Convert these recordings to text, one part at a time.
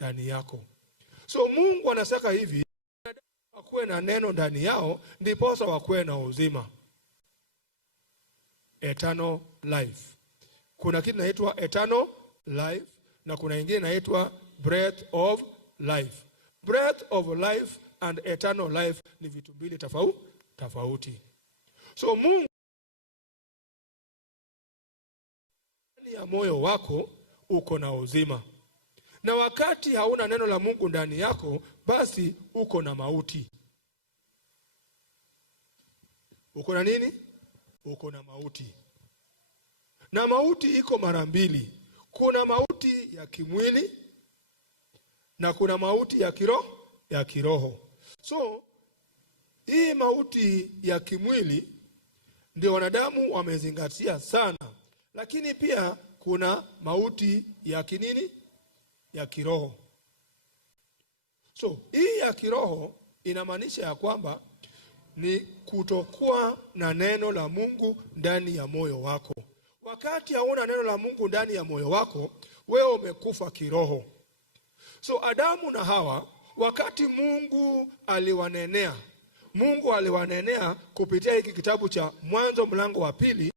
ndani yako. So Mungu anasaka hivi, wakuwe na neno ndani yao, ndiposa wakuwe na uzima. Eternal life. Kuna kitu inaitwa eternal life na kuna ingine inaitwa breath of life. Breath of life and eternal life ni vitu mbili tofauti. So Mungu ndani ya moyo wako uko na uzima. Na wakati hauna neno la Mungu ndani yako, basi uko na mauti. Uko na nini? Uko na mauti. Na mauti iko mara mbili. Kuna mauti ya kimwili na kuna mauti ya kiroho. So hii mauti ya kimwili ndio wanadamu wamezingatia sana. Lakini pia kuna mauti ya kinini? Ya kiroho. So hii ya kiroho inamaanisha ya kwamba ni kutokuwa na neno la Mungu ndani ya moyo wako. Wakati hauna neno la Mungu ndani ya moyo wako, wewe umekufa kiroho. So Adamu na Hawa, wakati Mungu aliwanenea kupitia hiki kitabu cha Mwanzo mlango wa 2,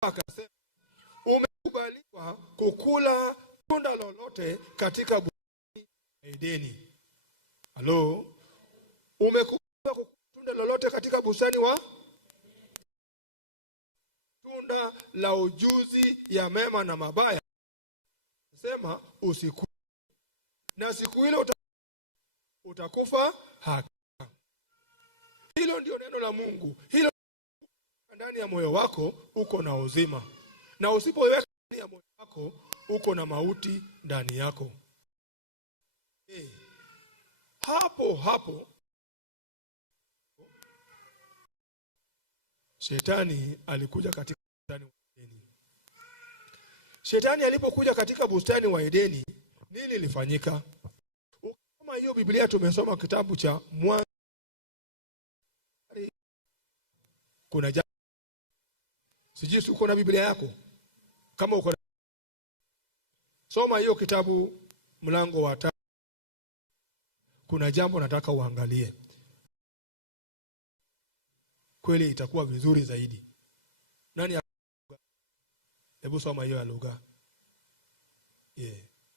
akasema umekubaliwa kukula tunda lolote katika bustani ya Edeni. Halo? Umekubaliwa kukula tunda lolote katika bustani wa tunda la ujuzi ya mema na mabaya. Sema usikule. Na siku ile utakufa hakika. Hilo ndio neno la Mungu. Hilo ndani ya moyo wako uko na uzima. Na usipoweka ndani ya moyo wako uko na mauti ndani yako. Hapo Shetani alikuja katika bustani wa Edeni. Shetani alipokuja katika bustani wa Edeni, nini ilifanyika? Kama hiyo Biblia tumesoma kitabu cha Mwanzo, kuna sijui uko na Biblia yako. Kama uko na, soma hiyo kitabu mlango wa 5. Kuna jambo nataka uangalie. Kweli itakuwa vizuri zaidi. Nani? Hebu soma hiyo ya lugha.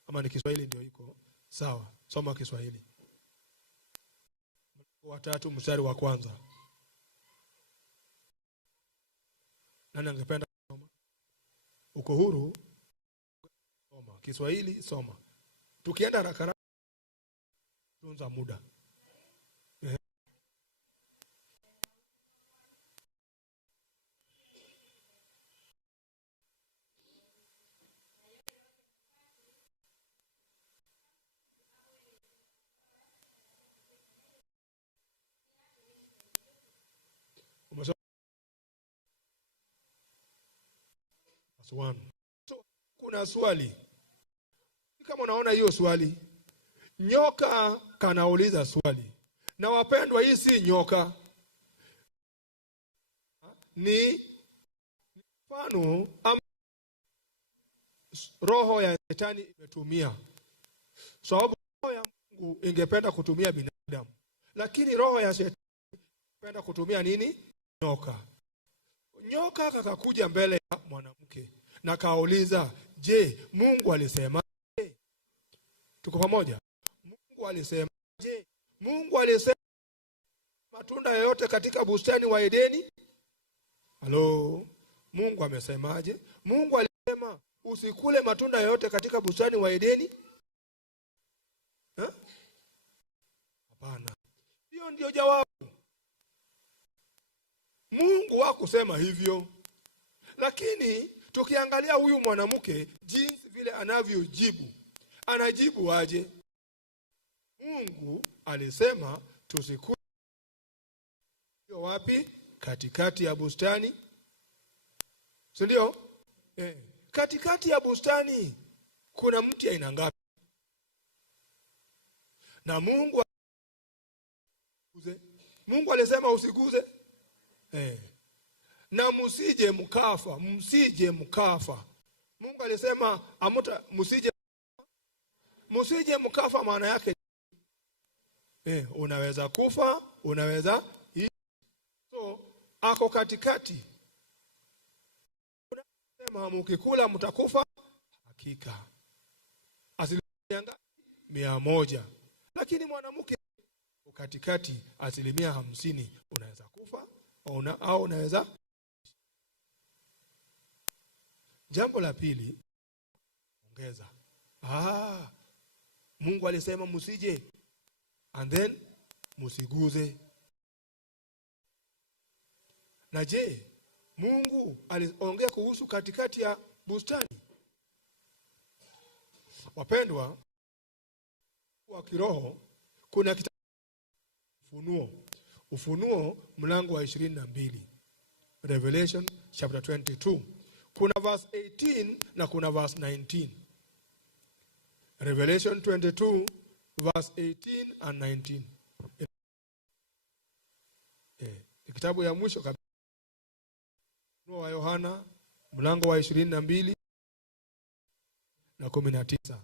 Ama ni Kiswahili ndio iko. Sawa, soma Kiswahili. Mlango wa 3 mstari wa 1. Nani angependa kusoma? Uko huru. Soma Kiswahili, soma. Tukienda haraka tunza muda. So, kuna swali. Kama unaona hiyo swali, nyoka kanauliza swali. Na wapendwa, hii si nyoka. Ni mfano roho ya Shetani imetumia. Sababu roho ya Mungu ingependa kutumia binadamu. Lakini roho ya Shetani ingependa kutumia nini? Nyoka. Nyoka kakakuja mbele ya mwanamke na kauliza, je, Mungu alisema? Tuko pamoja? Mungu alisema, je, Mungu alisema matunda yote katika bustani wa Edeni? Halo? Mungu amesemaje? Mungu alisema usikule matunda yote katika bustani wa Edeni? Hapana. Hiyo ndio jawabu. Mungu hakusema hivyo. Lakini tukiangalia huyu mwanamke jinsi vile anavyojibu, anajibu aje? Mungu alisema tusikule wapi? Katikati ya bustani. Si ndio? Katikati ya bustani kuna mti aina ngapi? Na Mungu alisema usiguze. Na msije mkafa. Mungu alisema msije mkafa, maana yake unaweza kufa, unaweza ishi. So ako katikati. Unasema mkikula mtakufa, hakika asilimia 100. Lakini mwanamke katikati, 50%, unaweza kufa au unaweza. Jambo la pili, ongeza. Mungu alisema msije, and then msiguze. Na je, Mungu aliongea kuhusu katikati ya bustani? Wapendwa wa kiroho, kuna kitabu Ufunuo mlango wa 22. Revelation chapter 22. Kuna verse 18 na kuna verse 19. Revelation 22 verse 18 and 19. Kitabu ya mwisho kabisa wa Yohana mlango wa 22 na 19.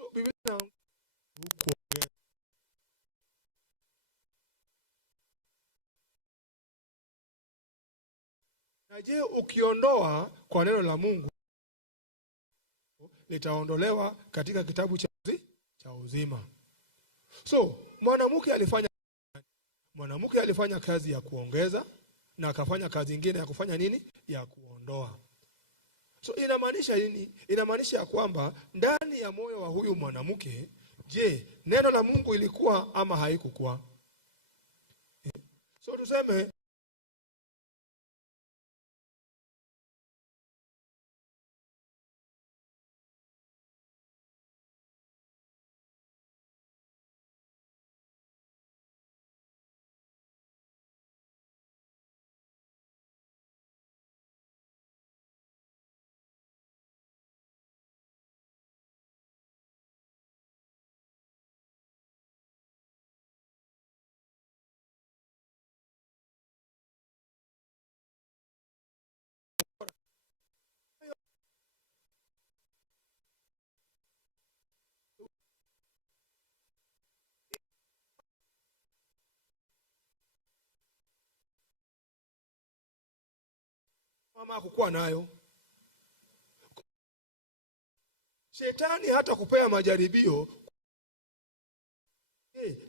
So Biblia kuongea. Na je, ukiondoa kwa neno la Mungu litaondolewa katika kitabu cha uzima. So mwanamke alifanya kazi ya kuongeza na akafanya kazi nyingine ya kufanya nini? Ya kuondoa. So inamaanisha nini? Inamaanisha ya kwamba ndani ya moyo wa huyu mwanamke, je, neno la Mungu ilikuwa ama haikukuwa? So tuseme mama hakukuwa nayo. Shetani hata kupea majaribio.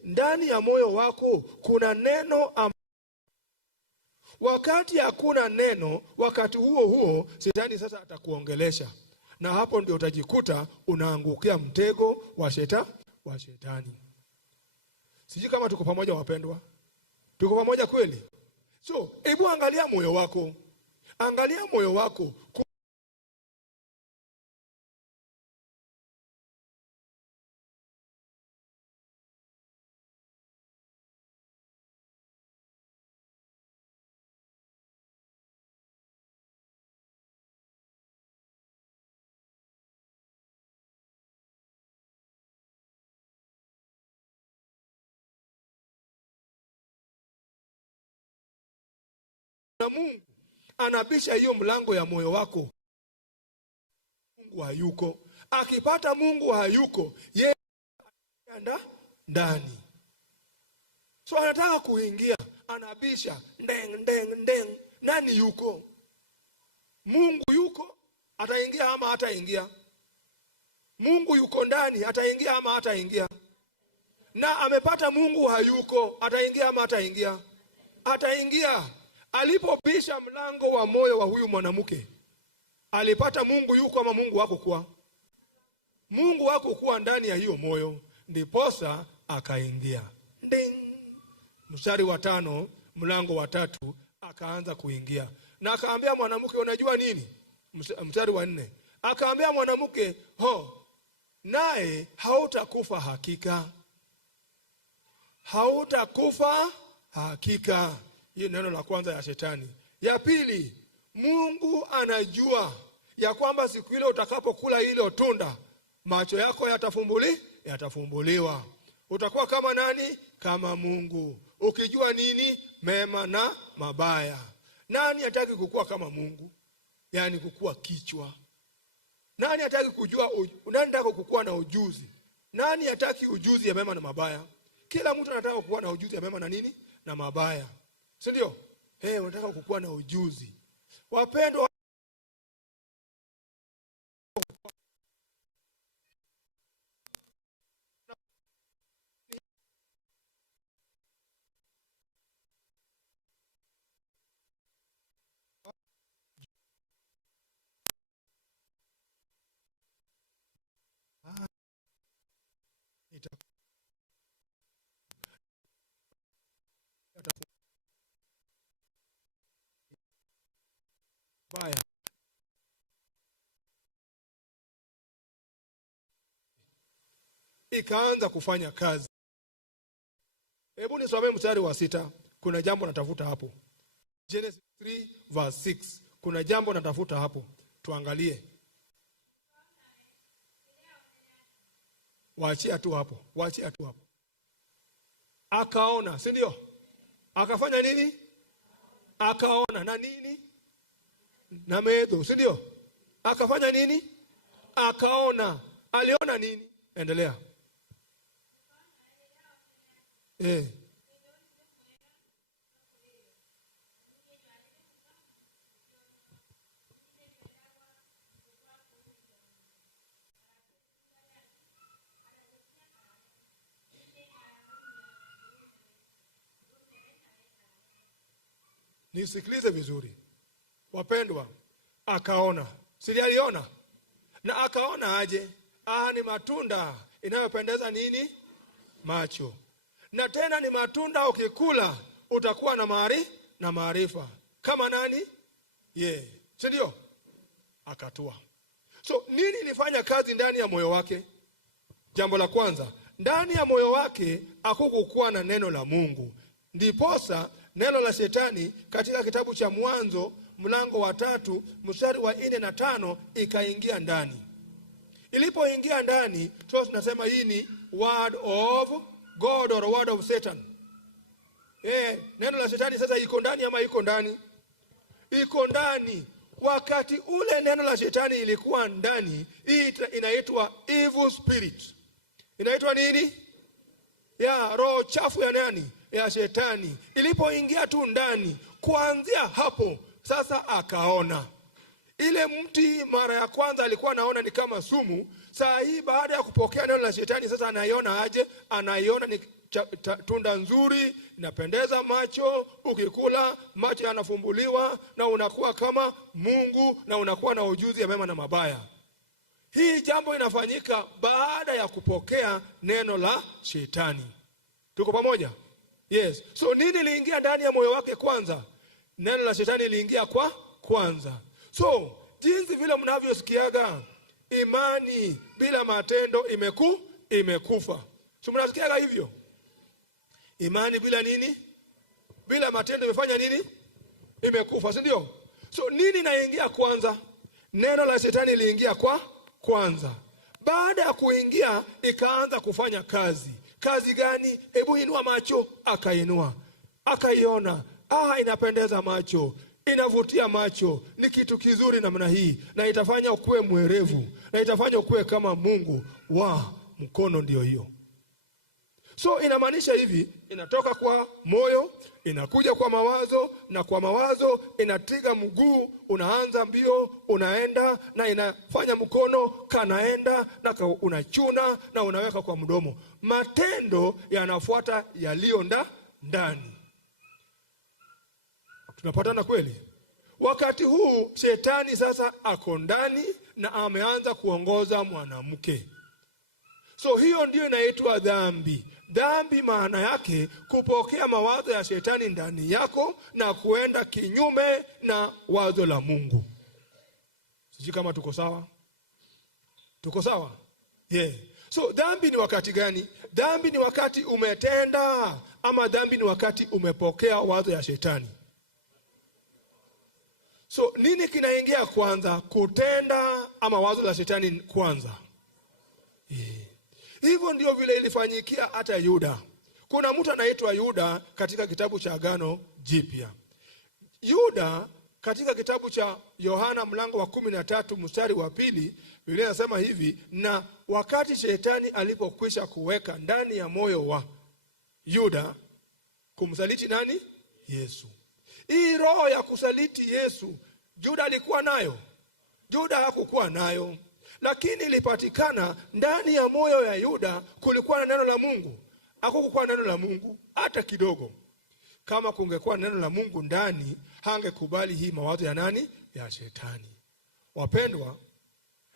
Ndani ya moyo wako kuna neno wakati hakuna neno, wakati huo shetani sasa atakuongelesha. Na hapo ndio utajikuta unaangukia mtego wa shetani. Sijui kama tuko pamoja wapendwa. Tuko pamoja kweli? So, hebu angalia moyo wako. Angalia moyo wako. Na Mungu anabisha hiyo mlango ya moyo wako. Mungu hayuko. Akipata Mungu hayuko, yeye anaenda ndani. So anataka kuingia, anabisha, ndeng. Nani yuko? Mungu yuko, ataingia ama hataingia? Mungu yuko ndani, ataingia ama hataingia? Na amepata Mungu hayuko, ataingia ama hataingia? ataingia. Alipopisha mlango wa moyo wa huyu mwanamke, alipata Mungu yuko ama Mungu wako kuwa? Mungu wako kuwa ndani ya hiyo moyo, ndiposa akaingia. Ding. Mstari wa 5, mlango wa 3, akaanza kuingia. Na akaambia mwanamke, unajua nini? Mstari wa 4. Akaambia mwanamke, naye hautakufa hakika. Hautakufa hakika. Hiyo neno la kwanza ya shetani. Ya pili, Mungu anajua ya kwamba siku ile utakapokula hilo tunda, macho yako yatafumbuliwa. Utakuwa kama nani? Kama Mungu, ukijua nini? Mema na mabaya. Nani hataki kukua kama Mungu? Yaani kukua kichwa. Nani hataki kujua? Nani anataka kukua na ujuzi? Nani hataki ujuzi ya mema na mabaya? Kila mtu anataka kukua na ujuzi ya mema na nini? Na mabaya. Si ndio? Unataka kukua na ujuzi. Wapendwa, baya. Ikaanza kufanya kazi. Hebu nisome mstari wa 6. Kuna jambo natafuta hapo. Genesis 3 verse 6. Kuna jambo natafuta hapo. Tuangalie. Waachia tu hapo. Akaona, si ndio? Akafanya nini? Akaona na nini? Na medho, si ndio? Akafanya nini? Akaona. Aliona nini? Endelea. Nisikilize vizuri. Wapendwa, akaona. Si aliona? Na akaona aje? Ni matunda inayopendeza nini? Macho. Na tena ni matunda ukikula utakuwa na maarifa. Kama nani? Si ndio? Akatua. So nini ilifanya kazi ndani ya moyo wake? Jambo la kwanza, ndani ya moyo wake hakukuwa na neno la Mungu. Ndiposa neno la shetani katika kitabu cha Mwanzo mlango wa 3 mstari wa 4 na 5 ikaingia ndani. Ilipoingia ndani, tunasema hii ni word of God or word of Satan. Neno la shetani sasa iko ndani ama iko ndani? Iko ndani. Wakati ule neno la shetani ilikuwa ndani, hii inaitwa evil spirit. Inaitwa nini? Roho chafu ya nani? Ya shetani. Ilipoingia tu ndani, kuanzia hapo sasa akaona. Ile mti mara ya kwanza alikuwa anaona ni kama sumu. Saa hii baada ya kupokea neno la shetani sasa anaiona aje? Anaiona ni tunda nzuri, inapendeza macho, ukikula macho yanafumbuliwa na unakuwa kama Mungu na unakuwa na ujuzi ya mema na mabaya. Hii jambo inafanyika baada ya kupokea neno la shetani. Tuko pamoja? Yes. So nini liingia ndani ya moyo wake kwanza? Neno la shetani liingia kwanza. So jinsi vile mnavyosikiaga imani bila matendo imekufa. So mnasikiaga hivyo? Imani bila nini? Bila matendo imefanya nini? Imekufa, si ndio? So nini inaingia kwanza? Neno la shetani liingia kwanza. Baada ya kuingia ikaanza kufanya kazi. Kazi gani? Hebu inua macho. Akainua. Akaiona. Inapendeza macho. Inavutia macho. Ni kitu kizuri namna hii. Na itafanya ukue mwerevu. Na itafanya ukue kama Mungu. Mkono ndio hiyo. So inamaanisha hivi, inatoka kwa moyo, inakuja kwa mawazo, na kwa mawazo inatriga mguu, unaanza mbio, unaenda, na inafanya mkono kanaenda, na unachuna, na unaweka kwa mdomo. Matendo yanafuata yaliyo ndani. Tunapatana kweli? Wakati huu shetani sasa ako ndani na ameanza kuongoza mwanamke. So hiyo ndio inaitwa dhambi. Dhambi maana yake kupokea mawazo ya shetani ndani yako na kuenda kinyume na wazo la Mungu. Sijui kama tuko sawa? Tuko sawa? Yeah. So dhambi ni wakati gani? Dhambi ni wakati umetenda, ama dhambi ni wakati umepokea wazo ya shetani? So nini kinaingia kwanza, kutenda ama wazo la shetani kwanza? Yeah. Hivyo ndio vile ilifanyikia hata Yuda. Kuna mtu anaitwa Yuda katika kitabu cha Agano Jipya. Yuda katika kitabu cha Yohana mlango wa 13 mstari wa 2, Biblia inasema hivi, na wakati shetani alipokwisha kuweka ndani ya moyo wa Yuda kumsaliti nani? Yesu. Hii roho ya kusaliti Yesu Yuda alikuwa nayo? Yuda hakukuwa nayo. Lakini ilipatikana ndani ya moyo ya Yuda kulikuwa na neno la Mungu. Hakukuwa neno la Mungu hata kidogo. Kama kungekuwa neno la Mungu ndani, hangekubali hii mawazo ya nani? Ya shetani. Wapendwa,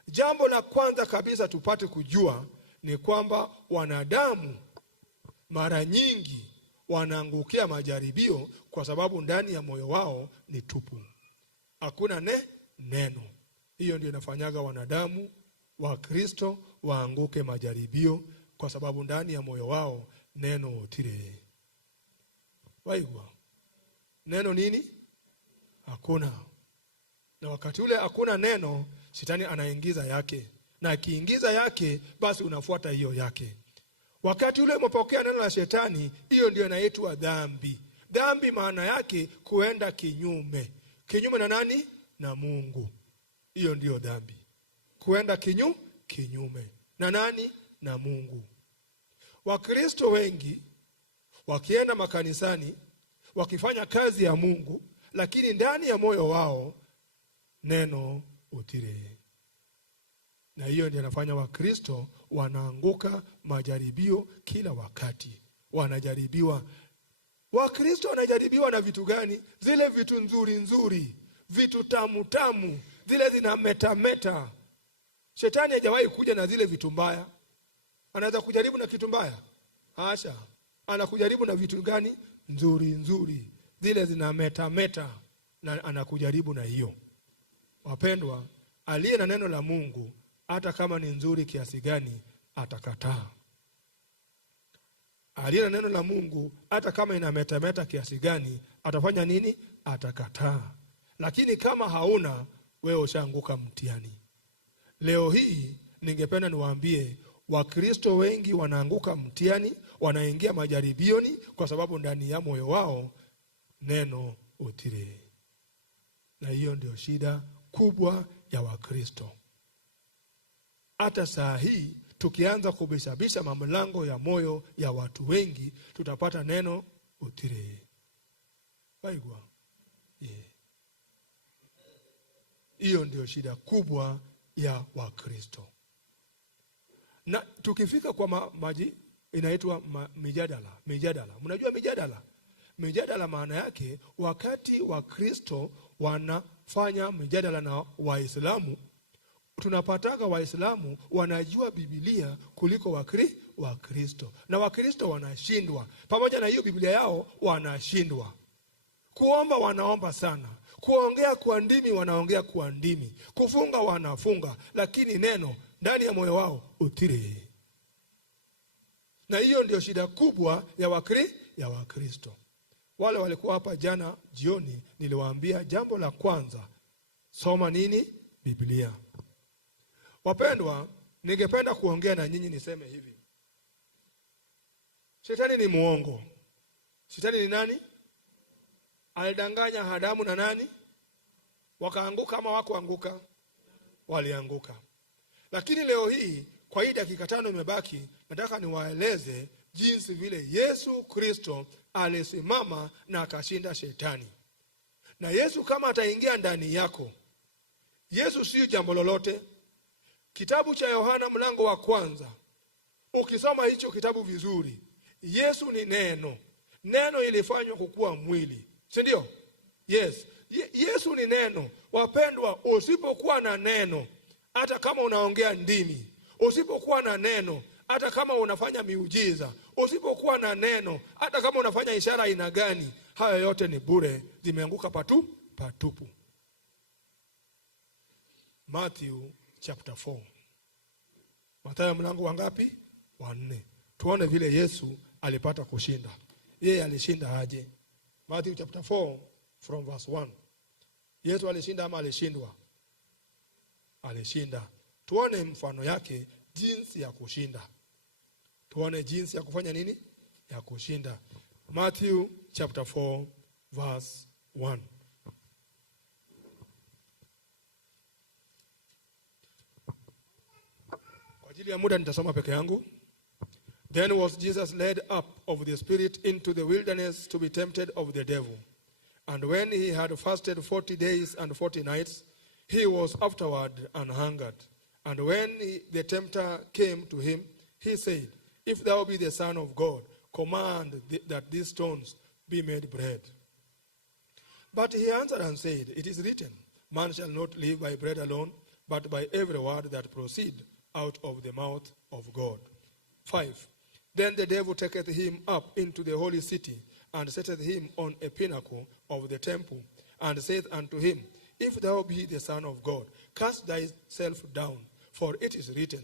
jambo la kwanza kabisa tupate kujua ni kwamba wanadamu mara nyingi wanaangukia majaribio kwa sababu ndani ya moyo wao ni tupu. Hakuna neno. Hiyo ndio inafanyaga wanadamu wa Kristo waanguke majaribio, kwa sababu ndani ya moyo wao neno utire. Waigwa. Neno nini? Hakuna. Na wakati ule hakuna neno, shetani anaingiza yake. Na akiingiza yake, basi unafuata hiyo yake. Wakati ule umepokea neno la shetani, hiyo ndio inaitwa dhambi. Dhambi maana yake kuenda kinyume. Kinyume na nani? Na Mungu. Hiyo ndio dhambi. Kuenda kinyume. Na nani? Na Mungu. Wakristo wengi wakienda makanisani, wakifanya kazi ya Mungu, lakini ndani ya moyo wao neno utire. Na hiyo ndio inafanya Wakristo wanaanguka majaribio kila wakati. Wanajaribiwa. Wakristo wanajaribiwa na vitu gani? Zile vitu nzuri, vitu tamu, zile zina meta. Shetani hajawahi kuja na zile vitu mbaya. Anaweza kujaribu na kitu mbaya? Hasha. Anakujaribu na vitu gani? Nzuri. Zile zina meta na anakujaribu na hiyo. Wapendwa, aliye na neno la Mungu hata kama ni nzuri kiasi gani atakataa. Aliye na neno la Mungu hata kama ina meta kiasi gani atafanya nini? Atakataa. Lakini kama hauna, wewe ushaanguka mtihani. Leo hii ningependa niwaambie Wakristo wengi wanaanguka mtihani, wanaingia majaribioni kwa sababu ndani ya moyo wao neno utire. Na hiyo ndio shida kubwa ya Wakristo. Hata saa hii tukianza kubishabisha mamlango ya moyo ya watu wengi, tutapata neno utire. Waigwa. Hiyo ndio shida kubwa ya Wakristo. Na tukifika kwa maji inaitwa mijadala. Mnajua mijadala? Mijadala maana yake wakati Wakristo wanafanya mijadala na Waislamu, tunapataka Waislamu wanajua Biblia kuliko Wakristo. Na Wakristo wanashindwa. Pamoja na hiyo Biblia yao wanashindwa. Kuomba wanaomba sana. Kuongea kwa ndimi wanaongea kwa ndimi. Kufunga wanafunga, lakini neno ndani ya moyo wao utire. Na hiyo ndio shida kubwa ya Wakristo. Wale walikuwa hapa jana jioni, niliwaambia jambo la kwanza, soma nini? Biblia. Wapendwa, ningependa kuongea na nyinyi niseme hivi. Shetani ni muongo. Shetani ni nani? Alidanganya Adamu na nani? Wakaanguka ama hawakuanguka? Walianguka. Lakini leo hii kwa hii dakika 5 imebaki, nataka niwaeleze jinsi vile Yesu Kristo alisimama na akashinda shetani. Na Yesu kama ataingia ndani yako, Yesu sio jambo lolote. Kitabu cha Yohana mlango wa 1, ukisoma hicho kitabu vizuri, Yesu ni neno. Neno ilifanywa kukuwa mwili. Si ndio? Yes. Yesu ni neno. Wapendwa, usipokuwa na neno, hata kama unaongea ndimi, usipokuwa na neno, hata kama unafanya miujiza, usipokuwa na neno, hata kama unafanya ishara aina gani, hayo yote ni bure, zimeanguka patupu. Matthew chapter 4. Mathayo mlango wa ngapi? Wa 4. Tuone vile Yesu alipata kushinda. Yeye alishinda aje? Matthew chapter 4 from verse 1. Yesu alishinda ama alishindwa? Alishinda. Tuone mfano yake, jinsi ya kushinda. Tuone jinsi ya kufanya nini? Ya kushinda. Matthew chapter 4 verse 1. Kwa ajili ya muda nitasoma peke yangu. Then was Jesus led up of the Spirit into the wilderness to be tempted of the devil. And when he had fasted 40 days and 40 nights, he was afterward an hungered. And when the tempter came to him, he said, If thou be the Son of God, command that these stones be made bread. But he answered and said, It is written, Man shall not live by bread alone, but by every word that proceeds out of the mouth of God. 5. Then the devil taketh him up into the holy city, and setteth him on a pinnacle of the temple, and saith unto him, If thou be the Son of God, cast thyself down, for it is written,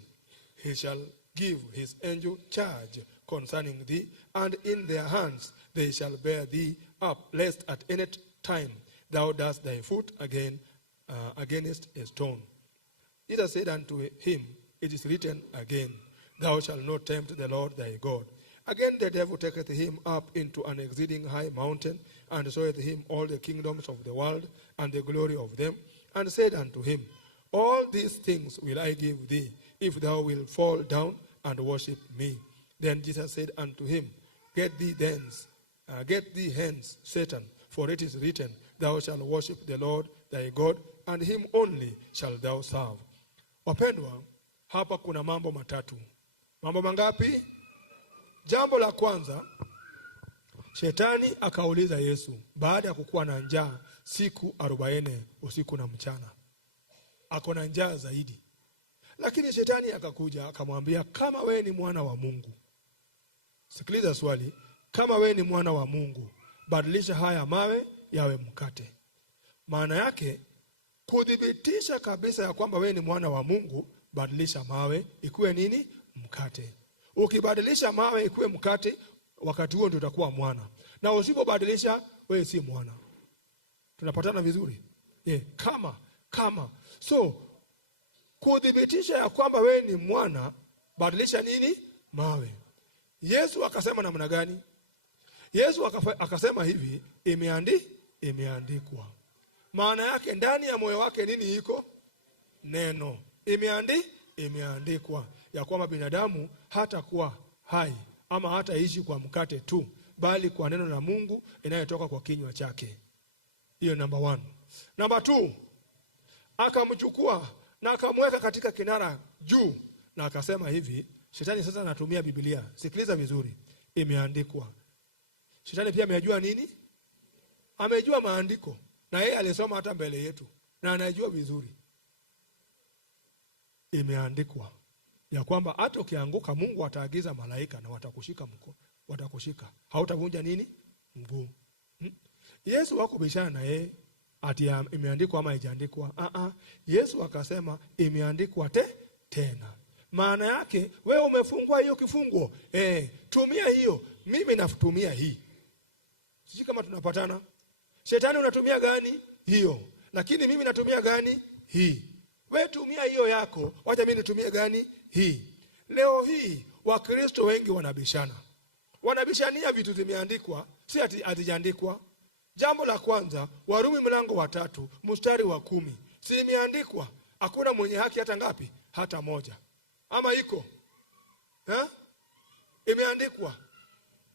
He shall give his angel charge concerning thee, and in their hands they shall bear thee up, lest at any time thou dash thy foot against a stone. Jesus said unto him, It is written again, Thou shalt not tempt the Lord thy God. Again the devil taketh him up into an exceeding high mountain, and showeth him all the kingdoms of the world, and the glory of them, and said unto him, All these things will I give thee, if thou wilt fall down and worship me. Then Jesus said unto him, Get thee hence, Satan, for it is written, Thou shalt worship the Lord thy God, and him only shalt thou serve. Wapendwa, hapa kuna mambo matatu. Mambo mangapi? Jambo la kwanza, Shetani akauliza Yesu baada ya kukuwa na njaa siku 40 usiku na mchana. Ako na njaa zaidi. Lakini Shetani akakuja akamwambia, kama wewe ni mwana wa Mungu. Sikiliza swali, kama wewe ni mwana wa Mungu, badilisha haya mawe yawe mkate. Maana yake kudhibitisha kabisa ya kwamba wewe ni mwana wa Mungu, badilisha mawe ikuwe nini? Mkate. Ukibadilisha mawe ikuwe mkate, wakati huo ndio utakuwa mwana. Na usipobadilisha, wewe si mwana. Tunapatana vizuri? Kama. So, kudhibitisha ya kwamba wewe ni mwana, badilisha nini? Mawe. Yesu akasema namna gani? Yesu akasema hivi, imeandikwa. Maana yake ndani ya moyo wake nini iko? Neno. Imeandikwa ya kwamba binadamu hatakuwa hai ama hataishi kwa mkate tu, bali kwa neno la Mungu inayotoka kwa kinywa chake. Hiyo number 1. Number 2, akamchukua na akamweka katika kinara juu, na akasema hivi, Shetani sasa anatumia Biblia. Sikiliza vizuri. Imeandikwa. Shetani pia amejua nini? Amejua maandiko. Na yeye alisoma hata mbele yetu, na anajua vizuri. Imeandikwa ya kwamba hata ukianguka Mungu ataagiza malaika na watakushika mkono, watakushika. Hautavunja nini? Mguu. Yesu wako bishana na yeye ati imeandikwa ama haijaandikwa. Yesu akasema imeandikwa tena. Maana yake wewe umefungua hiyo kifungo. Tumia hiyo. Mimi natumia hii. Sisi kama tunapatana. Shetani unatumia gani? Hiyo. Lakini mimi natumia gani? Hii. Wewe tumia hiyo yako, wacha mimi nitumie gani? Hii. Leo hii Wakristo wengi wanabishana. Wanabishania vitu zimeandikwa, si ati hazijaandikwa. Jambo la kwanza, Warumi mlango wa 3, mstari wa 10. Si imeandikwa, hakuna mwenye haki hata ngapi? Hata moja. Ama iko? Imeandikwa.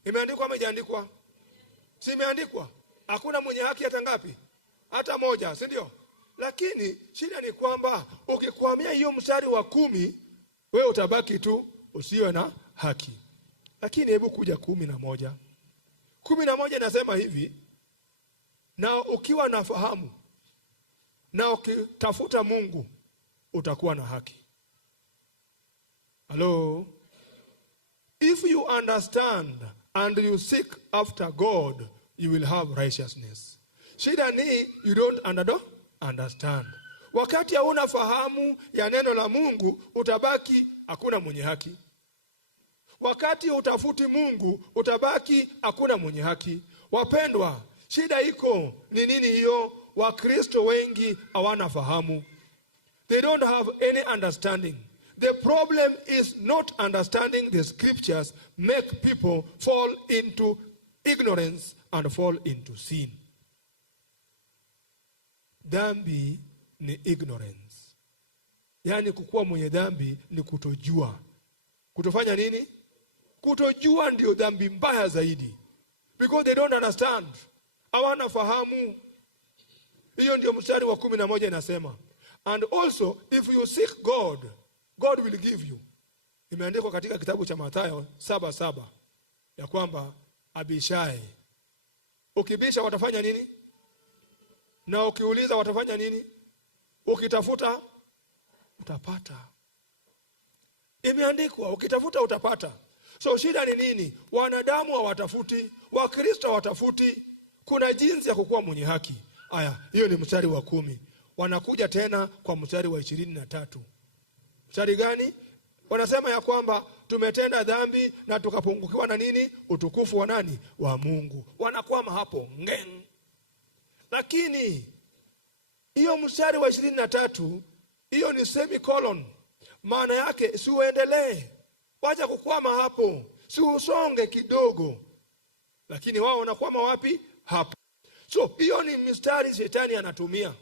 Imeandikwa ama haijaandikwa? Si imeandikwa, hakuna mwenye haki hata ngapi? Hata moja, si ndio? Lakini shida ni kwamba ukikwamia hiyo mstari wa 10, wewe utabaki tu usiwe na haki. Lakini hebu kuja 11. 11 nasema hivi, Na ukiwa na fahamu na ukitafuta Mungu utakuwa na haki. Hello? If you understand and you seek after God, you will have righteousness. Shida ni you don't understand. Wakati hauna fahamu ya neno la Mungu, utabaki hakuna mwenye haki. Wakati utafuti Mungu, utabaki hakuna mwenye haki. Wapendwa, shida iko ni nini hiyo? Wakristo wengi hawana fahamu. They don't have any understanding. The problem is not understanding the scriptures make people fall into ignorance and fall into sin. Dhambi ni ignorance. Yaani kukuwa mwenye dhambi ni kutojua. Kutofanya nini? Kutojua ndio dhambi mbaya zaidi. Because they don't understand. Hawana fahamu. Hiyo ndio mstari wa 11 inasema. And also, if you seek God, God will give you. Imeandikwa katika kitabu cha Mathayo 7:7 ya kwamba Abishai, ukibisha watafanya nini? Na ukiuliza watafanya nini? Ukitafuta utapata. Imeandikwa ukitafuta utapata. So shida ni nini? Wanadamu hawatafuti, Wakristo hawatafuti. Kuna jinsi ya kukuwa mwenye haki. Aya, hiyo ni mstari wa 10. Wanakuja tena kwa mstari wa 23. Mstari gani? Wanasema ya kwamba tumetenda dhambi na tukapungukiwa na nini? Utukufu wa nani? Wa Mungu. Wanakwama hapo ngeng. Lakini hiyo mstari wa 23, hiyo ni semicolon. Maana yake si uendelee. Wacha kukwama hapo. Si usonge kidogo. Lakini wao wanakwama wapi? Hapo. So hiyo ni mstari shetani anatumia.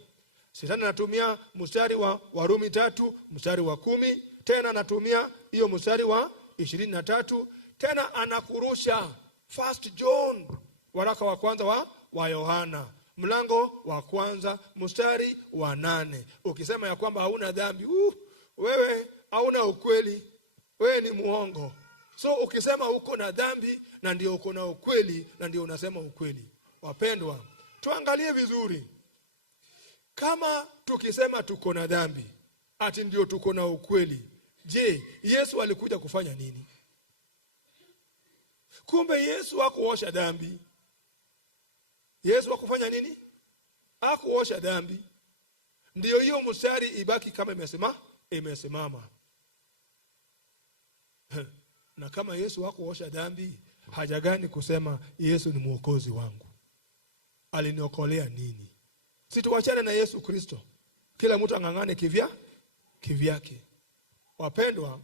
Shetani anatumia mstari wa Warumi 3, mstari wa 10, tena anatumia hiyo mstari wa 23, tena anakurusha 1 John, waraka wa kwanza wa Yohana, mlango wa kwanza, mstari wa 8. Ukisema ya kwamba hauna dhambi, wewe hauna ukweli, wewe ni muongo. So ukisema uko na dhambi na ndio uko na ukweli na ndio unasema ukweli. Wapendwa, tuangalie vizuri. Kama tukisema tuko na dhambi, ati ndio tuko na ukweli, je, Yesu alikuja kufanya nini? Kumbe Yesu hakuosha dhambi. Yesu hakufanya nini? Hakuosha dhambi. Ndio hiyo mstari ibaki kama imesimama. Na kama Yesu hakuosha dhambi, haja gani kusema Yesu ni mwokozi wangu? Aliniokolea nini? Situwachane na Yesu Kristo. Kila mtu angangane kivyake. Wapendwa,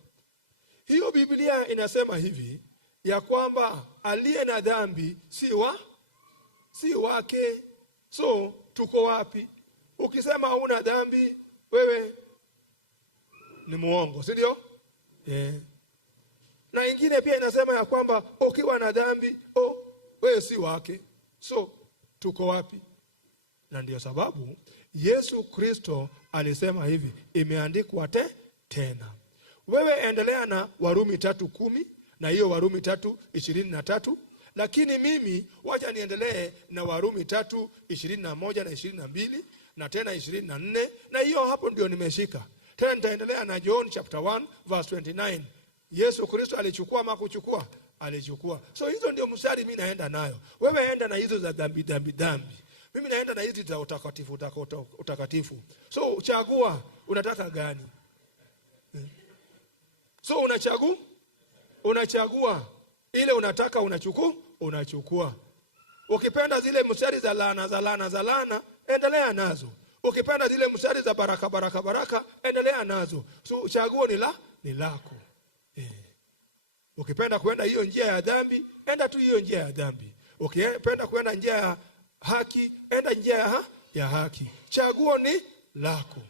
hiyo Biblia inasema hivi ya kwamba aliye na dhambi si wake. So tuko wapi? Ukisema una dhambi, wewe ni muongo, si ndio? Na ingine pia inasema ya kwamba ukiwa na dhambi, wewe si wake. So tuko wapi? Na ndio sababu Yesu Kristo alisema hivi, imeandikwa tena. Wewe endelea na Warumi 3:10 na hiyo Warumi 3:23, lakini mimi wacha niendelee na Warumi 3:21 na 22 na tena 24, na hiyo hapo ndio nimeshika. Tena nitaendelea na John chapter 1 verse 29. Yesu Kristo alichukua ama kuchukua? Alichukua. So hizo ndio mstari mimi naenda nayo. Wewe enda na hizo za dhambi. Mimi naenda na hizi za utakatifu. So uchagua unataka gani? So unachagua ile unataka, unachukua. Ukipenda zile mstari za laana, endelea nazo. Ukipenda zile mstari za baraka, endelea nazo. So chaguo ni lako. Ukipenda kwenda hiyo njia ya dhambi, enda tu hiyo njia ya dhambi. Ukipenda kwenda njia ya haki, enda njia ya haki. Chaguo ni lako.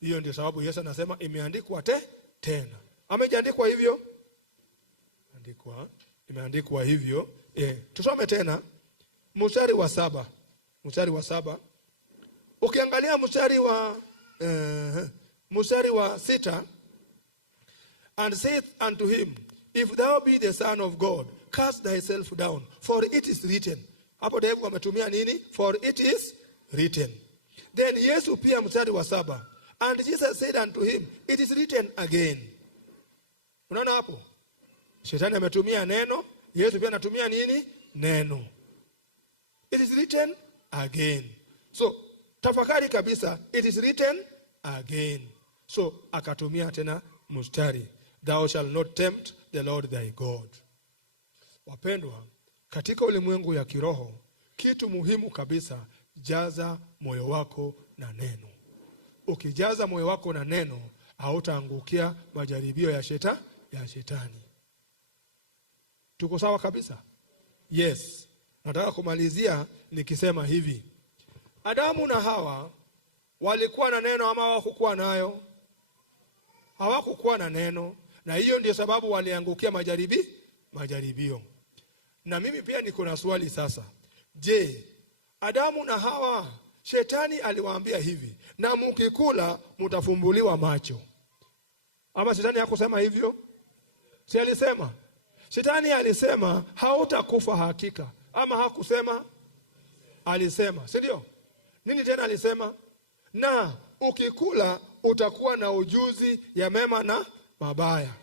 Hiyo ndio sababu Yesu anasema imeandikwa tena. Ameandikwa hivyo? Imeandikwa hivyo. Tusome tena mstari wa 7. Ukiangalia mstari wa 6, and saith unto him, if thou be the Son of God, cast thyself down, for it is written, Hapo David ametumia nini? For it is written. Then Yesu pia mstari wa 7. And Jesus said unto him, it is written again. Unaona hapo? Shetani ametumia neno, Yesu pia anatumia nini? Neno. It is written again. So, tafakari kabisa, it is written again. So, akatumia tena mstari. Thou shalt not tempt the Lord thy God. Wapendwa, katika ulimwengu ya kiroho, kitu muhimu kabisa, jaza moyo wako na neno. Ukijaza moyo wako na neno, hautaangukia majaribio ya shetani. Tuko sawa kabisa? Yes. Nataka kumalizia nikisema hivi. Adamu na Hawa walikuwa na neno ama hawakukuwa nayo? Hawakukuwa na neno, na hiyo ndio sababu waliangukia majaribio. Na mimi pia niko na swali sasa. Je, Adamu na Hawa shetani aliwaambia hivi, na mkikula mtafumbuliwa macho? Ama shetani hakusema hivyo? Si alisema? Shetani alisema hautakufa hakika. Ama hakusema? Alisema, si ndio? Nini tena alisema? Na ukikula utakuwa na ujuzi ya mema na mabaya.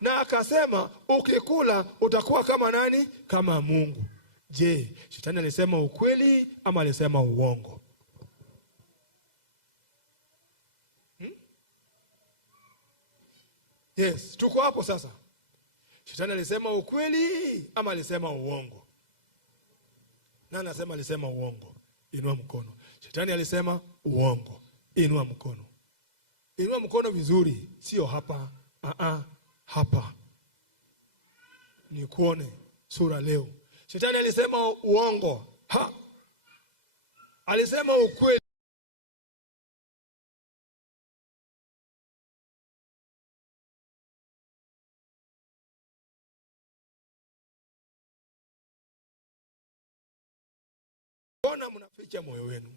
Na akasema ukikula utakuwa kama nani? Kama Mungu. Je, shetani alisema ukweli ama alisema uongo? Yes, tuko hapo sasa. Shetani alisema ukweli ama alisema uongo? Nani anasema alisema uongo? Inua mkono. Shetani alisema uongo. Inua mkono. Inua mkono vizuri, sio hapa. Hapa. Nikuone sura leo. Shetani alisema uongo. Alisema ukweli. Mbona mnaficha moyo wenu?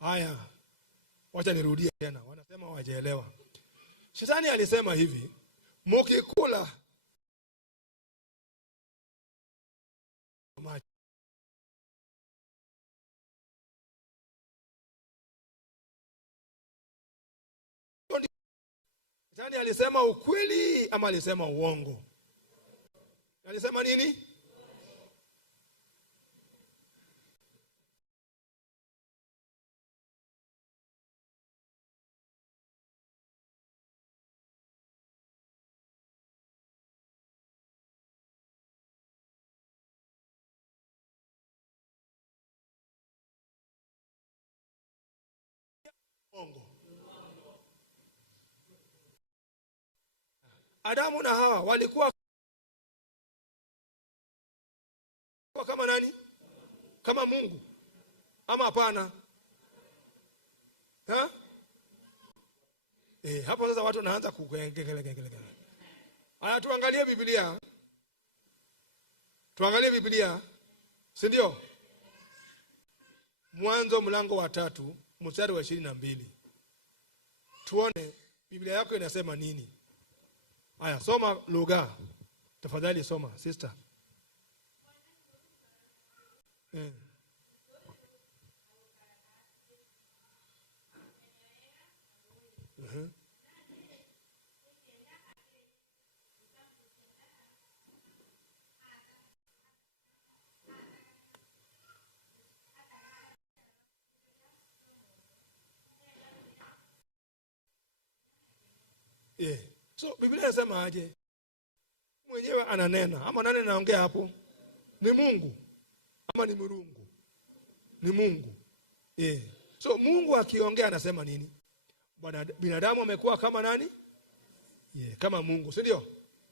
Haya, wacha nirudie tena. Wanasema hawajaelewa. Shetani alisema hivi, mkikula macho. Shetani alisema ukweli ama alisema uongo? Alisema nini? Adamu na Hawa walikuwa kama nani? Kama Mungu ama hapana? Hapo sasa watu wanaanza kukelekele. Haya, tuangalie Biblia. Tuangalie Biblia. Si ndio? Mwanzo mlango wa 3 mstari wa 22. Tuone Biblia yako inasema nini. Haya, soma lugha. Tafadhali soma, sister. So Biblia inasema aje? Mwenyewe ananena ama nani anaongea hapo? Ni Mungu ama ni Murungu? Ni Mungu. So Mungu akiongea anasema nini? Binadamu amekuwa kama nani? Kama Mungu, si ndio?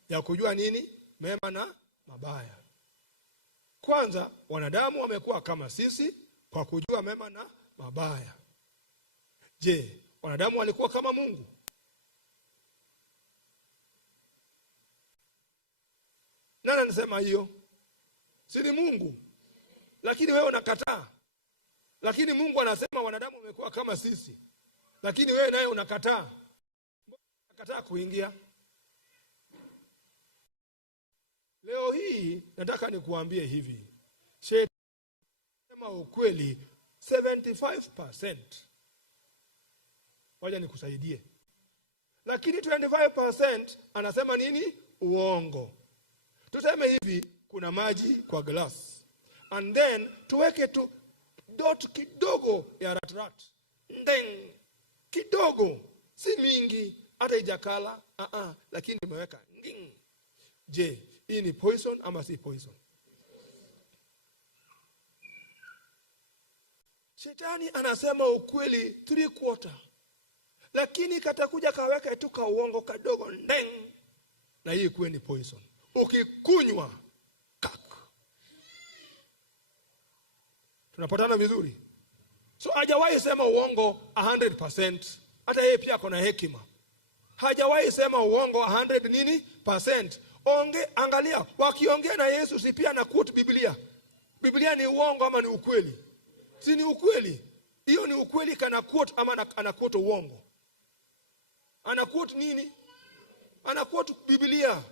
Ya kujua nini? Mema na mabaya. Kwanza, wanadamu wamekuwa kama sisi kwa kujua mema na mabaya. Je, wanadamu walikuwa kama Mungu? Nani anasema hiyo? Si ni Mungu. Lakini wewe unakataa. Lakini Mungu anasema wanadamu wamekuwa kama sisi. Lakini wewe naye unakataa. Unakataa kuingia. Leo hii nataka nikuambie hivi. Shetani sema ukweli 75%. Wacha nikusaidie. Lakini 25% anasema nini? Uongo. Tuseme hivi, kuna maji kwa glass. And then tuweke tu dot kidogo ya rat. Ndeng kidogo, si mingi, hata ijakala, lakini nimeweka nging. Je, hii ni poison ama si poison? Shetani anasema ukweli 3/4. Lakini katakuja kaweka tu ka uongo kadogo ndeng, na hii kuwe ni poison. Ukikunywa kak. Tunapatana vizuri? So hajawahi sema uongo 100%. Hata yeye pia kuna hekima. Hajawahi sema uongo 100 nini? Percent. Angalia, wakiongea na Yesu si pia na quote Biblia. Biblia ni uongo ama ni ukweli? Si ni ukweli. Hiyo ni ukweli, kana quote ama ana quote uongo? Ana quote nini? Ana quote Biblia.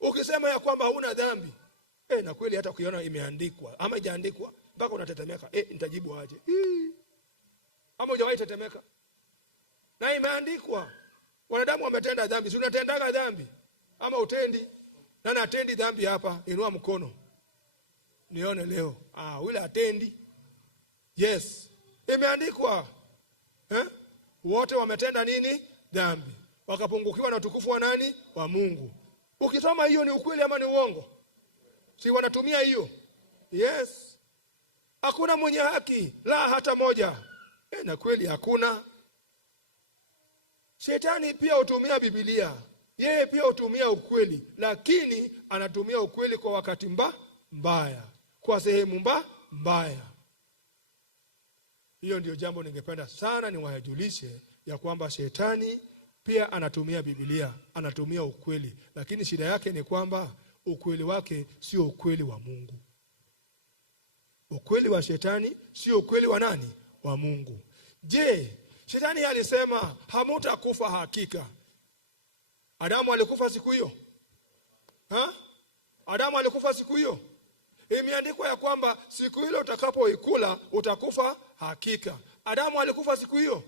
Ukisema ya kwamba huna dhambi, na kweli hata ukiona imeandikwa ama haijaandikwa mpaka unatetemeka, nitajibu aje? Ama hujawahi tetemeka? Na imeandikwa. Wanadamu wametenda dhambi. Si unatendaga dhambi ama utendi? Na natendi dhambi hapa, inua mkono nione leo. Yule atendi. Yes. Imeandikwa. Wote wametenda nini? Dhambi. Wakapungukiwa na utukufu wa nani? Wa Mungu. Ukisoma hiyo ni ukweli ama ni uongo? Si wanatumia hiyo? Yes. Hakuna mwenye haki, la hata moja. Na kweli hakuna. Shetani pia hutumia Biblia. Yeye pia hutumia ukweli, lakini anatumia ukweli kwa wakati mbaya, kwa sehemu mbaya. Hiyo ndio jambo ningependa sana niwajulishe, ya kwamba shetani pia anatumia Biblia, anatumia ukweli, lakini shida yake ni kwamba ukweli wake sio ukweli wa Mungu. Ukweli wa shetani sio ukweli wa nani? Wa Mungu. Je, shetani alisema hamutakufa hakika. Adamu alikufa siku hiyo? Adamu alikufa siku hiyo? Imeandikwa ya kwamba siku ile utakapoikula utakufa hakika. Adamu alikufa siku hiyo?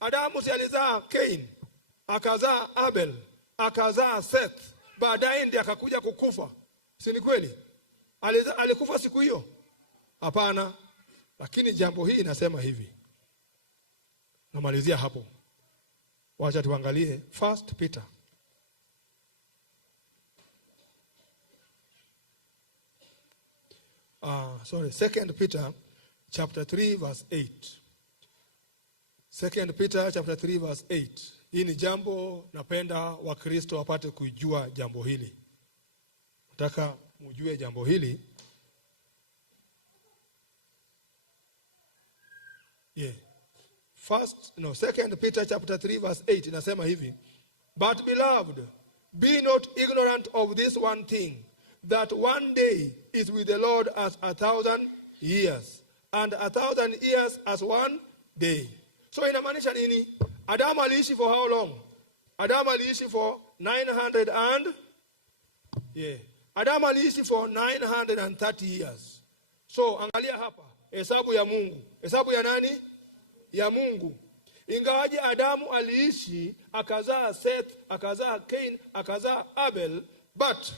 Adamu si alizaa Cain, akazaa Abel, akazaa Seth, baadaye ndiye akakuja kukufa. Si ni kweli? Alikufa siku hiyo? Hapana. Lakini jambo hili inasema hivi. Namalizia hapo. Wacha tuangalie 1 Peter. Sorry, 2 Peter chapter 3 verse 8. 2 Peter chapter 3 verse 8. Hii ni jambo napenda Wakristo wapate kujua jambo hili. Nataka mjue jambo hili. Yeah. 2 Peter chapter 3 verse 8 inasema hivi. But beloved, be not ignorant of this one thing, that one day is with the Lord as 1,000 years, and 1,000 years as one day. So inamaanisha nini? Adamu aliishi for how long? Adamu aliishi for 930 years. So angalia hapa, hesabu ya Mungu. Hesabu ya nani? Ya Mungu. Ingawaje Adamu aliishi, akazaa Seth, akazaa Cain, akazaa Abel, but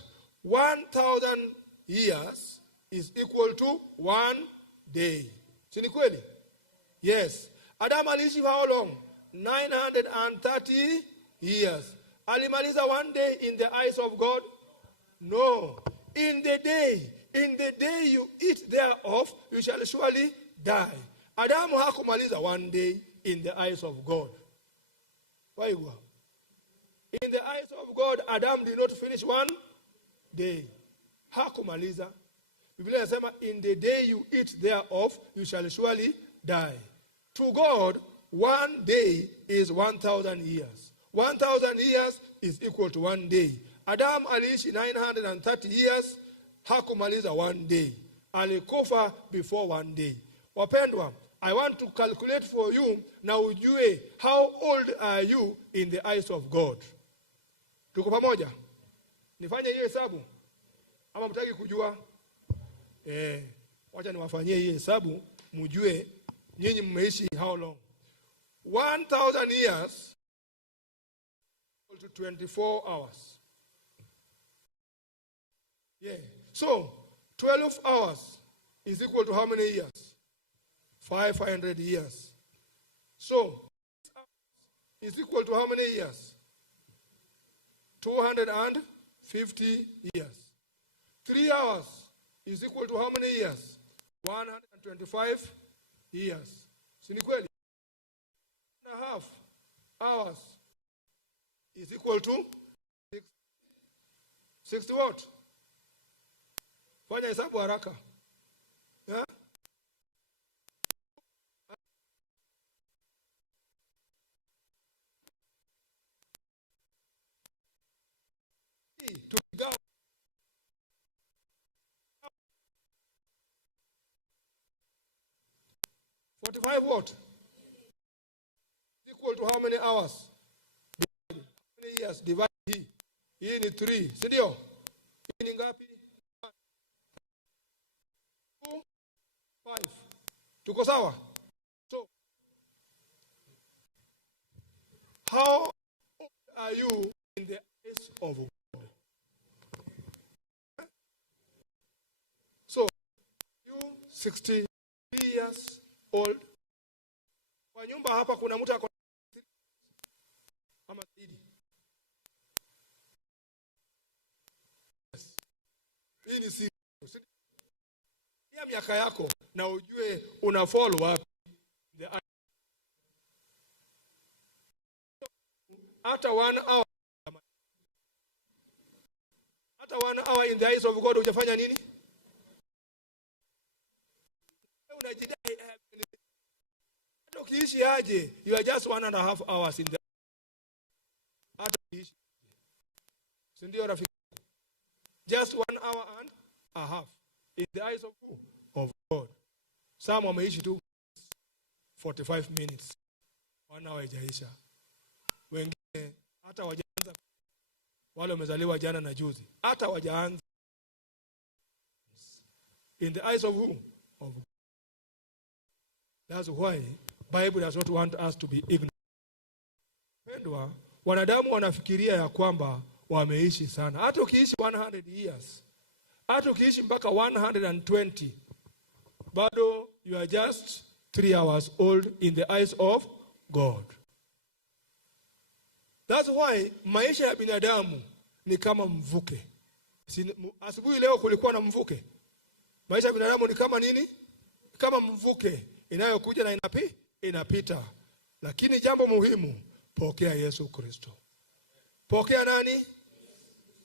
1,000 years is equal to one day. Si ni kweli? Yes. Adamu aliishi for how long? 930 years. Alimaliza one day in the eyes of God? No. In the day you eat thereof, you shall surely die. Adamu hakumaliza one day in the eyes of God. Why? In the eyes of God, Adam did not finish one day. Hakumaliza. Biblia inasema, in the day you eat thereof, you shall surely die. To God, one day is 1,000 years. 1,000 years is equal to one day. Adam aliishi 930 years, hakumaliza one day. Alikufa before one day. Wapendwa, I want to calculate for you na ujue how old are you in the eyes of God. Tuko pamoja? Nifanye hiyo hesabu. Ama mtaki kujua? Wacha niwafanyie hii hesabu mjue nyinyi mmeishi how long. 1000 years to 24 hours. Yeah. So 12 hours is equal to how many years? 500 years. So is equal to how many years? 250 years. 3 hours is equal to how many years? 125 years. Si ni kweli? 1.5 hours is equal to 60 what? Fanya hesabu haraka. Yeah? To go 45 what? Equal to how many hours? How many years? Divide hii. Hii ni 3. Si ndio? Hii ni ngapi? 2, 5. Tuko sawa? So, how old are you in the eyes of God? So, you 63 years old. Kwa nyumba hapa kuna mtu ako ama zaidi. Hii ni si ya miaka yako na ujue una follow wapi. Hata 1 hour. Hata 1 hour in the eyes of God hujafanya nini? Unajidai ukiishi aje? You are just 1.5 hours in the hata ukiishi. Si ndio rafiki? Just 1 hour and a half in the eyes of who? Of God. Some wameishi tu 45 minutes. 1 hour haijaisha. Wengine hata wajaanza, wale wamezaliwa jana na juzi, hata wajaanza. In the eyes of who? Of God. That's why Bible does not want us to be ignorant. Pendwa, wanadamu wanafikiria ya kwamba wameishi sana. Hata ukiishi 100 years, hata ukiishi mpaka 120, bado you are just 3 hours old in the eyes of God. That's why maisha ya binadamu ni kama mvuke. Asubuhi leo kulikuwa na mvuke. Maisha ya binadamu ni kama nini? Kama mvuke inayokuja na inapita. Lakini jambo muhimu, pokea Yesu Kristo. Pokea nani?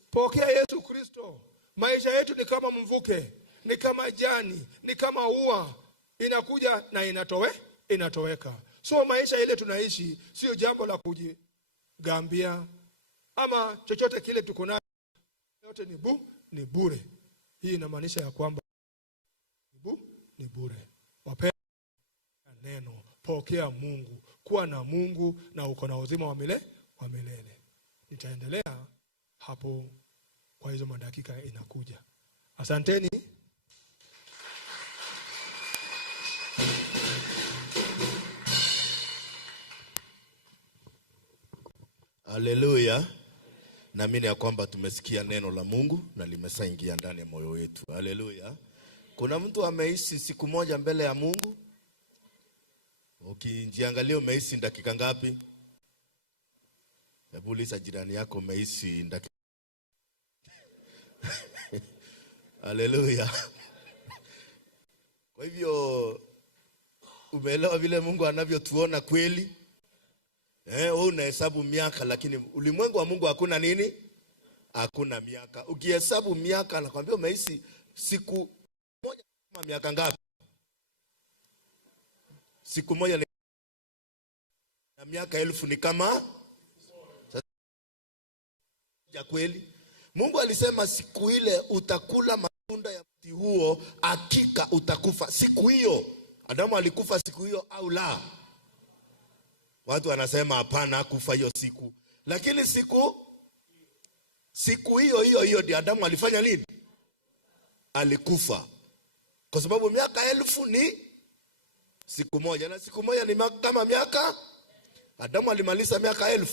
Pokea Yesu Kristo. Maisha yetu ni kama mvuke, ni kama jani, ni kama ua, inakuja na inatoweka. So maisha ile tunaishi sio jambo la kujigambia ama chochote kile tuko nacho, yote ni bure. Hii inamaanisha ya kwamba ni bure. Wapenda neno, pokea Mungu, kuwa na Mungu na uko na uzima wa milele. Nitaendelea hapo kwa hizo madakika inakuja. Asanteni. Haleluya. Naamini ya kwamba tumesikia neno la Mungu na limesaingia ndani ya moyo wetu. Haleluya. Kuna mtu ameishi siku moja mbele ya Mungu? Ukijiangalia umeishi dakika ngapi? Hebu uliza jirani yako umeishi dakika. Haleluya. Kwa hivyo umeelewa vile Mungu anavyotuona kweli? Wewe unahesabu miaka, lakini ulimwengu wa Mungu hakuna nini? Hakuna miaka. Ukihesabu miaka anakuambia umeishi siku moja kama miaka ngapi? Siku moja na miaka 1000 ni kama ya kweli. Mungu alisema siku ile utakula matunda ya mti huo, hakika utakufa. Siku hiyo Adamu alikufa siku hiyo au la? Watu wanasema hapana, kufa hiyo siku. Lakini siku hiyo ndio Adamu alifanya nini? alikufa. Kwa sababu miaka 1000 ni siku moja, na siku moja ni kama miaka. Adamu alimaliza miaka 1000.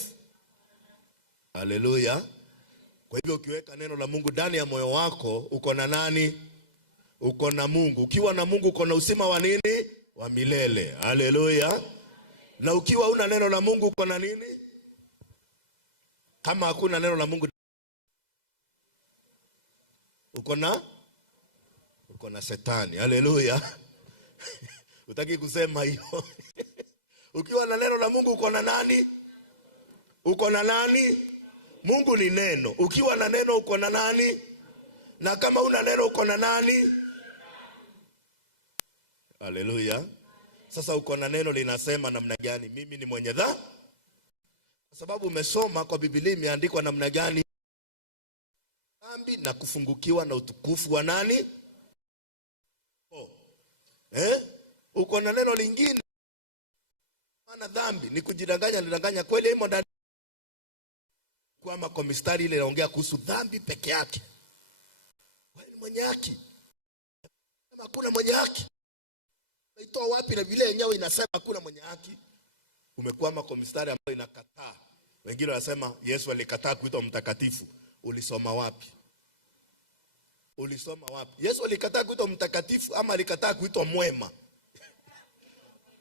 Haleluya. Kwa hivyo ukiweka neno la Mungu ndani ya moyo wako, uko na nani? Uko na Mungu. Ukiwa na Mungu uko na uzima wa nini? Wa milele. Haleluya. Na ukiwa una neno la Mungu uko na nini? Kama hakuna neno la Mungu uko na Shetani. Haleluya. Utaki kusema hiyo. Ukiwa na neno la Mungu uko na nani? Uko na nani? Mungu ni neno. Ukiwa na neno uko na nani? Na kama una neno uko na nani? Haleluya. Sasa uko na neno linasema namna gani? Mimi ni mwenye dhambi. Kwa sababu umesoma kwa Biblia imeandikwa namna gani? Dhambi na kufungukiwa na utukufu wa nani? Uko na neno lingine. Maana dhambi ni kujidanganya kweli imo ndani. Kwa mistari ile inaongea kuhusu dhambi peke yake. Wewe ni mwenye haki. Kama hakuna mwenye haki, unaitoa wapi? Na vile yenyewe inasema hakuna mwenye haki. Umekwama kwa mistari ambayo inakataa. Wengine wanasema Yesu alikataa kuitwa mtakatifu. Ulisoma wapi? Ulisoma wapi? Yesu alikataa kuitwa mtakatifu ama alikataa kuitwa mwema?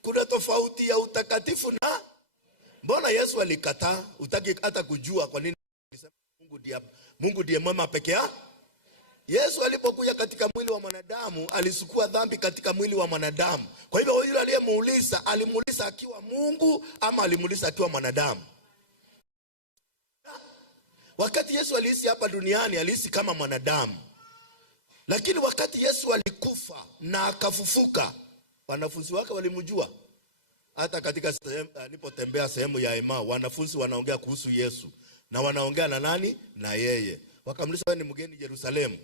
Kuna tofauti ya utakatifu na mbona Yesu alikataa? Utaki hata kujua kwa nini Mungu ndiye mwema peke yake. Yesu alipokuja katika mwili wa mwanadamu alisukua dhambi katika mwili wa mwanadamu. Kwa hivyo yule aliyemuuliza alimuuliza akiwa Mungu ama alimuuliza akiwa mwanadamu? Wakati Yesu aliishi hapa duniani aliishi kama mwanadamu. Lakini wakati Yesu alikufa na akafufuka, wanafunzi wake walimjua. Hata katika alipotembea sehemu ya Emau, wanafunzi wanaongea kuhusu Yesu. Na wanaongea na nani? Na yeye. Wakamuuliza, wewe ni mgeni Yerusalemu?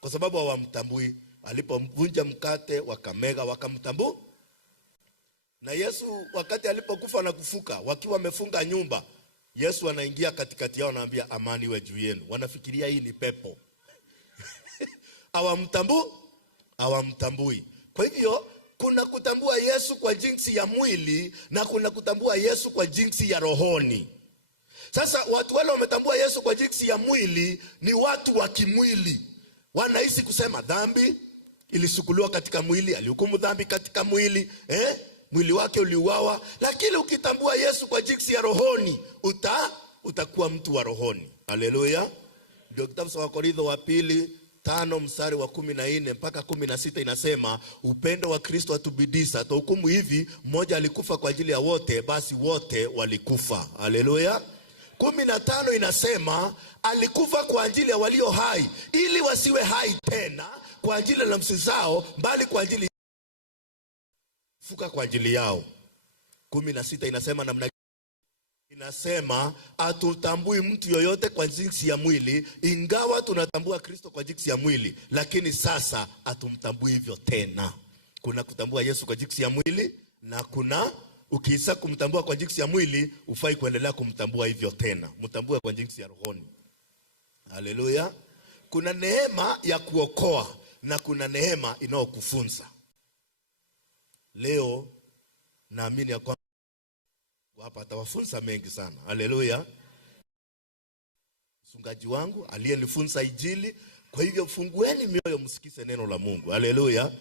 Kwa sababu hawamtambui. Alipovunja mkate wakamega wakamtambua. Na Yesu wakati alipokufa na kufuka, wakiwa wamefunga nyumba, Yesu anaingia katikati yao, anawaambia amani iwe juu yenu. Wanafikiria hii ni pepo. Hawamtambui. Kwa hivyo kuna kutambua Yesu kwa jinsi ya mwili na kuna kutambua Yesu kwa jinsi ya rohoni. Sasa watu wale wametambua Yesu kwa jinsi ya mwili ni watu wa kimwili. Wanahisi kusema dhambi ilisukuliwa katika mwili, alihukumu dhambi katika mwili, mwili wake uliuawa. Lakini ukitambua Yesu kwa jinsi ya rohoni, utakuwa mtu wa rohoni. Haleluya. Ndio kitabu cha Wakorintho wa pili 5 mstari wa 14 mpaka 16 inasema, upendo wa Kristo atubidisha tuhukumu hivi, mmoja alikufa kwa ajili ya wote, basi wote walikufa. Haleluya. 15 inasema alikufa kwa ajili ya walio hai, ili wasiwe hai tena kwa ajili ya nafsi zao, bali kwa ajili fuka kwa ajili yao. 16 inasema namna, inasema atutambui mtu yoyote kwa jinsi ya mwili, ingawa tunatambua Kristo kwa jinsi ya mwili, lakini sasa atumtambui hivyo tena. Kuna kutambua Yesu kwa jinsi ya mwili na kuna ukiisa kumtambua kwa jinsi ya mwili, ufai kuendelea kumtambua hivyo tena. Mtambue kwa jinsi ya rohoni. Haleluya. Kuna neema ya kuokoa na kuna neema inayokufunza. Leo naamini ya kwamba hapa atawafunza mengi sana. Haleluya. Mchungaji wangu aliyenifunza Injili, kwa hivyo fungueni mioyo msikize neno la Mungu. Haleluya.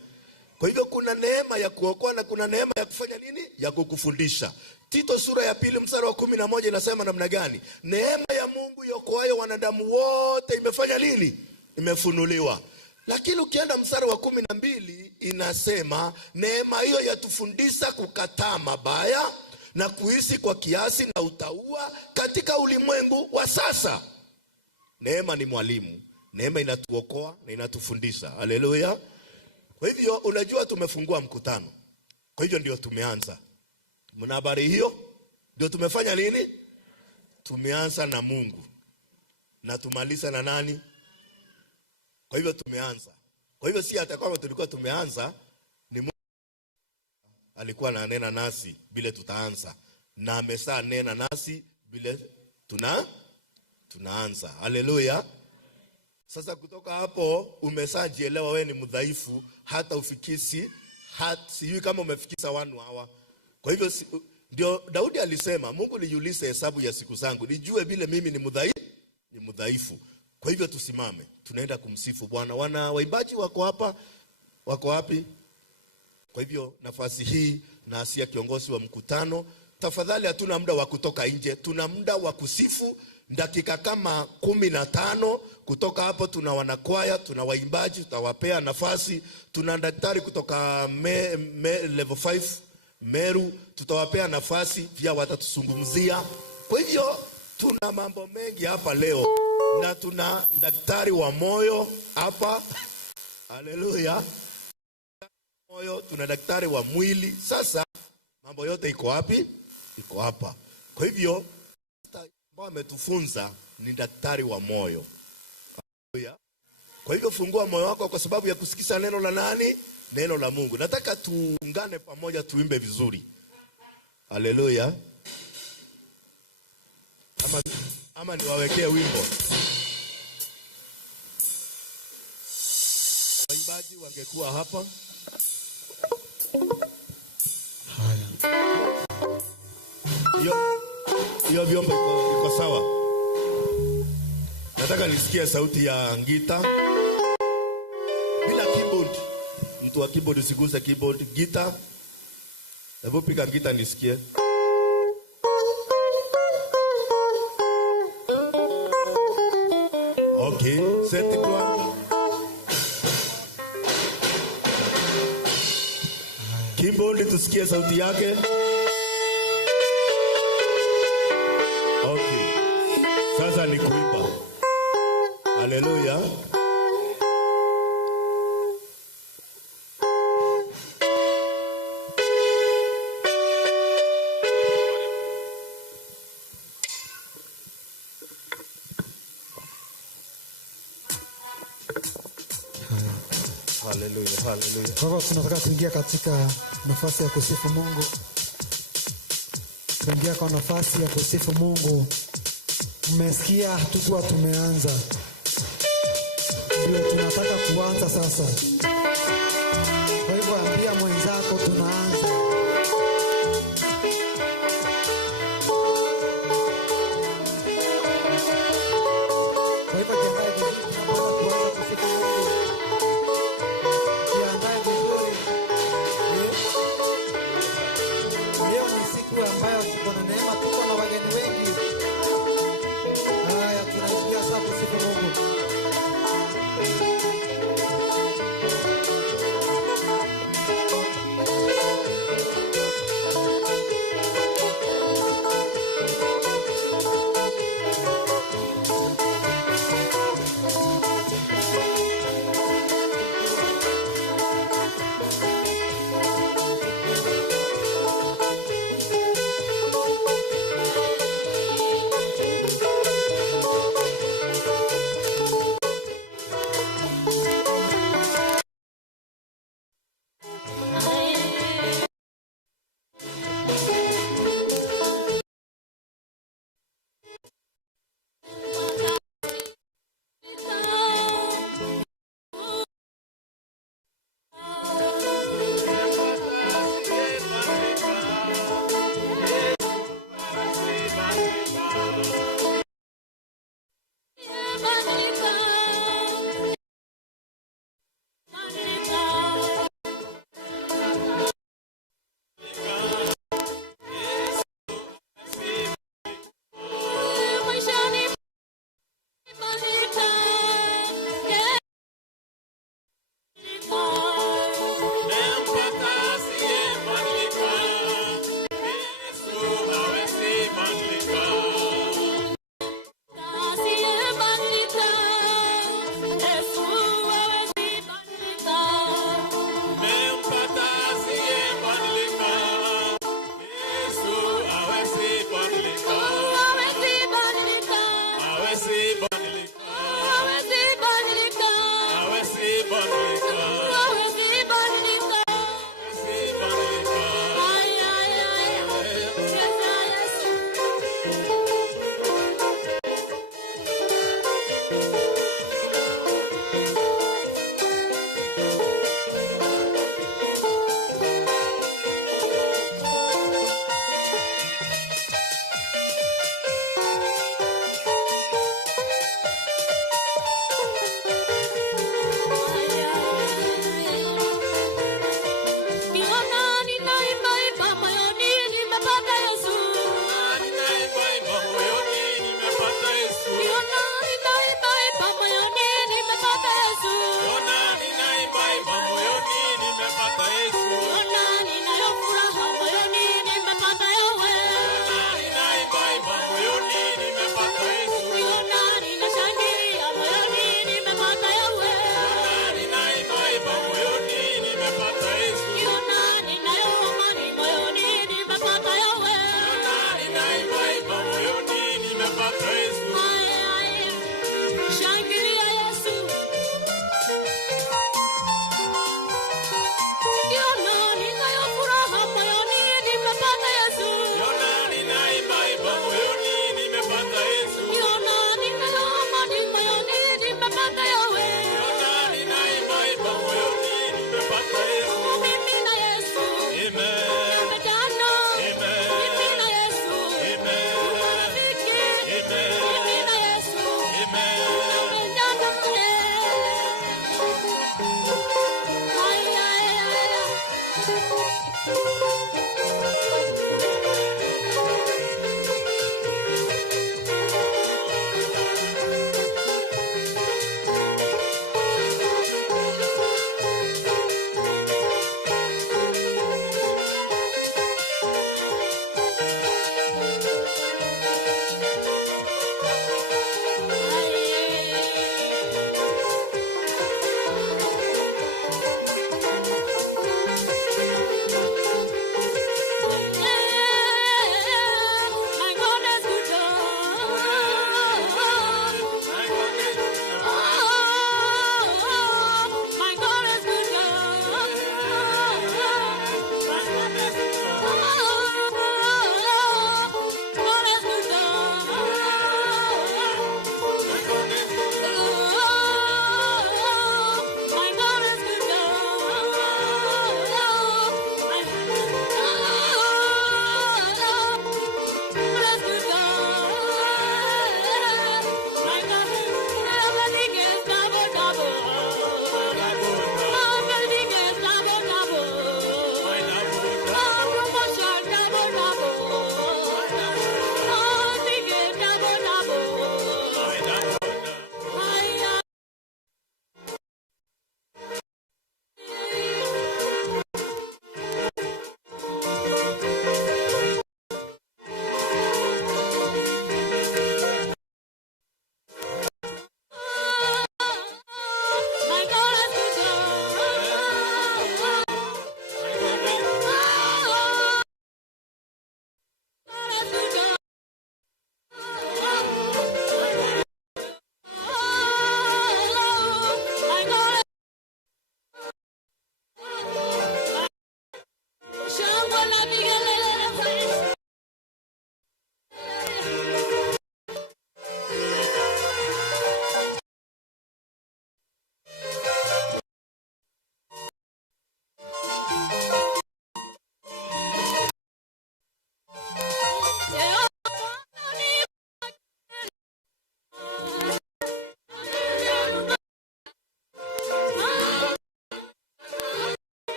Kwa hivyo kuna neema ya kuokoa na kuna neema ya kufanya nini? Ya kukufundisha. Tito sura ya 2 mstari wa 11 inasema namna gani? Neema ya Mungu iokoayo wanadamu wote imefanya nini? Imefunuliwa. Lakini ukienda mstari wa 12 inasema neema hiyo yatufundisha kukataa mabaya na kuishi kwa kiasi na utauwa katika ulimwengu wa sasa. Neema ni mwalimu. Neema inatuokoa na inatufundisha. Haleluya. Kwa hivyo unajua tumefungua mkutano. Kwa hivyo ndio tumeanza. Mna habari hiyo? Ndio tumefanya nini? Tumeanza na Mungu. Na tumaliza na nani? Kwa hivyo tumeanza. Kwa hivyo si hata kama tulikuwa tumeanza, ni Mungu alikuwa ananena nasi bila tutaanza. Na amesa nena nasi bila tunaanza. Haleluya. Sasa kutoka hapo umeshajielewa wewe ni mdhaifu, hata ufikisi sijui kama umefikisa 1 hour. Kwa hivyo ndio Daudi alisema, Mungu nijulishe hesabu ya siku zangu, nijue vile mimi ni mdhaifu. Kwa hivyo tusimame, tunaenda kumsifu Bwana. Wana waimbaji wako hapa, wako wapi? Kwa hivyo nafasi hii na Asia kiongozi wa mkutano, tafadhali hatuna muda wa kutoka nje, tuna muda wa kusifu dakika kama 15. Kutoka hapo tuna wanakwaya, tuna waimbaji, tutawapea nafasi. Tuna daktari kutoka level 5 Meru, tutawapea nafasi pia, watatuzungumzia. Kwa hivyo tuna mambo mengi hapa leo, na tuna daktari wa moyo hapa. Haleluya. Moyo, tuna daktari wa mwili. Sasa mambo yote iko wapi? Iko hapa. Kwa hivyo ambao ametufunza ni daktari wa moyo. Haleluya. Kwa hivyo fungua moyo wako kwa sababu ya kusikiza neno la nani? Neno la Mungu. Nataka tuungane pamoja, tuimbe vizuri. Haleluya. Ama niwawekee wimbo. Waimbaji wangekuwa hapa. Haya. Hiyo vyombo iko sawa. Nataka nisikie sauti ya gita. Bila keyboard. Mtu wa keyboard usiguse keyboard. Gita. Hebu piga gita nisikie. Okay, set it one. Keyboard tusikie sauti yake. Okay. Sasa ni kuimba. Haleluya. Haleluya, haleluya. Kwa hivyo tunataka kuingia katika nafasi ya kusifu Mungu. Kuingia kwa nafasi ya kusifu Mungu. Mmesikia hatukuwa tumeanza. Ndio tunataka kuanza sasa. Kwa hivyo ambia mwenzako tunaanza. Kwa hivyo jiandae vizuri, tunataka kuanza kusifu Mungu. Jiandae vizuri. Leo ni siku ambayo tuko na neema, tuko na wageni wengi. Haya, tunaingia sasa kusifu Mungu.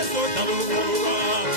Yes,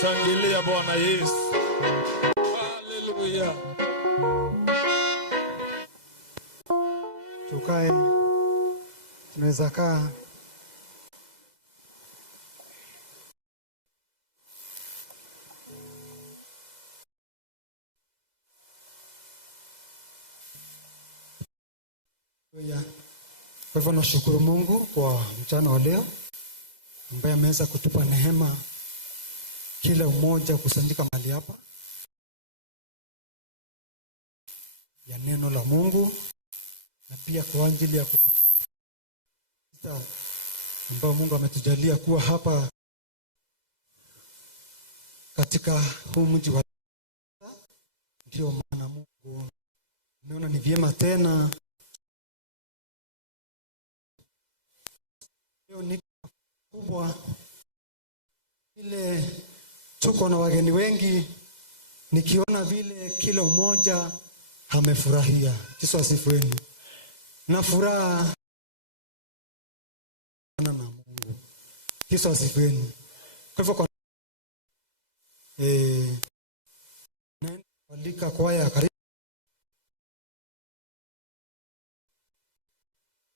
Shangilia Bwana Yesu. Haleluya. Tukae, tunaweza kaa. Kwa hivyo nashukuru Mungu kwa mchana wa leo ambaye ameweza kutupa neema kila mmoja kusanyika mahali hapa ya neno la Mungu, na pia kwa ajili ya ambao Mungu ametujalia kuwa hapa katika huu mji wa. Ndio maana Mungu ameona ni vyema tena leo ni kubwa ile tuko na wageni wengi, nikiona vile kila mmoja amefurahia. Yesu asifiwe. Na furaha na Mungu. Yesu asifiwe. Kwa hivyo naenda kualika kwaya karibu.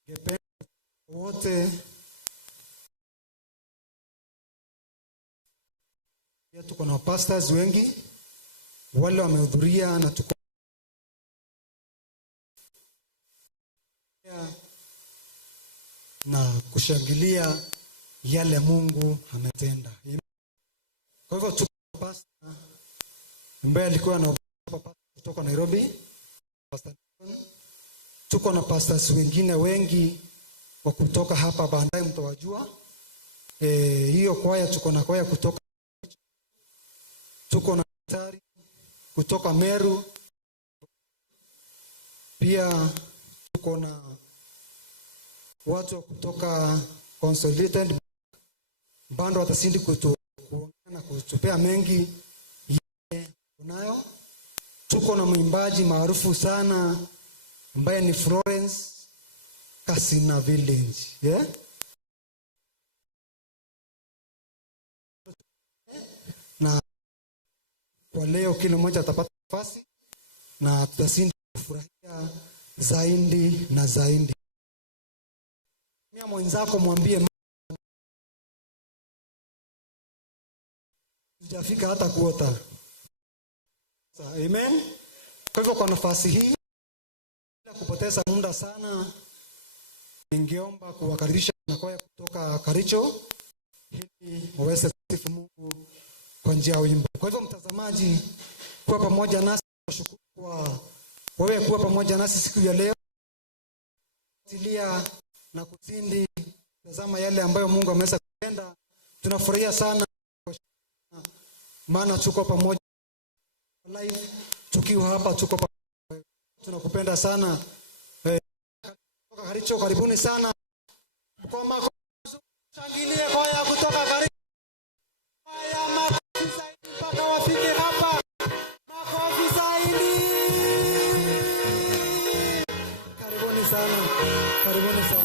Ngependa wote tuko na pastors wengi wale wamehudhuria na tuko na kushangilia yale Mungu ametenda. Kwa hivyo tuko na pastor ambaye alikuwa na kutoka Nairobi, pastor. Tuko na pastors wengine wengi wa kutoka hapa, baadaye mtawajua. Hiyo kwaya tuko na kwaya kutoka, tuko na daktari kutoka Meru, pia tuko na watu kutoka Consolidated bando watasindi kuona kutupea mengi unayo. Tuko na mwimbaji maarufu sana ambaye ni Florence Kasina Village, yeah? Na kwa leo kila mmoja atapata nafasi na tutasindi kufurahia zaidi na zaidi. Mia mwenzako mwambie hujafika hata kuota. Amen. Kwa hivyo kwa nafasi hii bila kupoteza muda sana, ningeomba kuwakaribisha na kwaya kutoka Karicho ili waweze kusifu Mungu kwa njia ya wimbo. Kwa hivyo mtazamaji, kuwa pamoja nasi, tunashukuru kwa wewe kuwa pamoja nasi siku ya leo. Tilia na kutindi, tazama yale ambayo Mungu ameweza kutenda. Tunafurahia sana maana tuko pamoja live, tukiwa hapa tuko pamoja. Tunakupenda sana. Kutoka Karicho, karibuni sana. Kwa shangilie kwaya kutoka Karicho. Kwaya makofi zaidi mpaka wafike hapa. Makofi zaidi. Karibuni sana. Karibuni sana.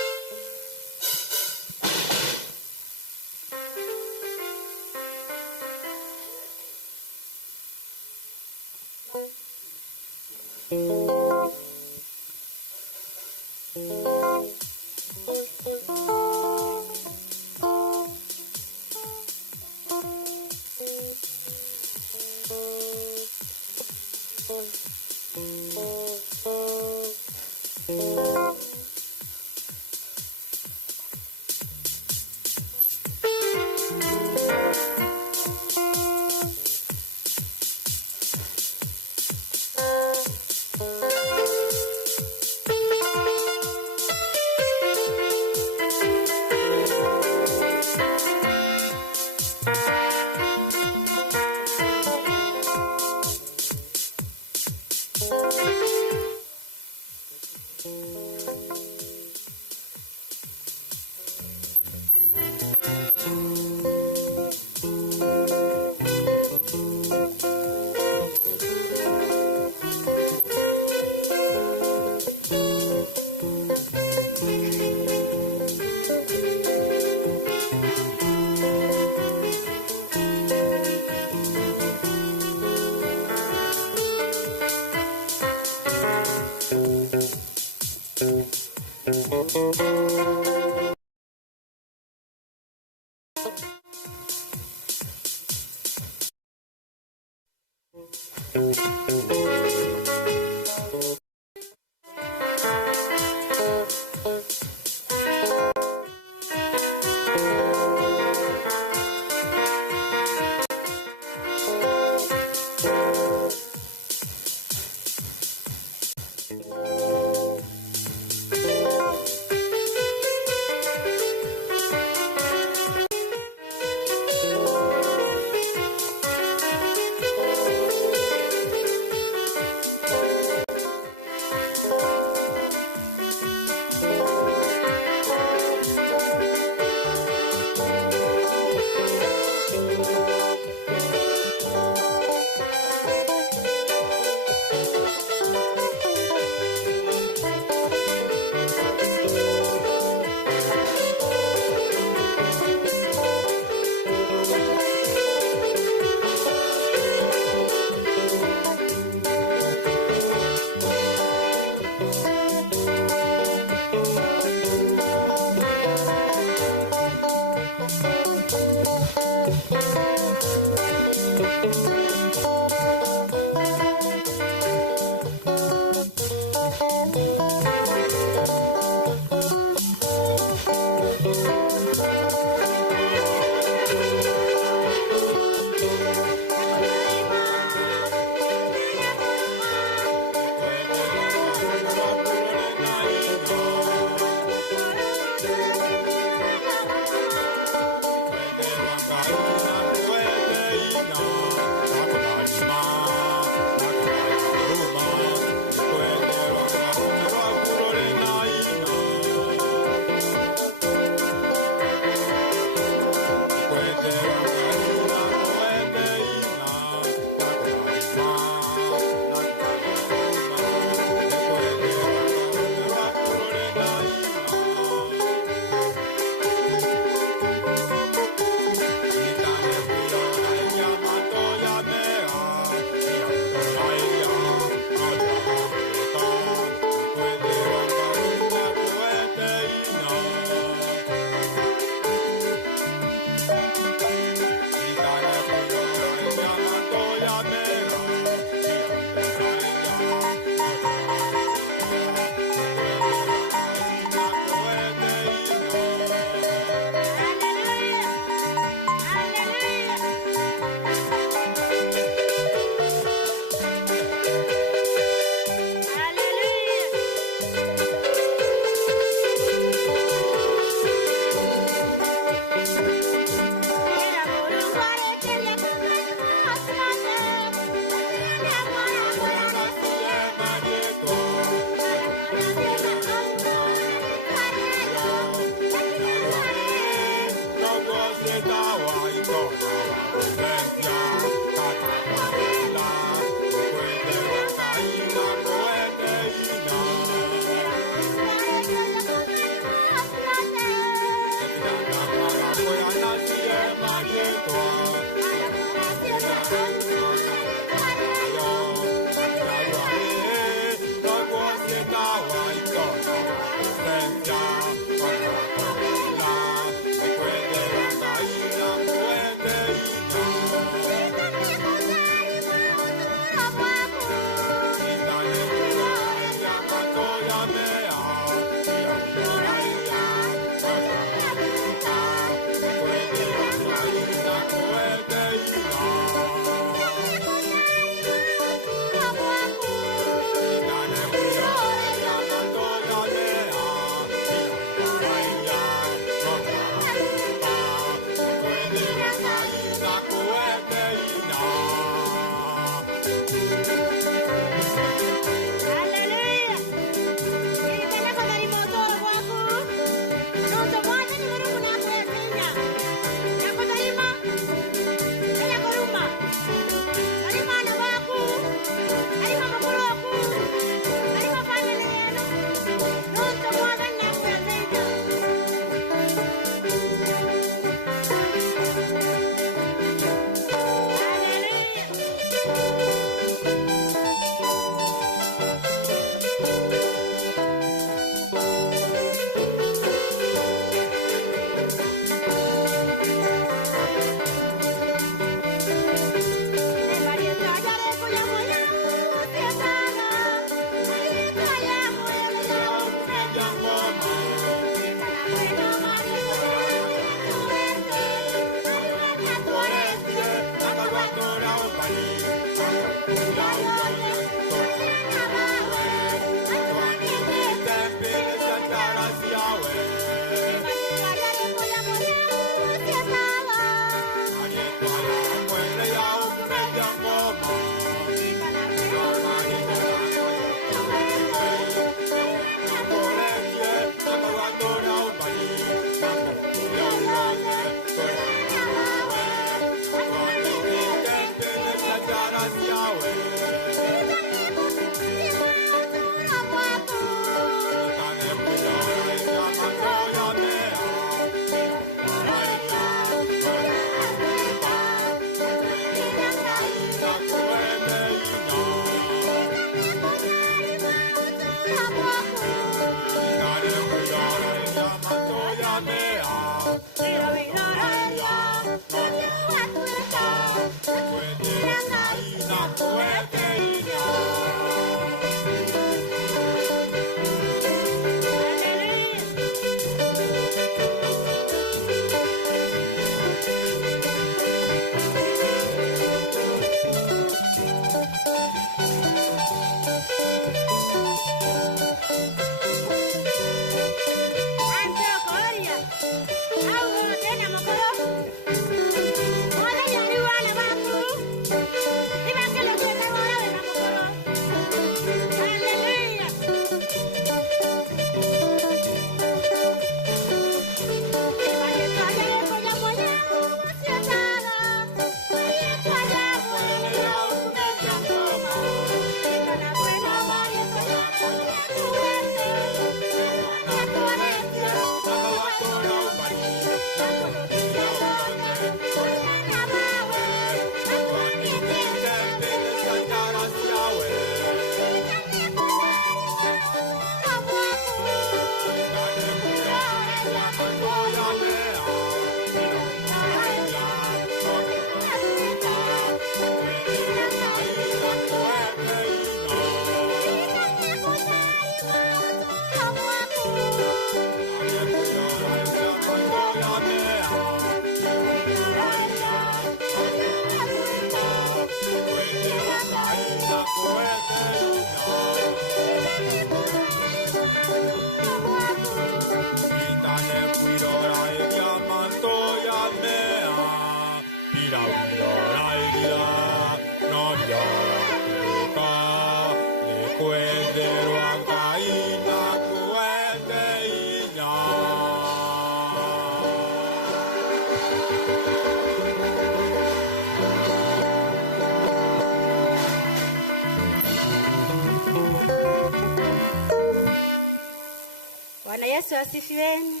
Yesu asifiwe.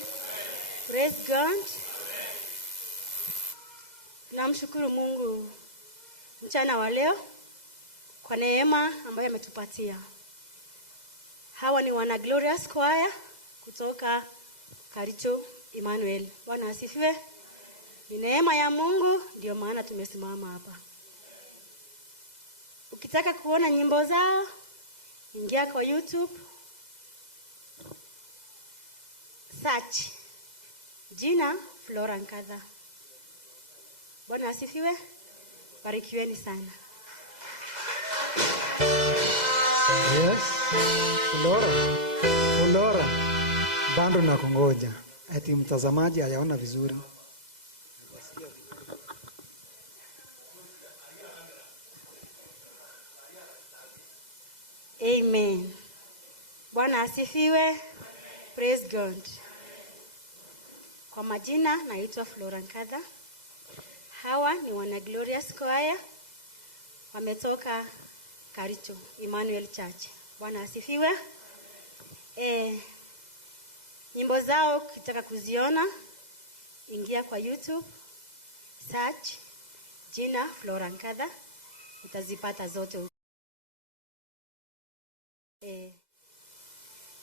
Praise God. Namshukuru Mungu mchana wa leo kwa neema ambayo ametupatia. Hawa ni wana Glorious Choir kutoka Karicho Emmanuel. Bwana asifiwe. Ni neema ya Mungu ndio maana tumesimama hapa. Ukitaka kuona nyimbo zao, ingia kwa YouTube. Search jina Flora Nkadha. Bwana asifiwe. Barikiweni sana. Yes. Flora. Bando na kungoja. Ati mtazamaji hayaona vizuri. Amen. Bwana asifiwe. Praise God. Kwa majina naitwa Flora Nkadha. Hawa ni wana Glorious Choir. Wametoka Karicho Emmanuel Church. Bwana asifiwe. Nyimbo zao ukitaka kuziona, ingia kwa YouTube, search jina Flora Nkadha, utazipata zote.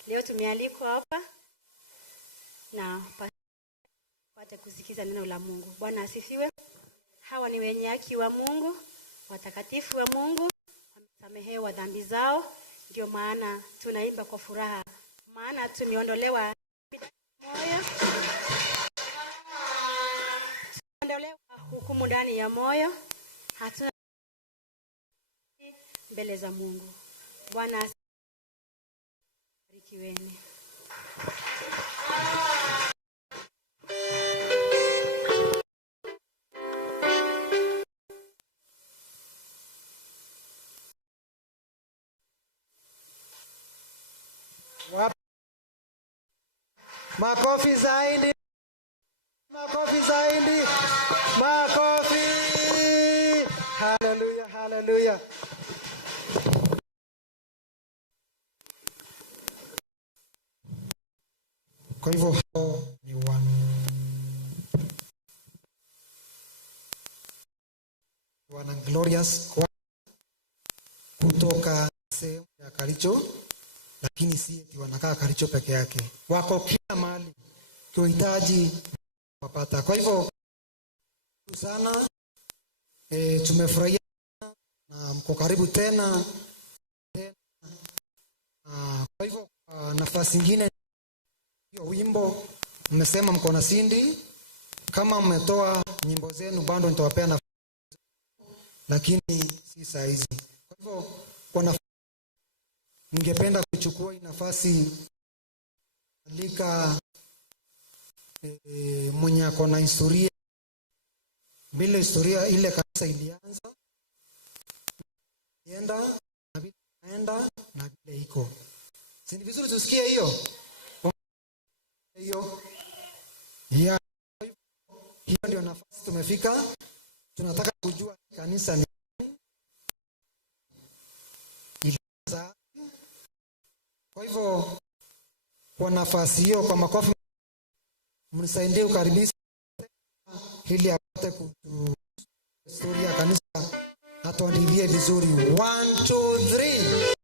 Leo tumealikwa hapa na pate kusikiza neno la Mungu. Bwana asifiwe. Hawa ni wenye haki wa Mungu, watakatifu wa Mungu, wamesamehewa dhambi zao, ndio maana tunaimba kwa furaha. Maana tumeondolewa moyo. Tumeondolewa hukumu ndani ya moyo. Hatuna mbele za Mungu. Bwana barikiweni. Makofi zaidi. Makofi zaidi. Makofi. Hallelujah, hallelujah. Kwa hivyo ni wana Glorious Choir kutoka sehemu ya Karicho, lakini si eti wanakaa Karicho peke yake. Wako kila mahali. Tunahitaji kupata. Kwa hivyo sana tumefurahia na mko karibu tena. Kwa hivyo nafasi nyingine hiyo wimbo mmesema mko na Cindy, kama mmetoa nyimbo zenu bado nitawapea nafasi, lakini si saa hizi. Kwa hivyo ningependa kuchukua hii nafasi alika mwenye ako na historia, bila historia ile kanisa ilianza ienda na vile inaenda na vile iko. Si ni vizuri tusikie hiyo? Hiyo ndio nafasi tumefika. Tunataka kujua kanisa ni ilianza. Kwa hivyo kwa nafasi hiyo, kwa makofi mnisaidie ukaribisha ili apate kutu historia ya kanisa, atuambie vizuri. 1 2 3.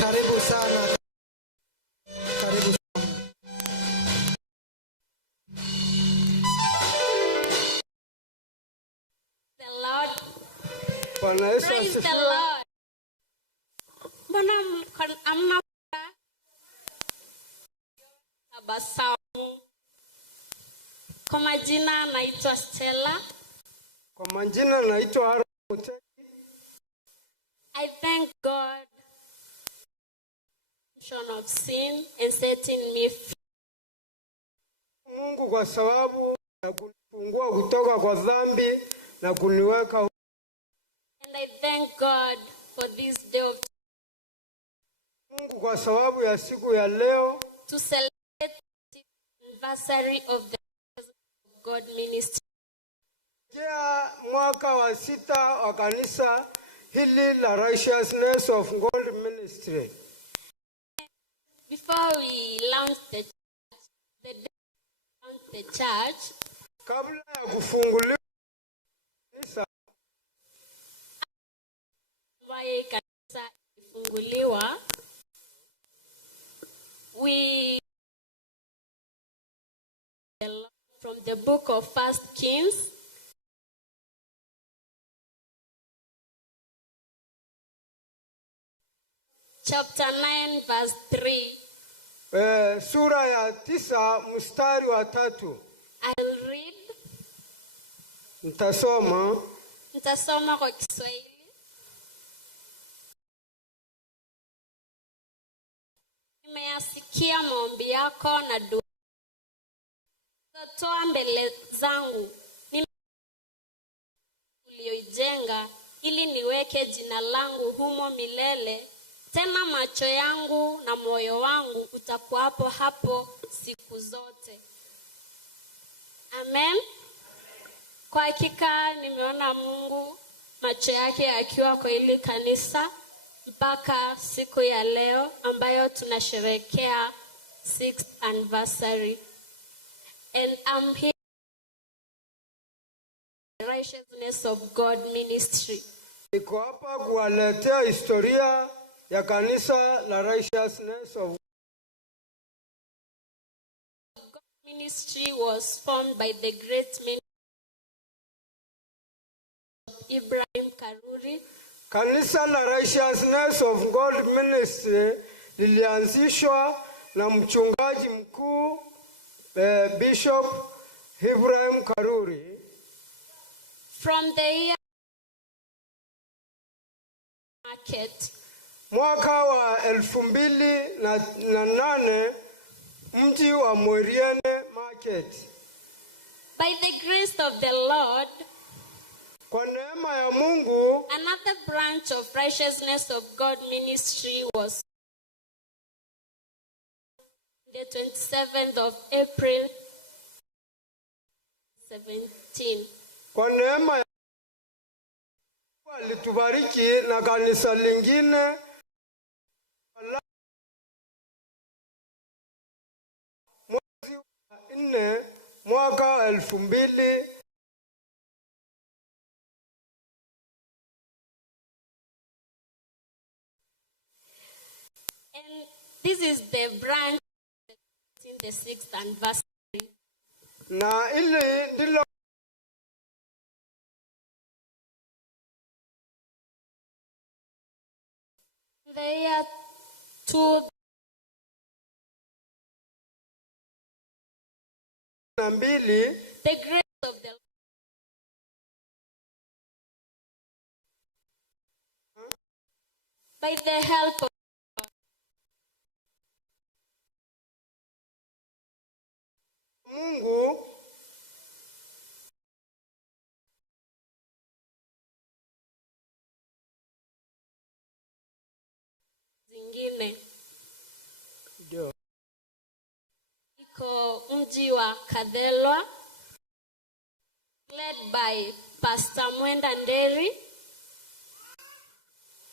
Karibu sana. Karibu. The Lord. Bwana Yesu Praise the asifiwe. Lord. Bwana amna tabasamu. Kwa majina naitwa Stella. Kwa majina naitwa Aaron Muteki. I thank God of sin and setting me free. Mungu kwa sababu ya kunifungua kutoka kwa dhambi na kuniweka. And I thank God for this day of Mungu kwa sababu ya siku ya leo to celebrate the anniversary of the God ministry. Mwaka wa 6 wa kanisa hili la Righteousness of God Ministry. before we launch the day we launch the church, kabla ya kufunguliwa kanisa, ambaye kanisa ifunguliwa, we from the book of 1 Kings chapter 9 verse 3. Sura ya 9 mstari wa 3. I'll read. Nitasoma kwa Kiswahili. Nimeyasikia maombi yako na dua toa mbele zangu ulioijenga ili niweke jina langu humo milele. Tena macho yangu na moyo wangu utakuwapo hapo siku zote. Amen. Kwa hakika nimeona Mungu macho yake akiwa kwa hili kanisa mpaka siku ya leo ambayo tunasherehekea 6th anniversary. And I'm here the Righteousness of God ministry. Niko hapa kuwaletea historia ya kanisa la Righteousness of God ministry was formed by the great man Ibrahim Karuri. Kanisa la Righteousness of God ministry lilianzishwa na mchungaji mkuu Bishop Ibrahim Karuri. From the year market, mwaka wa 2008 mji wa Moriene Market. By the grace of the Lord, kwa neema ya Mungu, another branch of Righteousness of God ministry was the 27th of April 17. Kwa neema ya Mungu alitubariki na kanisa lingine mwezi wa 4 mwaka 2000. And this is the branch in the 6th anniversary. Na ile ndilo The year 2 the grace of the Lord, by the help of Mungu, zingine ndio iko mji wa Kadhelwa, led by Pastor Mwenda Nderi.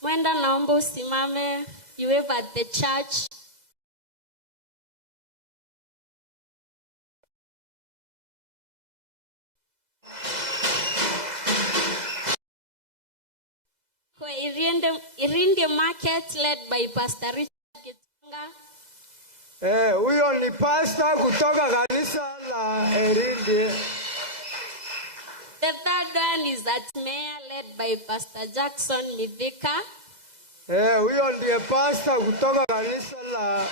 Mwenda, naomba usimame, you wave at the church. Kwa Irinde Market, led by Pastor Richard Kitanga. huyo ni pastor kutoka kanisa la Irinde. The third one is at Meya, led by Pastor Jackson Mivika. Huyo ndiye pastor kutoka kanisa la.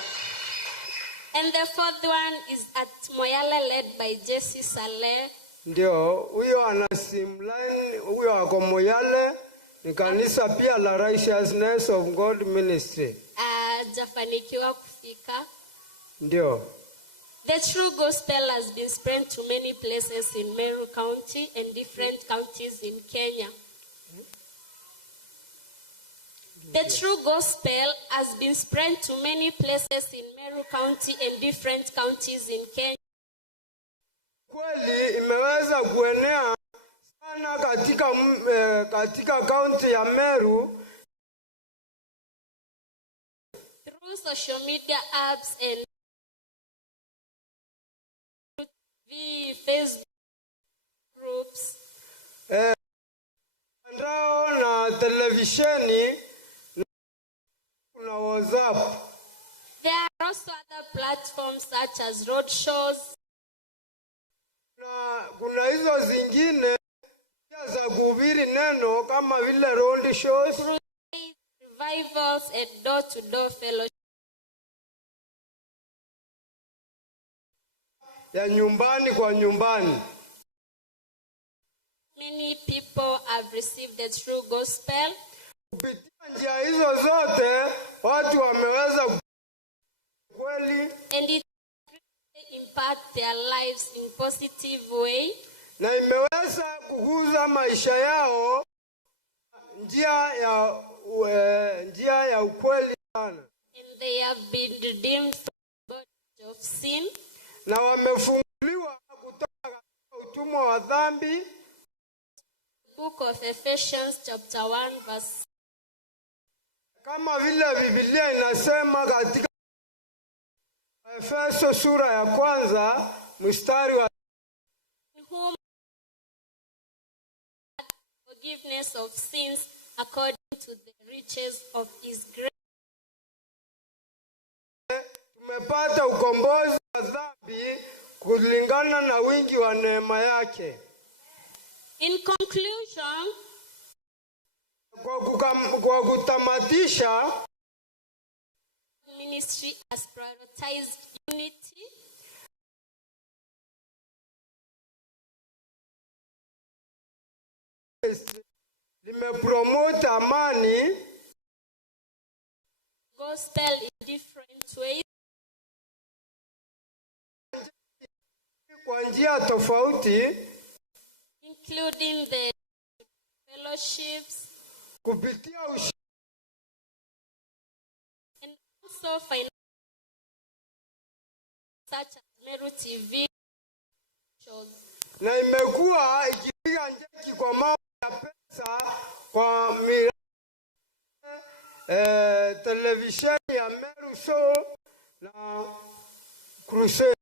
And the fourth one is at Moyale, led by Jesse Saleh. Ndio, huyo ana simline, huyo ako Moyale, ni kanisa pia la Righteousness of God ministry. Jafanikiwa kufika. Ndio. The true gospel has been spread to many places in Meru County and different counties in Kenya. The true gospel has been spread to many places in Meru County and different counties in Kenya. Kweli imeweza kuenea sana katika kaunti ya Meru. Through social media apps and the Facebook groups. Mtandao na televisheni na WhatsApp. There are also other platforms such as road shows. Na kuna hizo zingine za kuhubiri neno kama vile road shows, crusades, revivals, and door-to-door fellowship. ya nyumbani kwa nyumbani. Many people have received the true gospel. Kupitia njia hizo zote watu wameweza kweli, And it impact their lives in positive way. na imeweza kuguza maisha yao njia ya ukweli sana, And they have been redeemed from bondage of sin. na wamefunguliwa kutoka katika utumwa wa dhambi. Book of Ephesians chapter 1 verse Kama vile Biblia inasema katika Efeso sura ya 1 mstari wa in whom forgiveness of sins according to the riches of his grace. tumepata ukombozi wa dhambi kulingana na wingi wa neema yake. In conclusion, Kwa kutamatisha, ministry has prioritized unity, limepromote amani gospel in different ways, kwa njia tofauti, including the fellowships kupitia and also financial, such as Meru TV shows. na imekuwa ikipiga njeki kwa mambo ya pesa kwa televisheni ya Meru Show na Crusade.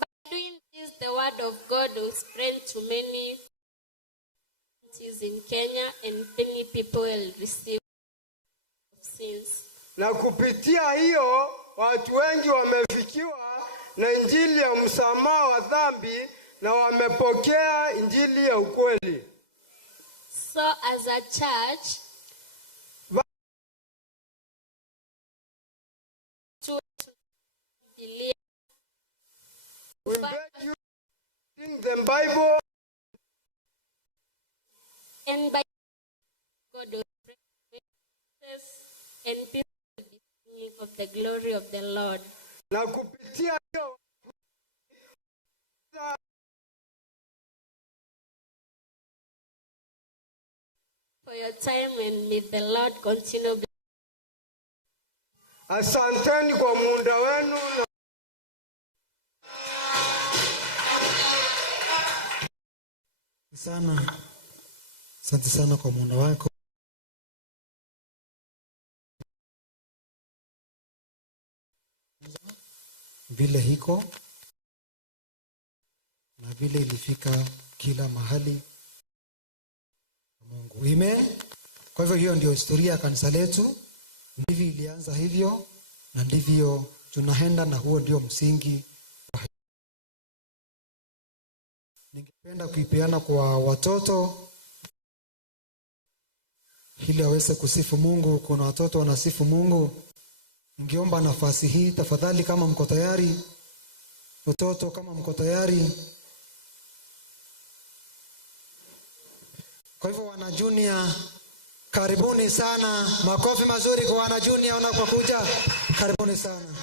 By doing this, the word of God will spread to many cities in Kenya, and many people will receive sins. Na kupitia hiyo watu wengi wamefikiwa na injili ya msamaha wa dhambi na wamepokea injili ya ukweli. So as a church, to believe, We beg you to read the Bible and by God will bring success, and people will be singing of the glory of the Lord. na kupitia hiyo For your time, and may the Lord continue blessing. asanteni kwa muda wenu na sana. Asante sana kwa muda wako. Vile hiko na vile ilifika kila mahali Mungu. Amen. Kwa hivyo hiyo ndio historia ya kanisa letu. Ndivyo ilianza hivyo na ndivyo tunaenda, na huo ndio msingi. Ningependa kuipeana kwa watoto ili waweze kusifu Mungu. Kuna watoto wanasifu Mungu. Ningeomba nafasi hii tafadhali, kama mko tayari, watoto kama mko tayari. Kwa hivyo wana junior, karibuni sana. Makofi mazuri kwa wana junior wanapokuja. Karibuni sana.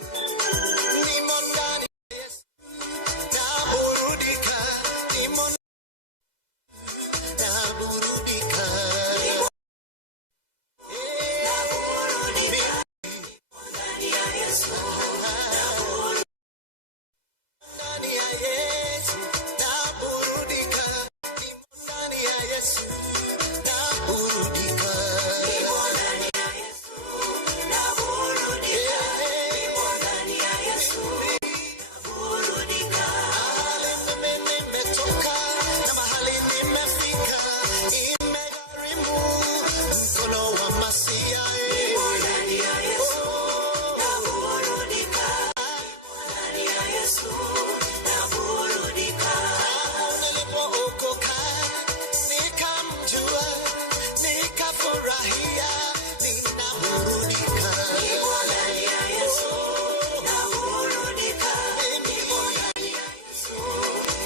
Nimo ndani ya Yesu, naburudika. Nimo naburudika. Ndani ya Yesu, ndani ya Yesu, naburudika. Nimo ndani ya Yesu, naburudika. Nimo ndani ya Yesu, naburudika. Nimo ndani ya Yesu, naburudika. Mahali nimetoka na mahali nimefika, imegharimu mkono wa Masia. Nimo ndani ya Yesu, naburudika. Nimo ndani ya Yesu, naburudika. Nilipookoka nikamjua, nikafurahia, ninaburudika. Nimo ndani ya Yesu, naburudika. Nimo ndani ya Yesu,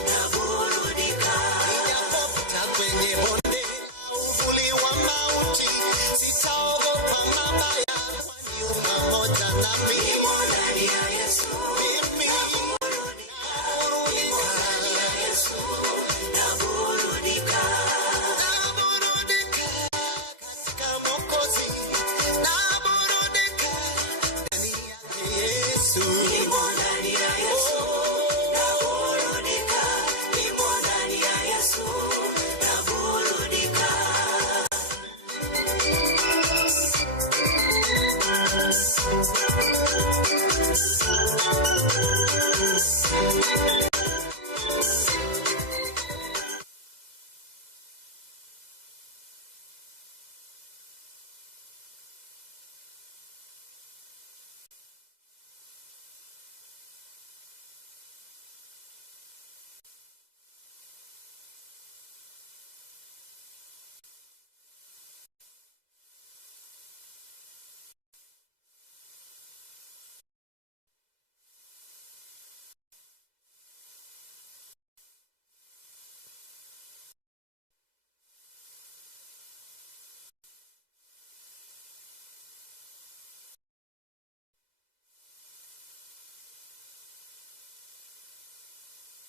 naburudika. Nijapopita kwenye bonde la uvuli wa mauti, sitaogopa mabaya, kwani yu pamoja nami. Nimo ndani ya Yesu, mimi naburudika. Ndani ya Yesu, naburudika. Naburudika katika Mwokozi, naburudika ndani yake Yesu. Nimo ndani ya Yesu, naburudika. Nimo ndani ya Yesu, naburudika.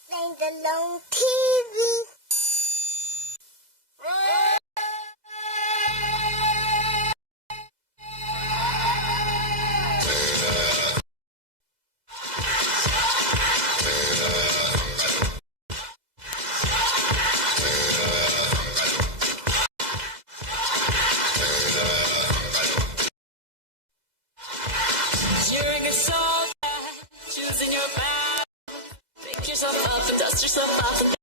Playing the long TV. Cheering a song, choosing your path. Pick yourself up and dust yourself off.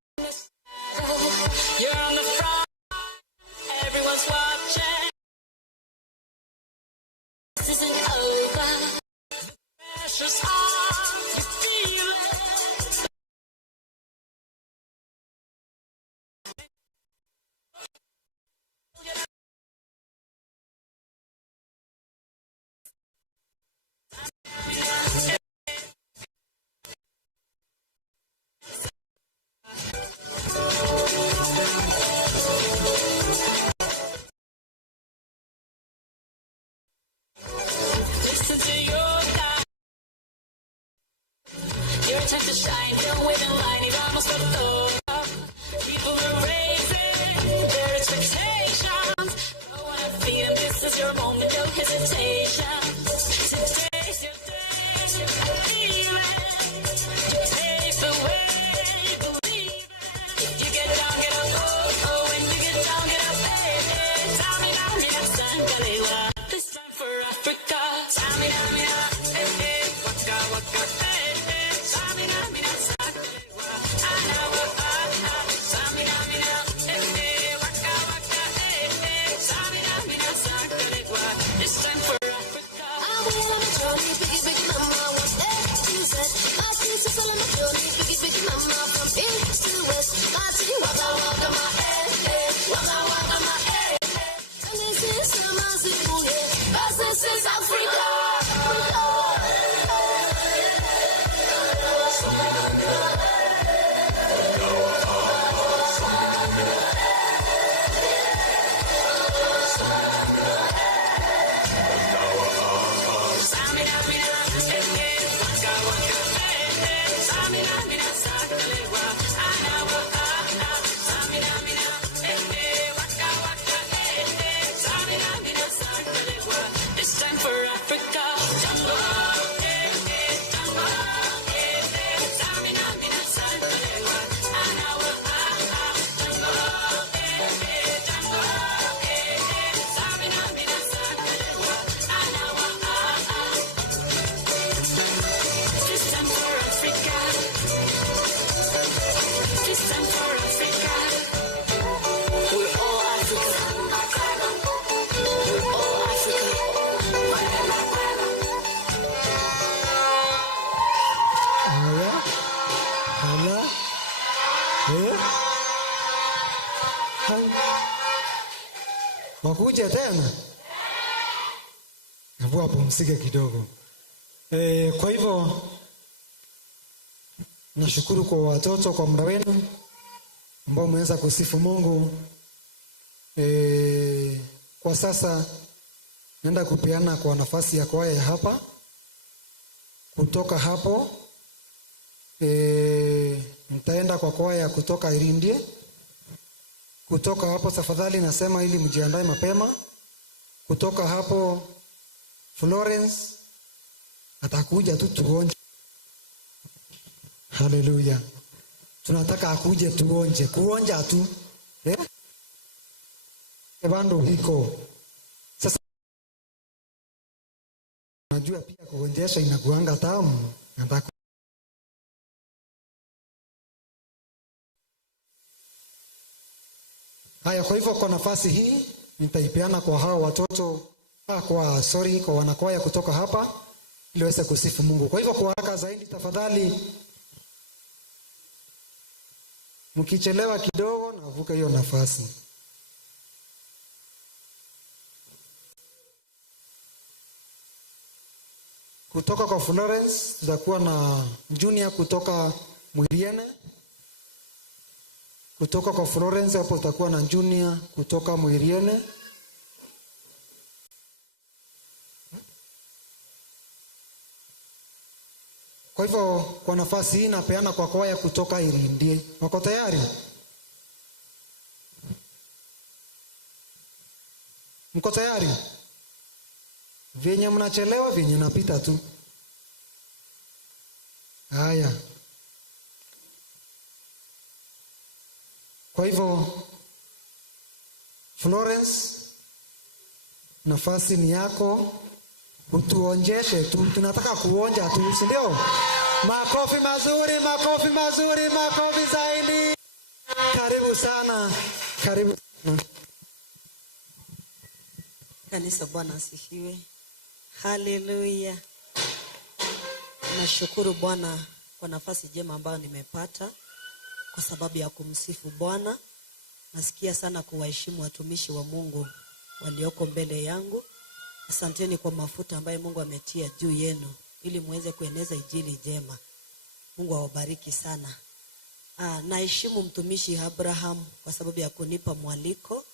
wakuje tena. Hebu wapumzike kidogo. Kwa hivyo nashukuru kwa watoto kwa muda wenu ambao mmeweza kusifu Mungu. Kwa sasa naenda kupeana kwa nafasi ya kwaya ya hapa. Kutoka hapo nitaenda kwa kwaya kutoka Irindie. Kutoka hapo tafadhali nasema ili mjiandae mapema. Kutoka hapo Florence atakuja tu tuonje. Haleluya. Tunataka akuje tuonje, kuonja tu. Bando hiko. Sasa najua pia kuonjesha inakuanga tamu. Nataka haya, kwa hivyo kwa nafasi hii nitaipeana kwa hao watoto kwa wanakwaya kutoka hapa ili waweze kusifu Mungu. Kwa hivyo kwa haraka zaidi tafadhali, mkichelewa kidogo navuka hiyo nafasi. Kutoka kwa Florence tutakuwa na Junior kutoka Mwiriene. Kutoka kwa Florence hapo tutakuwa na Junior kutoka Mwiriene. Kwa hivyo kwa nafasi hii napeana kwa kwaya kutoka Irindie. Wako tayari? Mko tayari? Vyenye mnachelewa vyenye napita tu. Haya. Kwa hivyo Florence, nafasi ni yako. Utuonjeshe tu, tunataka kuonja tu, si ndio? Makofi mazuri, makofi mazuri, makofi zaidi. Karibu sana, karibu. Kanisa, Bwana asifiwe. Haleluya. Nashukuru Bwana kwa nafasi njema ambayo nimepata kwa sababu ya kumsifu Bwana. Nasikia sana kuwaheshimu watumishi wa Mungu walioko mbele yangu. Asanteni kwa mafuta ambayo Mungu ametia juu yenu ili muweze kueneza injili njema. Mungu awabariki sana. Naheshimu mtumishi Abraham kwa sababu ya kunipa mwaliko.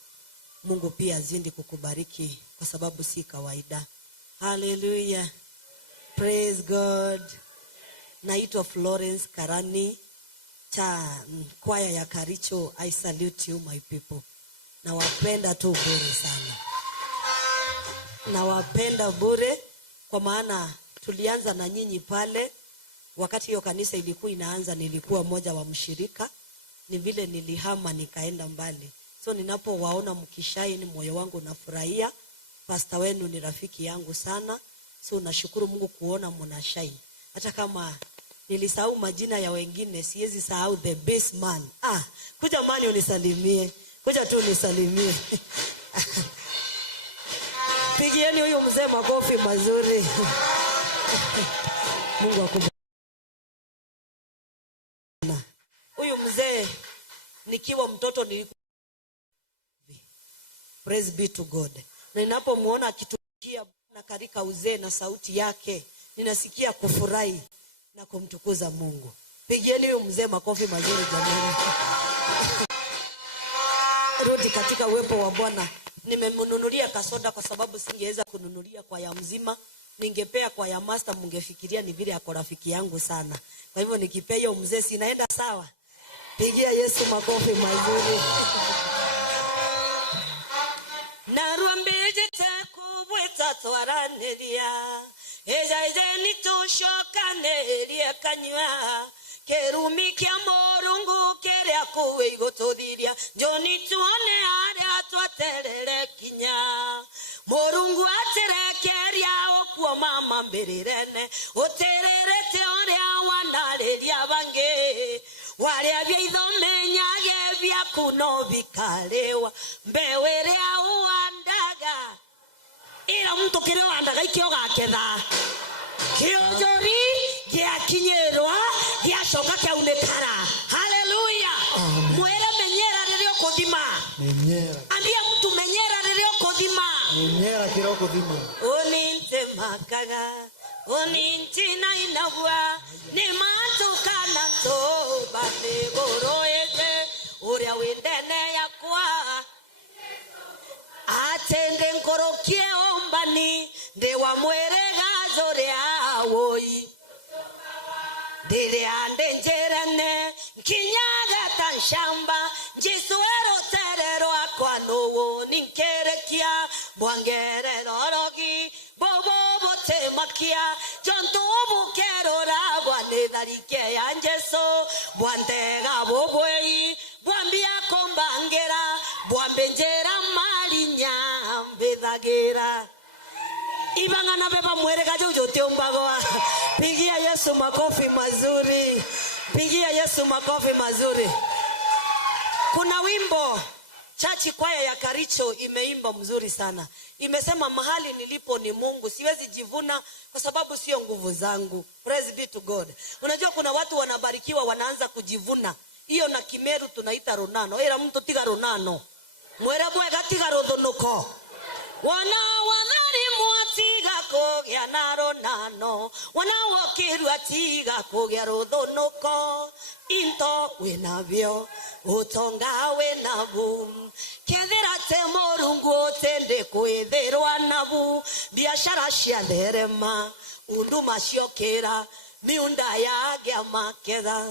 Mungu pia azidi kukubariki kwa sababu si kawaida. Hallelujah. Praise God. Naitwa Florence Karani cha kwaya ya Karicho. I salute you my people. Nawapenda tu bure sana. Nawapenda bure kwa maana tulianza na nyinyi pale. Wakati hiyo kanisa ilikuwa inaanza nilikuwa mmoja wa mshirika. Ni vile nilihama nikaenda mbali. So ninapowaona mkishaini moyo wangu unafurahia. Pastor wenu ni rafiki yangu sana. So nashukuru Mungu kuona mnashine. Hata kama nilisahau majina ya wengine, siwezi sahau the best man. Kuja mani unisalimie. Kuja tu unisalimie. Pigieni huyu mzee makofi mazuri. Mungu akubariki. Huyu mzee nikiwa mtoto nilikuwa. Praise be to God. Na ninapomuona akitumikia Bwana katika uzee na sauti yake, ninasikia kufurahi na kumtukuza Mungu. Pigieni huyu mzee makofi mazuri jamani. Rudi katika uwepo wa Bwana. Nimemnunulia kasoda kwa sababu singeweza kununulia kwa ya mzima. Ningepea kwa ya master, mungefikiria ni vile yako rafiki yangu sana. Kwa hivyo nikipea hiyo mzee sinaenda sawa. Pigia Yesu makofi mazuri. Narwambeje takubweta twaraneria. Eja nitoshokaneria kanywa. Kerumi kia morungu keria kuwe igotothiria. Joni tuone aria twaterere kinya. Morungu aterekeria okuo mama mberirene. Otererete oria wanareria bange. Waria bia ithomenyage bia kuno bikarewa. Mbewerea uandaga. Ira mtu kire wandaga ikio gaketha. Kiojori gia kinyerwa gia shoka kia unekara. Hallelujah. Mwere menyera ririo kodima. Menyera. Ambia mtu menyera ririo kodima. Nyera kiroko dhimwe. Uninte makaga, uninti na inagwa, ni matuka na toba ni goroete, uria windene ya kwa. Atende nkorokie ombani, dewa mwerega zore awoi. Dile ande njerane, kinyaga tanshamba, njisuero terero akwanowo, ninkerekia, bwangere lorogi, bobo bote makia, jontu bukero rabwa nedarike anjeso, bwantega bobwei, bwambia kombangera, bwambenjera malinya, bedagera. Ibangana beba mwereka jojote umbagoa. Pigia Yesu makofi mazuri. Pigia Yesu makofi mazuri. Kuna wimbo chachi kwaya ya Karicho imeimba mzuri sana. Imesema mahali nilipo ni Mungu. Siwezi jivuna kwa sababu sio nguvu zangu. Praise be to God. Unajua kuna watu wanabarikiwa wanaanza kujivuna. Hiyo na Kimeru tunaita ronano. Era mtu tiga ronano. Mwera bwega tiga rodhonuko. Wana wadhari mwatiga kogya naronano. Wana wakiru atiga kogya rodhonuko. Into wenavyo utonga wenabu. Kethira te morungu tende kwetherwa nabu. Biashara cia therema unduma ciokera miunda yagya maketha.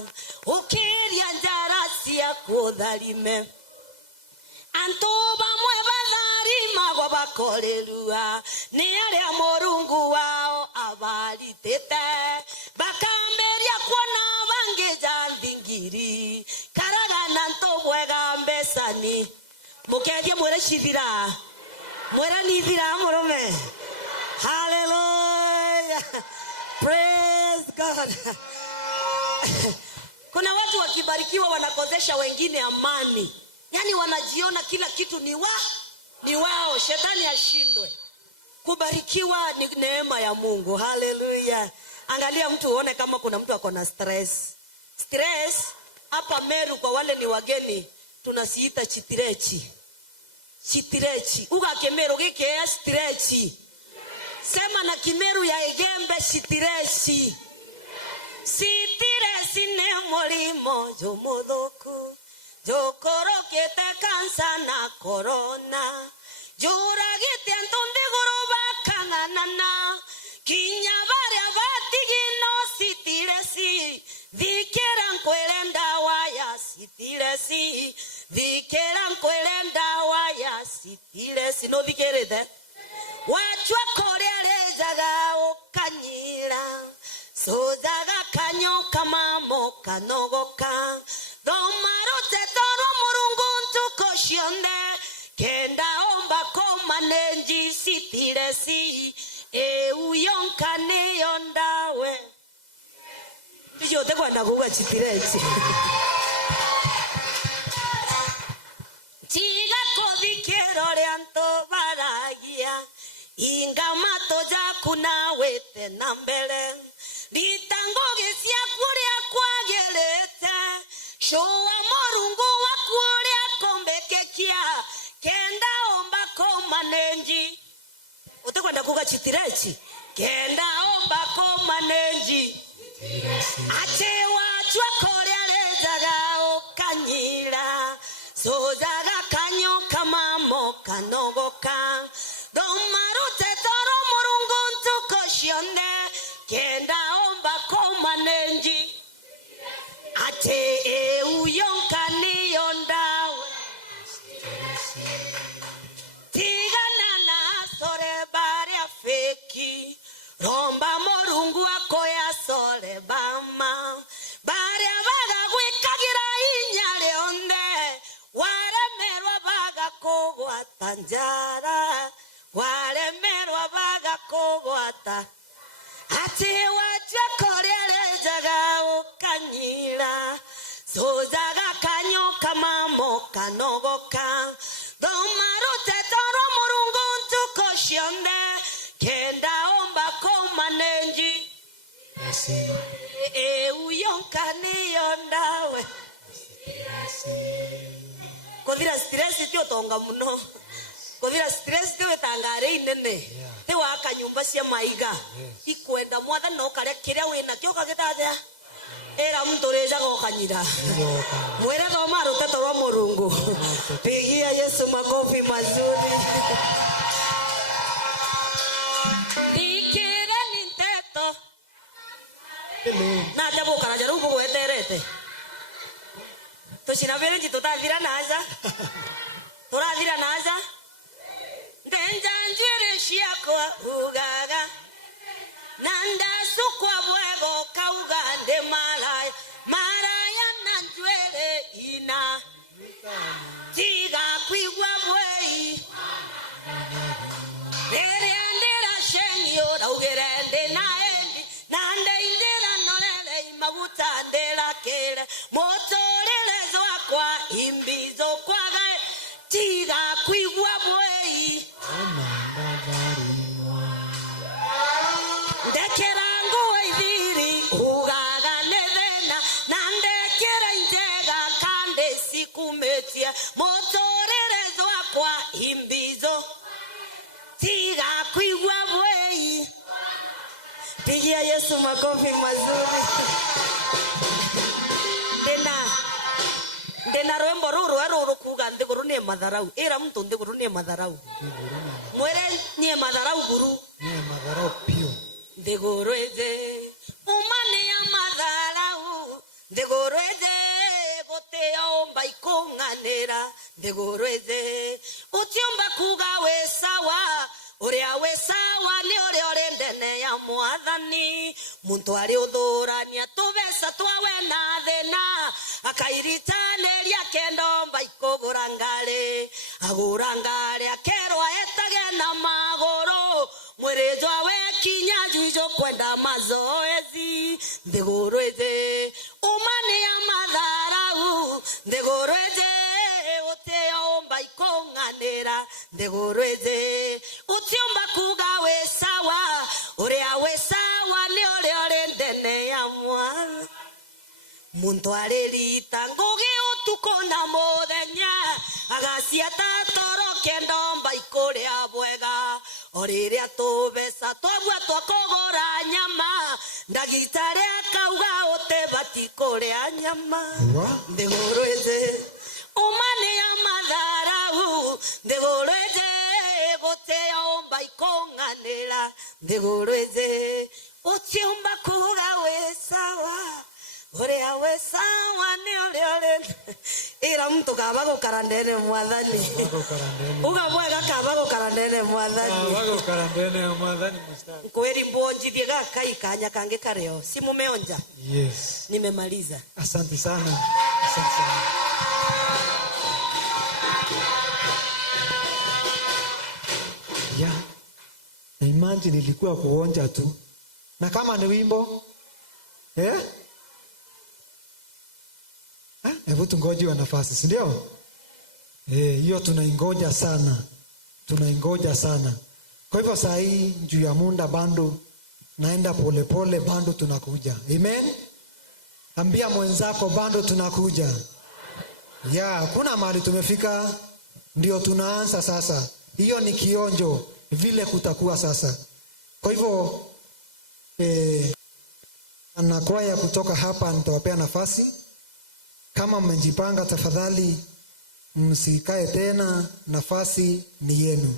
Ukiria njara cia kutharime Antoba mwebadhari magwa bakorelua. Ni aria morungu wao abalitete. Bakamberia kuona bangeja thingiri. Karaga na ntobwega mbesani. Mukeje mwere shithira. Mwere nithira morome. Hallelujah. Praise God. Kuna watu wakibarikiwa wanakozesha wengine amani. Yani wanajiona kila kitu ni wao, shetani ashindwe. Kubarikiwa ni neema ya Mungu. Hallelujah. Angalia mtu uone kama kuna mtu ako na stress. Stress hapa Meru kwa wale ni wageni tunasiita chitirechi. Chitirechi. Uga Kemeru gike stretchi. Sema na Kimeru ya Egembe chitirechi. Chitirechi ne molimo jomodhoku. Jokorokete kansa na corona. Juragite ntonde goroba kanganana. Kinyabare abatigino sitiresi. Dikeran kwelenda waya sitiresi. Dikeran kwelenda waya sitiresi. No dikerede. Wachwa korere jaga okanyira. Sojaga kanyo kamamo kanogoka. Domarote toro murunguntu koshionde. Kenda omba koma nenji sitiresi. Uyonka niyondawe. Ndiyo tegwa naguga sitiresi. Chiga kodikero leanto baragia. Ingamato jakuna wete nambele. Litango gesia kuria kwagelete. Showa morungu wakuria kombekekia. Kenda omba koma nenji. Utakwenda kuga chitirechi. Kenda omba koma nenji. Ache wachwa korea lezaga okanyira. Sozaga kanyo kamamo kanogoka. Domarute toro morungu ntukoshionde. Kenda omba koma nenji. Ate uyonka niyondawe. Tigana na sore baria feki. Romba morungu wako ya sore bama. Baria baga wikagira inyale onde. Ware merwa baga kogwa tanjara. Ware merwa baga kogwa ta. Ate wacha korele jaga okanyira. Sozaga kanyo kamamo kanogoka. Domarote toro morungu ntukoshionde. Kenda omba koma nenji. Uyonka niyondawe. Kodira stress tio tonga muno. Kodira stress tio tangare inene te waka nyumba cia maiga ikwenda mwathani no kare kiria wina kio kagitathia era mtu reja gokanyira mwere thoma ruteto rwa Murungu. Pigia Yesu makofi mazuri. Dikira ninteto na jabu kana jaru bugo eterete tushirabere nji tutathira naja turathira naja ndenja njire ciakwa ugaga nanda sukwa bwego kauga nde malaya na njwere ina tiga kwigwa bwei ndera shengyo daugerende naendi nande indera nolele maguta ndera kele motorele zwakwa imbizo kwaga tiga kwigwa bwei ndekerango waithiri ugaga nethena na ndekera intega kande sikumetia motorere zwakwa imbizo tiga kwigwa bwei. Pigia Yesu makofi mazuri. Ndena rwembo ruru kuga ndiguru ni madharau era mtu ndiguru ni madharau mwere ni madharau guru ni madharau pio ndiguru eze umane ya madharau ndiguru eze gote omba ikonganera ndiguru eze utiomba kuga we sawa uria we sawa ni uri ndene ya mwathani muntu ari uthurania tubesa twawe na thina akairitaneria kendomba ikugura ngari akerwa etage na magoro mwerezo we kinya jijo kwenda mazoezi ndiguru eze umane ya madharau ndiguru eze uteomba ikonganira ndiguru eze utiomba kuga we sawa uria we sawa ni uri ndene ya mwana muntu aririta ngugi utuko na muthenya agaciata toro kendomba ikuria bwega oriria tubesa twabua twakogora nyama ndagitari akauga utebati kuria nyama ndiguru eze umane ya madharau ndiguru eze goteomba ikonganira ndiguru eze utiomba kuga we sawa uria we sawa ni uri ira mtu kaba gukara ndene mwathani uga bwega kaba gukara ndene mwathani kweli mbonjithie gakai kanya kange kareo si mumeonja. Yes, nimemaliza. Asante sana. Ya, imagine ilikuwa kuonja tu. Na kama ni wimbo hebu tungoje wa nafasi, si ndio? Hiyo tunaingoja sana. Kwa hivyo saa hii juu ya muda bando naenda polepole, bando tunakuja. Amen. Ambia mwenzako bando tunakuja. Kuna mahali tumefika, ndio tunaanza sasa. Hiyo ni kionjo vile kutakuwa sasa. Kwa hivyo anakwaya kutoka hapa nitawapea nafasi. Kama mmejipanga tafadhali msikae tena, nafasi ni yenu.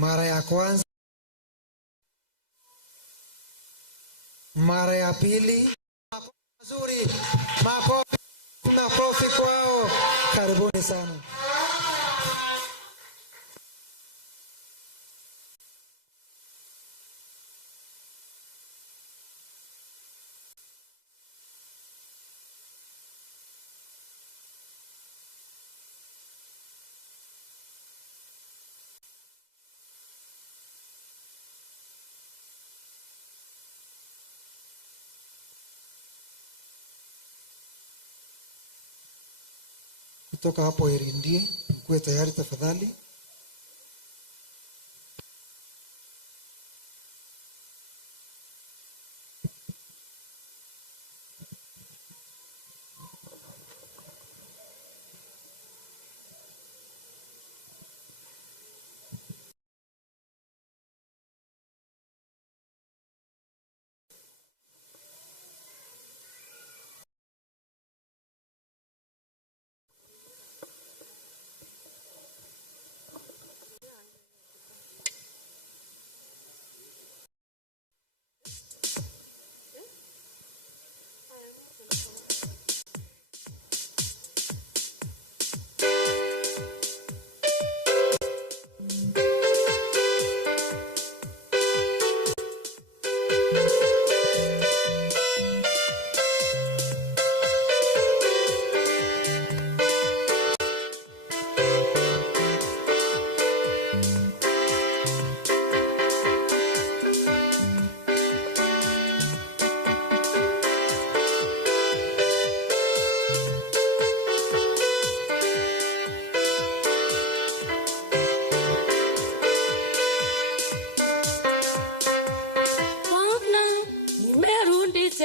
Mara ya kwanza, mara ya pili. Mazuri, makofi kwao. Karibuni sana. Kutoka hapo Erindie, mkuwe tayari tafadhali.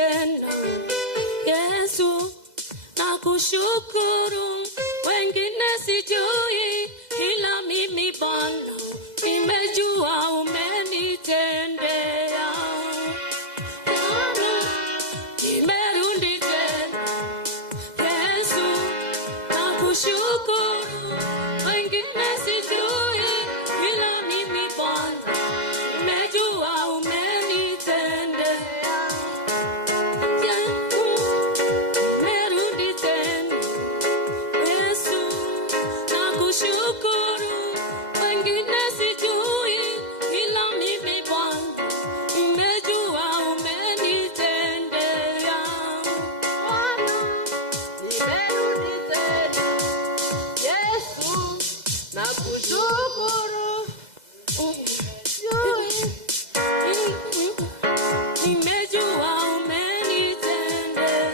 tena. Yesu, nakushukuru, wengine sijui, ila mimi Bwana nimejua umenitendea. Nimerudi tena. Yesu, nakushukuru, wengine sijui, ila mimi Bwana nimejua umenitendea. Nimerudi tena. Yesu, nakushukuru, wengine sijui, ila mimi Bwana nimejua umenitendea. Nimerudi tena. Yesu, nakushukuru, nimejua umenitendea.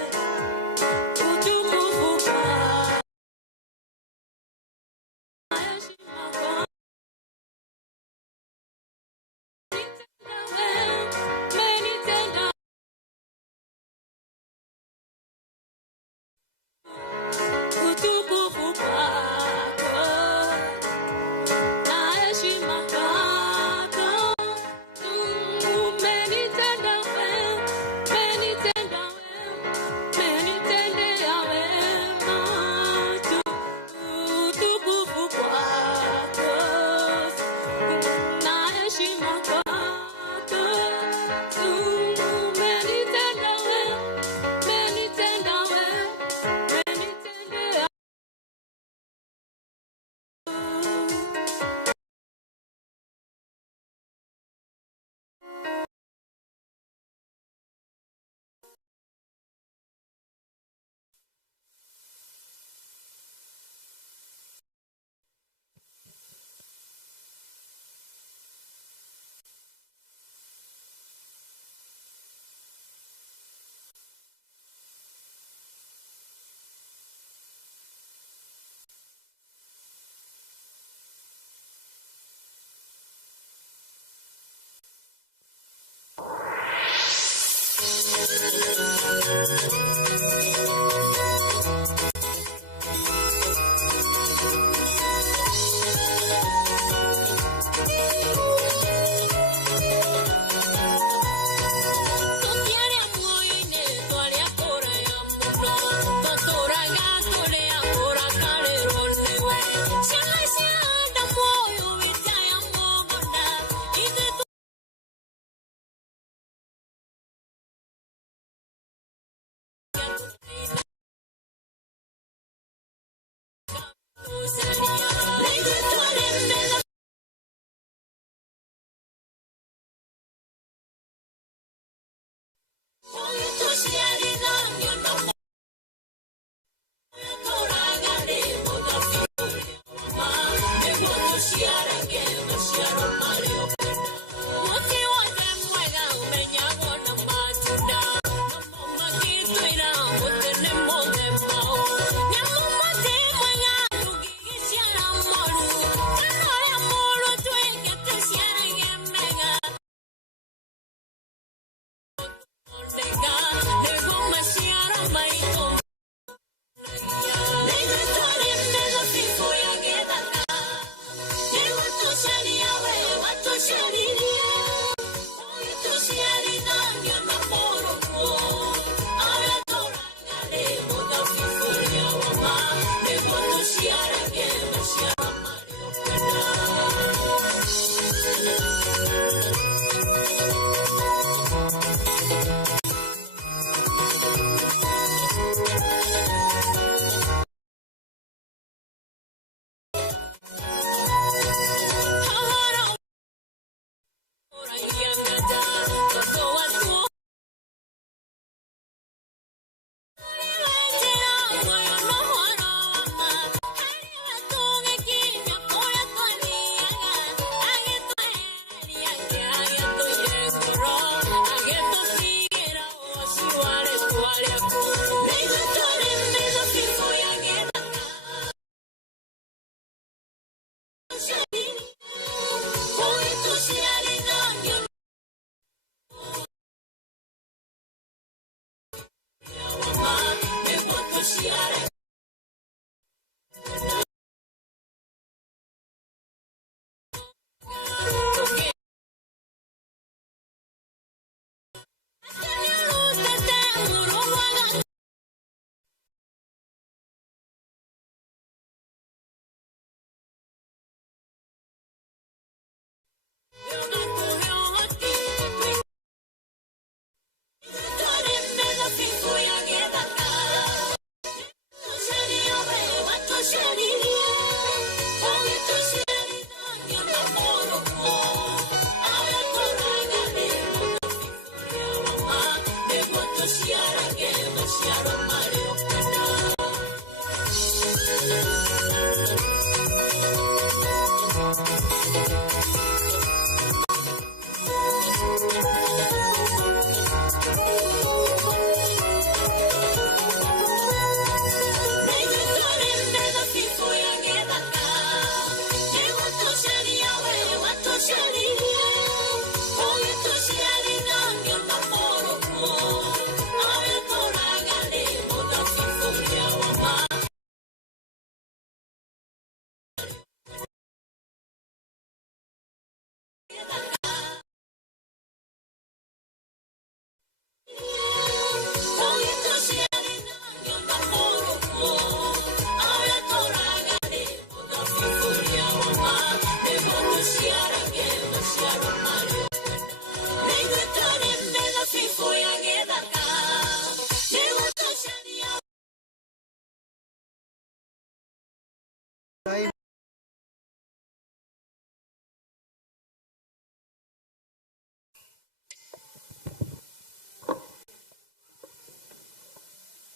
Utukufu kwako, heshima kwako. Umenitenda, utukufu kwako na heshima kwako. Umenitenda wema, umenitenda wema, umenitendea wema. Utukufu kwako na heshima kwako. Umenitenda wema, umenitenda wema, umenitendea.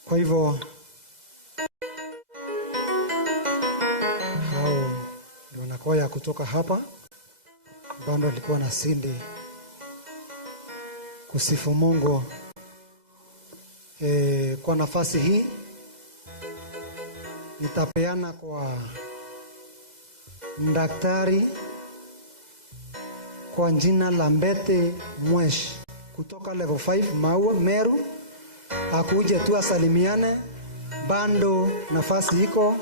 Kwa hivyo hao ndio wanakwaya kutoka hapa. Bando alikuwa na sindi kusifu Mungu. Kwa nafasi hii nitapeana kwa mdaktari kwa jina la Mbete Mwesh kutoka level 5 Maua Meru, akuje tu asalimiane. Bando nafasi iko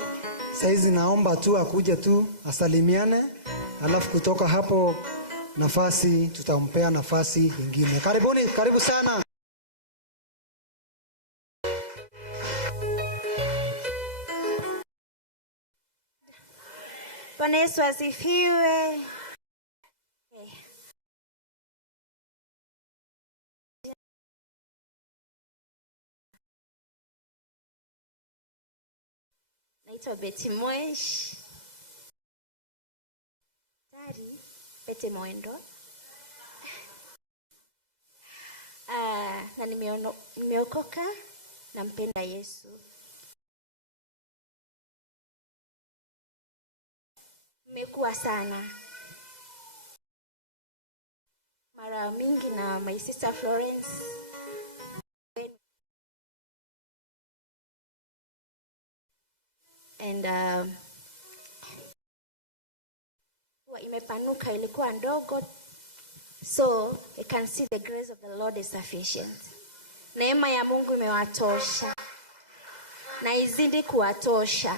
saizi, naomba tu akuje tu asalimiane, alafu kutoka hapo nafasi tutampea nafasi nyingine. Karibuni, karibu sana. Bwana Yesu asifiwe. Naitwa Betty Mwesh. Dari Betty Mwendo. Na nimeokoka, nampenda Yesu. Nimekuwa sana mara mingi na my sister Florence. And imepanuka, ilikuwa ndogo, so you can see the grace of the Lord is sufficient. Neema ya Mungu imewatosha na izidi kuwatosha.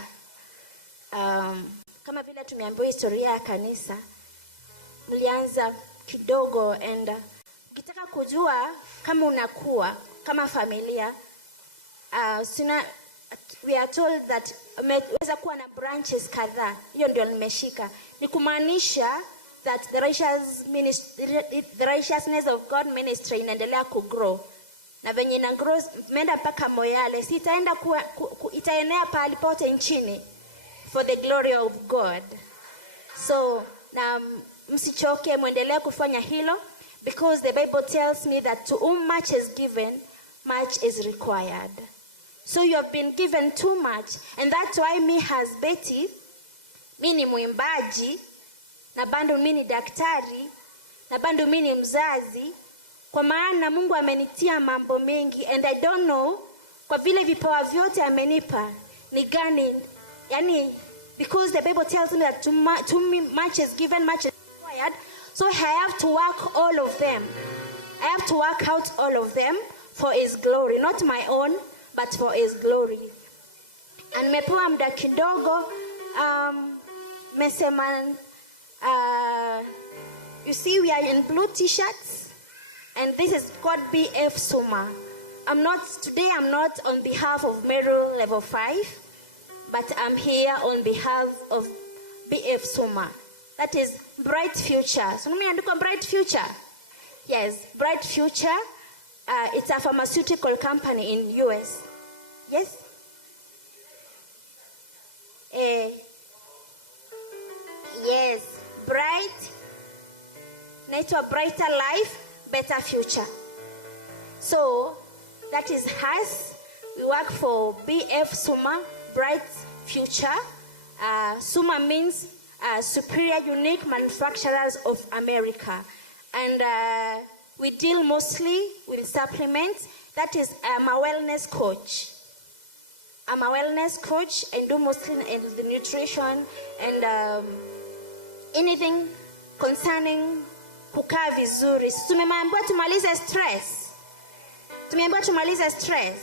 Kama vile tumeambiwa historia ya kanisa, mlianza kidogo, and ukitaka kujua kama unakuwa kama familia, we are told that umeweza kuwa na branches kadhaa. Hiyo ndio nimeshika, ni kumaanisha that the righteousness of God ministry inaendelea kugrow, na venye ina grow imeenda mpaka Moyale, si itaenda itaenea pahali pote nchini for the glory of God. So na msichoke, muendelee kufanya hilo, because the Bible tells me that to whom much is given, much is required. So you have been given too much, and that's why me as Betty, mimi ni mwimbaji, na bado mimi ni daktari, na bado mimi ni mzazi, kwa maana Mungu amenitia mambo mengi, and I don't know kwa vile vipawa vyote amenipa ni gani, yani, because the Bible tells me that to me much is given, much is required. So I have to work all of them. I have to work out all of them for His glory, not my own, but for His glory. And nimepewa muda kidogo, mesema, you see we are in blue t-shirts, and this is called BF Suma. I'm not on behalf of Meru level 5, but I'm here on behalf of BF Suma. That is Bright Future. So nimeandika Bright Future. Yes, Bright Future. It's a pharmaceutical company in US. Yes? Yes, Bright. Naitwa Brighter Life, Better Future. So, that is us. We work for BF Suma, Bright Future. Suma means Superior Unique Manufacturers of America. And we deal mostly with supplements. That is, I'm a wellness coach. I'm a wellness coach and do mostly in the nutrition and anything concerning kukaa vizuri. Tumeambiwa tumalize stress. Tumeambiwa tumalize stress.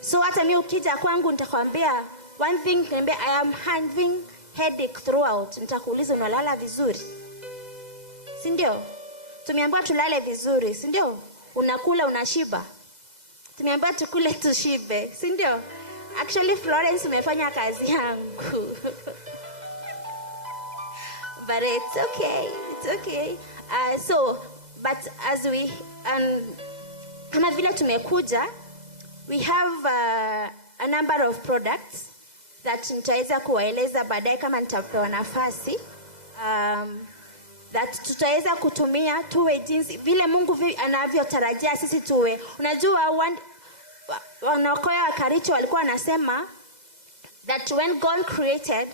So hata mimi ukija kwangu nitakwambia one thing, niambia I am having headache throughout. Nitakuuliza unalala vizuri? Si ndio? Tumeambiwa tulale vizuri, si ndio? Unakula unashiba. Tumeambiwa tukule tushibe, si ndio? Actually Florence umefanya kazi yangu. But it's okay. It's okay. But as we kama vile tumekuja, we have a number of products that nitaweza kuwaeleza baadaye kama nitapewa nafasi, that tutaweza kutumia tuwe jinsi vile Mungu anavyotarajia sisi tuwe. Unajua wanaokoya wa Karicho walikuwa wanasema that when God created,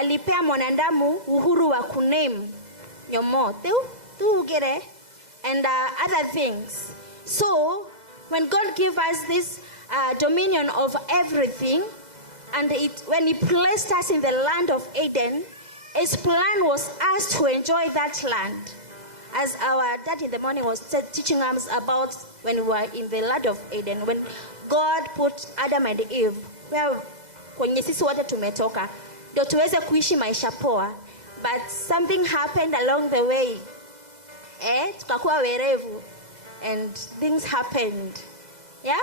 alipea mwanadamu uhuru wa kuname nyomo tu get and other things. So when God gave us this dominion of everything, and when he placed us in the land of Eden, his plan was us to enjoy that land. As our dad in the morning was teaching us about when we were in the land of Eden, when God put Adam and Eve, where kwenye sisi wote tumetoka, ndio tuweze kuishi maisha poa. But something happened along the way. Tukakuwa werevu and things happened. Yeah?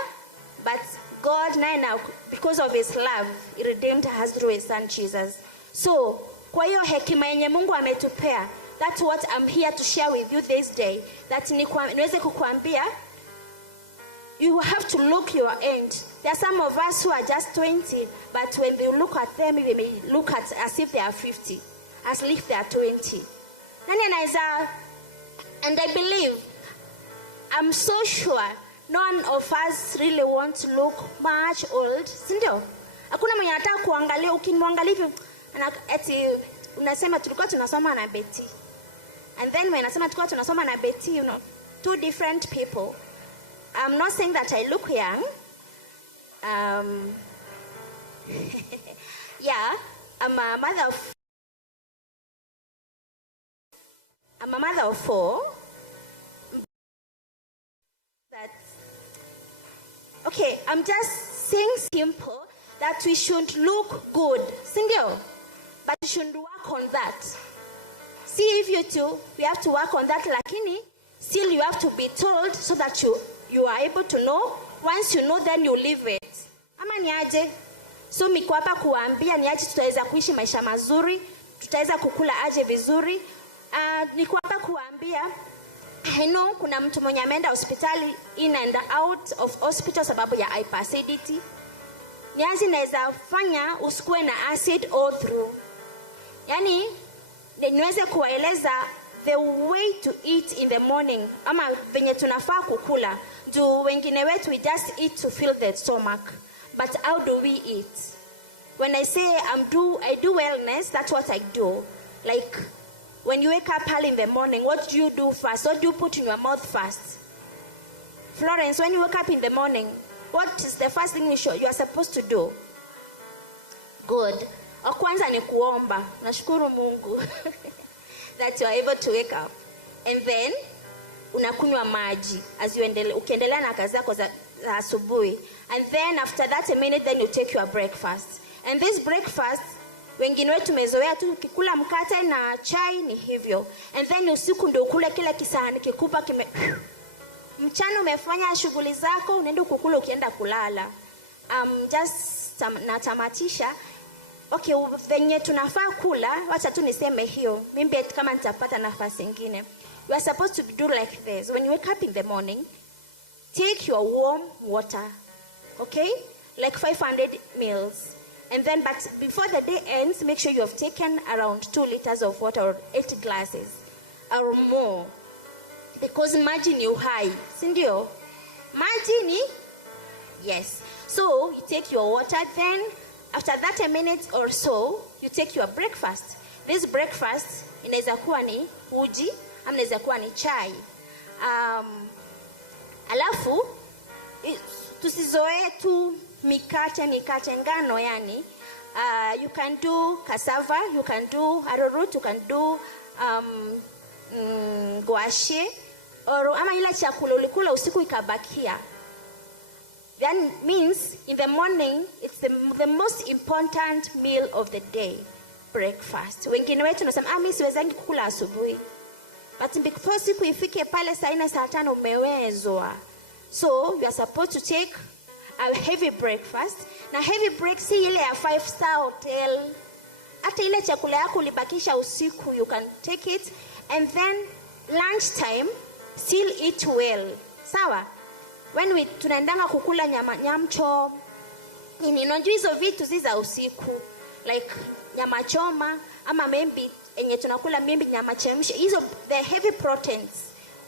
But God now, because of his love, he redeemed us through his son Jesus. So, kwa hiyo hekima yenye Mungu ametupea, that's what I'm here to share with you this day. That niweze kukuambia, you have to look your end. There are some of us who are just 20, but when they look at them, they may look at as if they are 50, as if they are 20. And I believe, I'm so sure, none of us really want to look much old. Sindio? Hakuna mwenye anataka kuangalia, ukimwangalia hivi eti unasema tulikuwa tunasoma na Betty. And then when unasema tulikuwa tunasoma na Betty, you know, two different people. I'm not saying that I look young. Yeah, I'm a mother of 4. Okay, I'm just saying simple that we should look good, sindio? But we should work on that. See, if you two, we have to work on that, lakini still you have to be told so that you are able to know. Once you know, then you live it. Ama niaje? So miko hapa kuambia niaje tutaweza kuishi maisha mazuri, tutaweza kukula aje vizuri. Niko hapa kuambia, I know kuna mtu mwenye ameenda hospitali in and out of hospital sababu ya hyperacidity. Niazi naweza fanya usikue na acid all through. Yani niweze kuwaeleza the way to eat in the morning, ama venye tunafaa kukula. Do wengine wetu we just eat to fill the stomach, but how do we eat? When I say I do wellness, that's what I do. Like when you wake up early in the morning, what do you do first? What do you put in your mouth first? Florence, when you wake up in the morning, what is the first thing you are supposed to do? Good. Kwanza ni kuomba. Nashukuru Mungu that you are able to wake up. And then unakunywa maji as you ukiendelea na kazi zako za asubuhi. And then after that a minute, then you take your breakfast. And this breakfast, wengine wetu mezoea tu kikula mkate na chai ni hivyo. And then usiku ndio ukule kile kisahani kikupa mchana umefanya shughuli zako, unaenda kukula ukienda kulala. Just natamatisha. Okay, venye tunafaa kula, wacha tu niseme hiyo. Mimi kama nitapata nafasi nyingine. You are supposed to do like this. When you wake up in the morning, take your warm water. Okay? Like 500 mils. And then, but before the day ends, make sure you have taken around 2 liters of water or 8 glasses or more. Because maji ni uhai. Sindio? Maji ni? Yes. So, you take your water, then after that a minute or so, you take your breakfast. This breakfast, inaweza kuwa ni uji, ama inaweza kuwa ni chai. Alafu, tusizoe tu mikate ngano yani. You can do cassava, you can do arrowroot, you can do gouache, or ama ila chakula ulikula usiku ikabakia. That means in the morning, it's the most important meal of the day, breakfast. Wengine wetu nasema, mimi siwezangi kukula asubuhi. But before siku ifike pale saa 4 saa 5 umewezwa. So, you are supposed to take a heavy breakfast. Na heavy break si ile ya 5-star hotel. Hata ile chakula yako ulibakisha usiku, you can take it. And then, lunchtime, still eat well. Sawa? When tunaendanga kukula nyamcho, unajua hizo vitu si za usiku. Like nyama choma, ama maybe enye tunakula maybe nyama chemsha. Hizo the heavy proteins.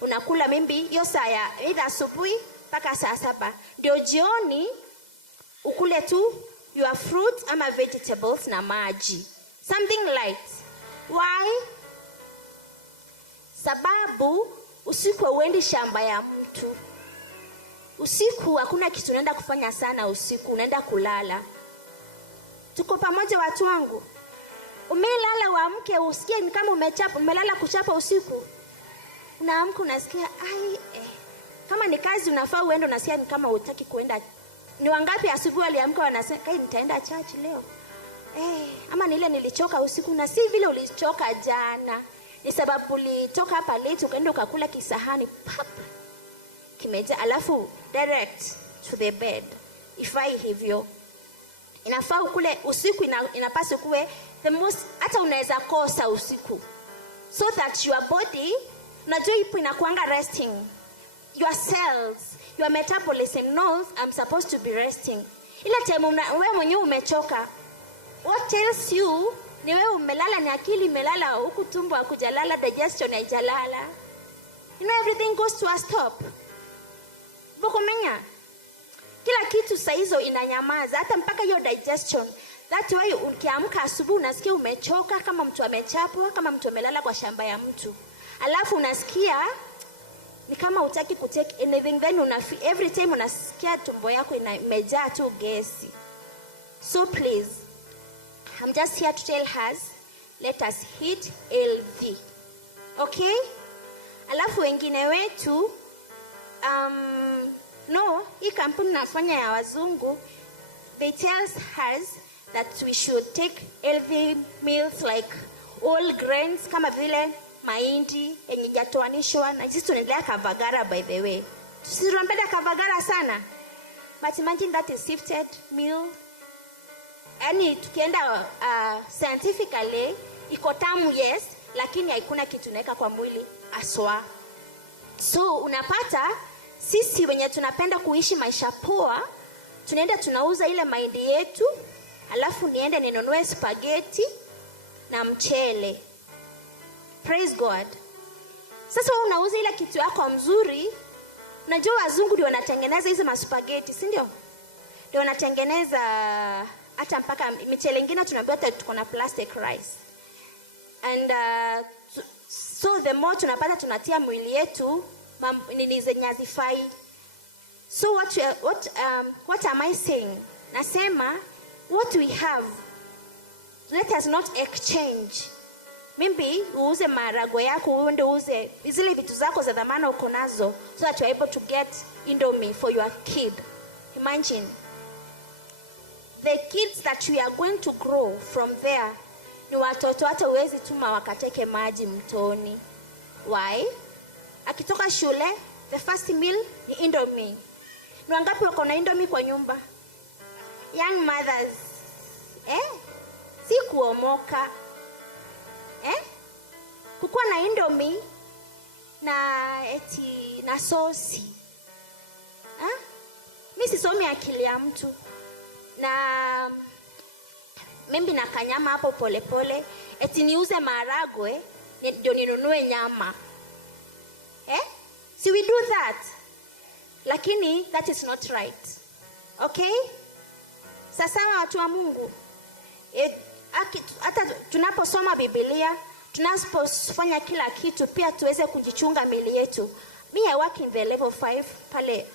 Unakula maybe hiyo saa ya either asubuhi mpaka saa 7. Ndio jioni ukule tu your fruit ama vegetables na maji. Something light. Why? Sababu usiku uendi shamba ya mtu. Usiku hakuna kitu unaenda kufanya sana usiku, unaenda kulala. Tuko pamoja watu wangu? Umelala uamke usikie ni kama umelala kuchapa usiku. Unaamka unasikia kama ni kazi unafaa uende, unasikia ni kama hutaki kuenda. Ni wangapi asubuhi waliamka wanasema nitaenda church leo? Ama ni ile nilichoka usiku. Na si vile ulichoka jana, ni sababu ulitoka hapa late ukaenda ukakula kisahani kimeja, alafu direct to the bed. Ifai hivyo. Inafaa ukule usiku, inapaswa kuwe the most, hata unaweza kosa usiku, so that your body, unajua ipo inakuanga resting. Your cells, your metabolism knows I'm supposed to be resting. Ile time wewe mwenyewe umechoka, what tells you ni wewe umelala, ni akili imelala, huku tumbo hakujalala, digestion haijalala. You know, everything goes to a stop. Bokomenya. Kila kitu saa hizo inanyamaza, hata mpaka hiyo digestion. That's why ukiamka asubuhi unasikia umechoka kama mtu amechapwa, kama mtu amelala kwa shamba ya mtu. Alafu unasikia ni kama hutaki kutake anything, then every time unasikia tumbo yako imejaa tu gesi. So please, I'm just here to tell us, let us hit LV. Okay? Alafu wengine wetu no, hii kampuni nafanya ya wazungu, they tell us that we should take healthy meals like all grains, kama vile mahindi yenye hajatoanishwa. Na sisi tunaendelea Kavagara, by the way. Sisi tunapenda Kavagara sana. But imagine that is sifted meal. Yani tukienda scientifically iko tamu, yes, lakini haikuna kitu naweka kwa mwili aswa. So unapata sisi wenye tunapenda kuishi maisha poa, tunaenda tunauza ile mahindi yetu, alafu niende ninunue spaghetti na mchele. Praise God. Sasa wewe unauza ile kitu yako mzuri. Unajua wazungu ndio wanatengeneza hizo spaghetti, si ndio? Ndio wanatengeneza hata mpaka michele ingine tunaambiwa tuko na plastic rice. And so the more tunapata tunatia mwili yetu nini zenye hazifai. So what am I saying? Nasema what we have, let us not exchange. Maybe uuze marago yako, uende uuze zile vitu zako za dhamana uko nazo, so that you are able to get Indomie for your kid. Imagine the kids that we are going to grow from there. Ni watoto hata uwezi tuma wakateke maji mtoni. Why? Akitoka shule, the first meal ni Indomie. Ni wangapi wako na Indomie kwa nyumba? Young mothers. Si kuomoka. Kukuwa na Indomie na sosi. Mimi sisomi akili ya mtu. Na mimi na kanyama hapo pole pole, niuze maharagwe ndio ninunue nyama. See, we do that. Lakini that is not right. Okay? Sasa watu wa Mungu, hata tunaposoma Biblia, tunapofanya kila kitu, pia tuweze kujichunga mili yetu. Me, I work in the level 5 pale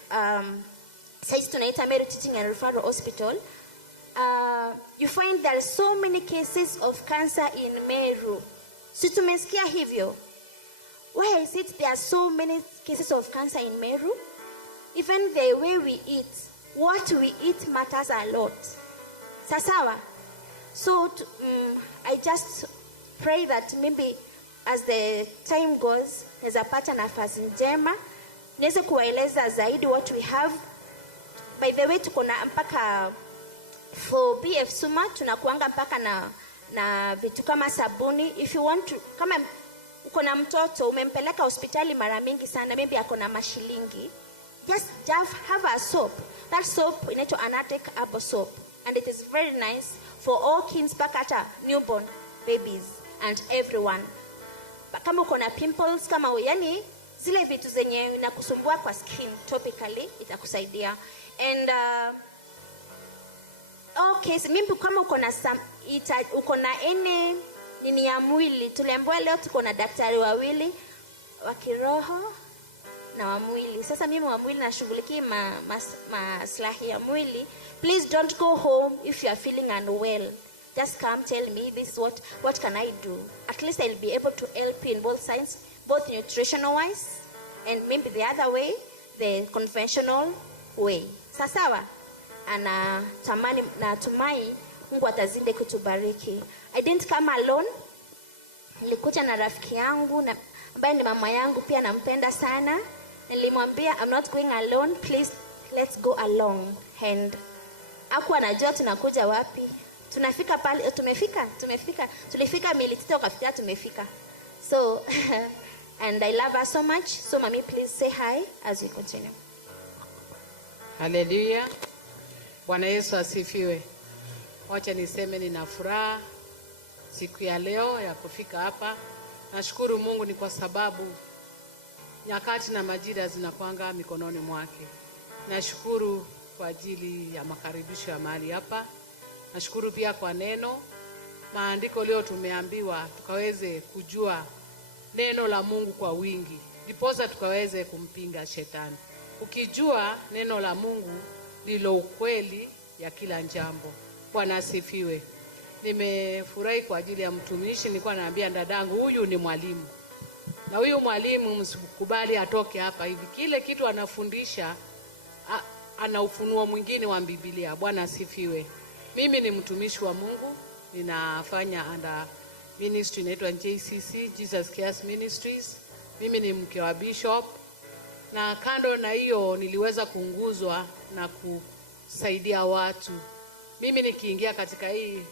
sasa tunaita Mary Teaching and Referral Hospital. You find there are so many cases of cancer in Meru. Si tumesikia hivyo? Why is it there are so many cases of cancer in Meru? Even the way we eat, what we eat matters a lot. Sasawa? So I just pray that maybe as the time goes, naweza pata nafasi njema, niweze kuwaeleza zaidi what we have. By the way, tuko na mpaka for BF Suma tunakuanga mpaka na vitu kama sabuni. If you want to, kama uko na mtoto umempeleka hospitali mara mingi sana, maybe ako na mashilingi, just have a soap. That soap inaitwa Anatic Herbal Soap, and it is very nice for all kids, mpaka hata newborn babies and everyone. Kama uko na pimples, kama yani zile vitu zenye inakusumbua kwa skin topically itakusaidia. And okay, mimi kama uko na nini ya mwili, tuliambiwa leo tuko na daktari wawili wa kiroho na wa mwili. Sasa mimi wa mwili nashughulikia maslahi ya mwili. Please don't go home if you are feeling unwell. Just come tell me this, what can I do? At least I'll be able to help you in both sides, both nutritional wise and maybe the other way, the conventional way. Sawa? Natumai Mungu atazidi kutubariki. I didn't come alone. Nilikuja na rafiki yangu ambaye ni mama yangu, pia nampenda sana. Nilimwambia I'm not going alone, please let's go along. And hakuwa anajua tunakuja wapi. Tunafika pale, tumefika. Tulifika Militita ukafika tumefika. So and I love her so much. So mommy, please say hi as we continue. Hallelujah. Bwana Yesu asifiwe. Wacha niseme nina furaha siku ya leo ya kufika hapa. Nashukuru Mungu ni kwa sababu nyakati na majira zinakuanga mikononi mwake. Nashukuru kwa ajili ya makaribisho ya mahali hapa. Nashukuru pia kwa neno. Maandiko leo tumeambiwa tukaweze kujua neno la Mungu kwa wingi, ndiposa tukaweze kumpinga shetani. Ukijua neno la Mungu ndilo ukweli ya kila jambo. Bwana asifiwe. Nimefurahi kwa ajili ya mtumishi. Nilikuwa naambia dadangu, huyu ni mwalimu. Na huyu mwalimu msikubali atoke hapa hivi. Kile kitu anafundisha ana ufunuo mwingine wa Biblia. Bwana asifiwe. Mimi ni mtumishi wa Mungu. Ninafanya under ministry inaitwa JCC, Jesus Cares Ministries. Mimi ni mke wa bishop. Na kando na hiyo niliweza kuunguzwa na kusaidia watu. Mimi nikiingia katika hii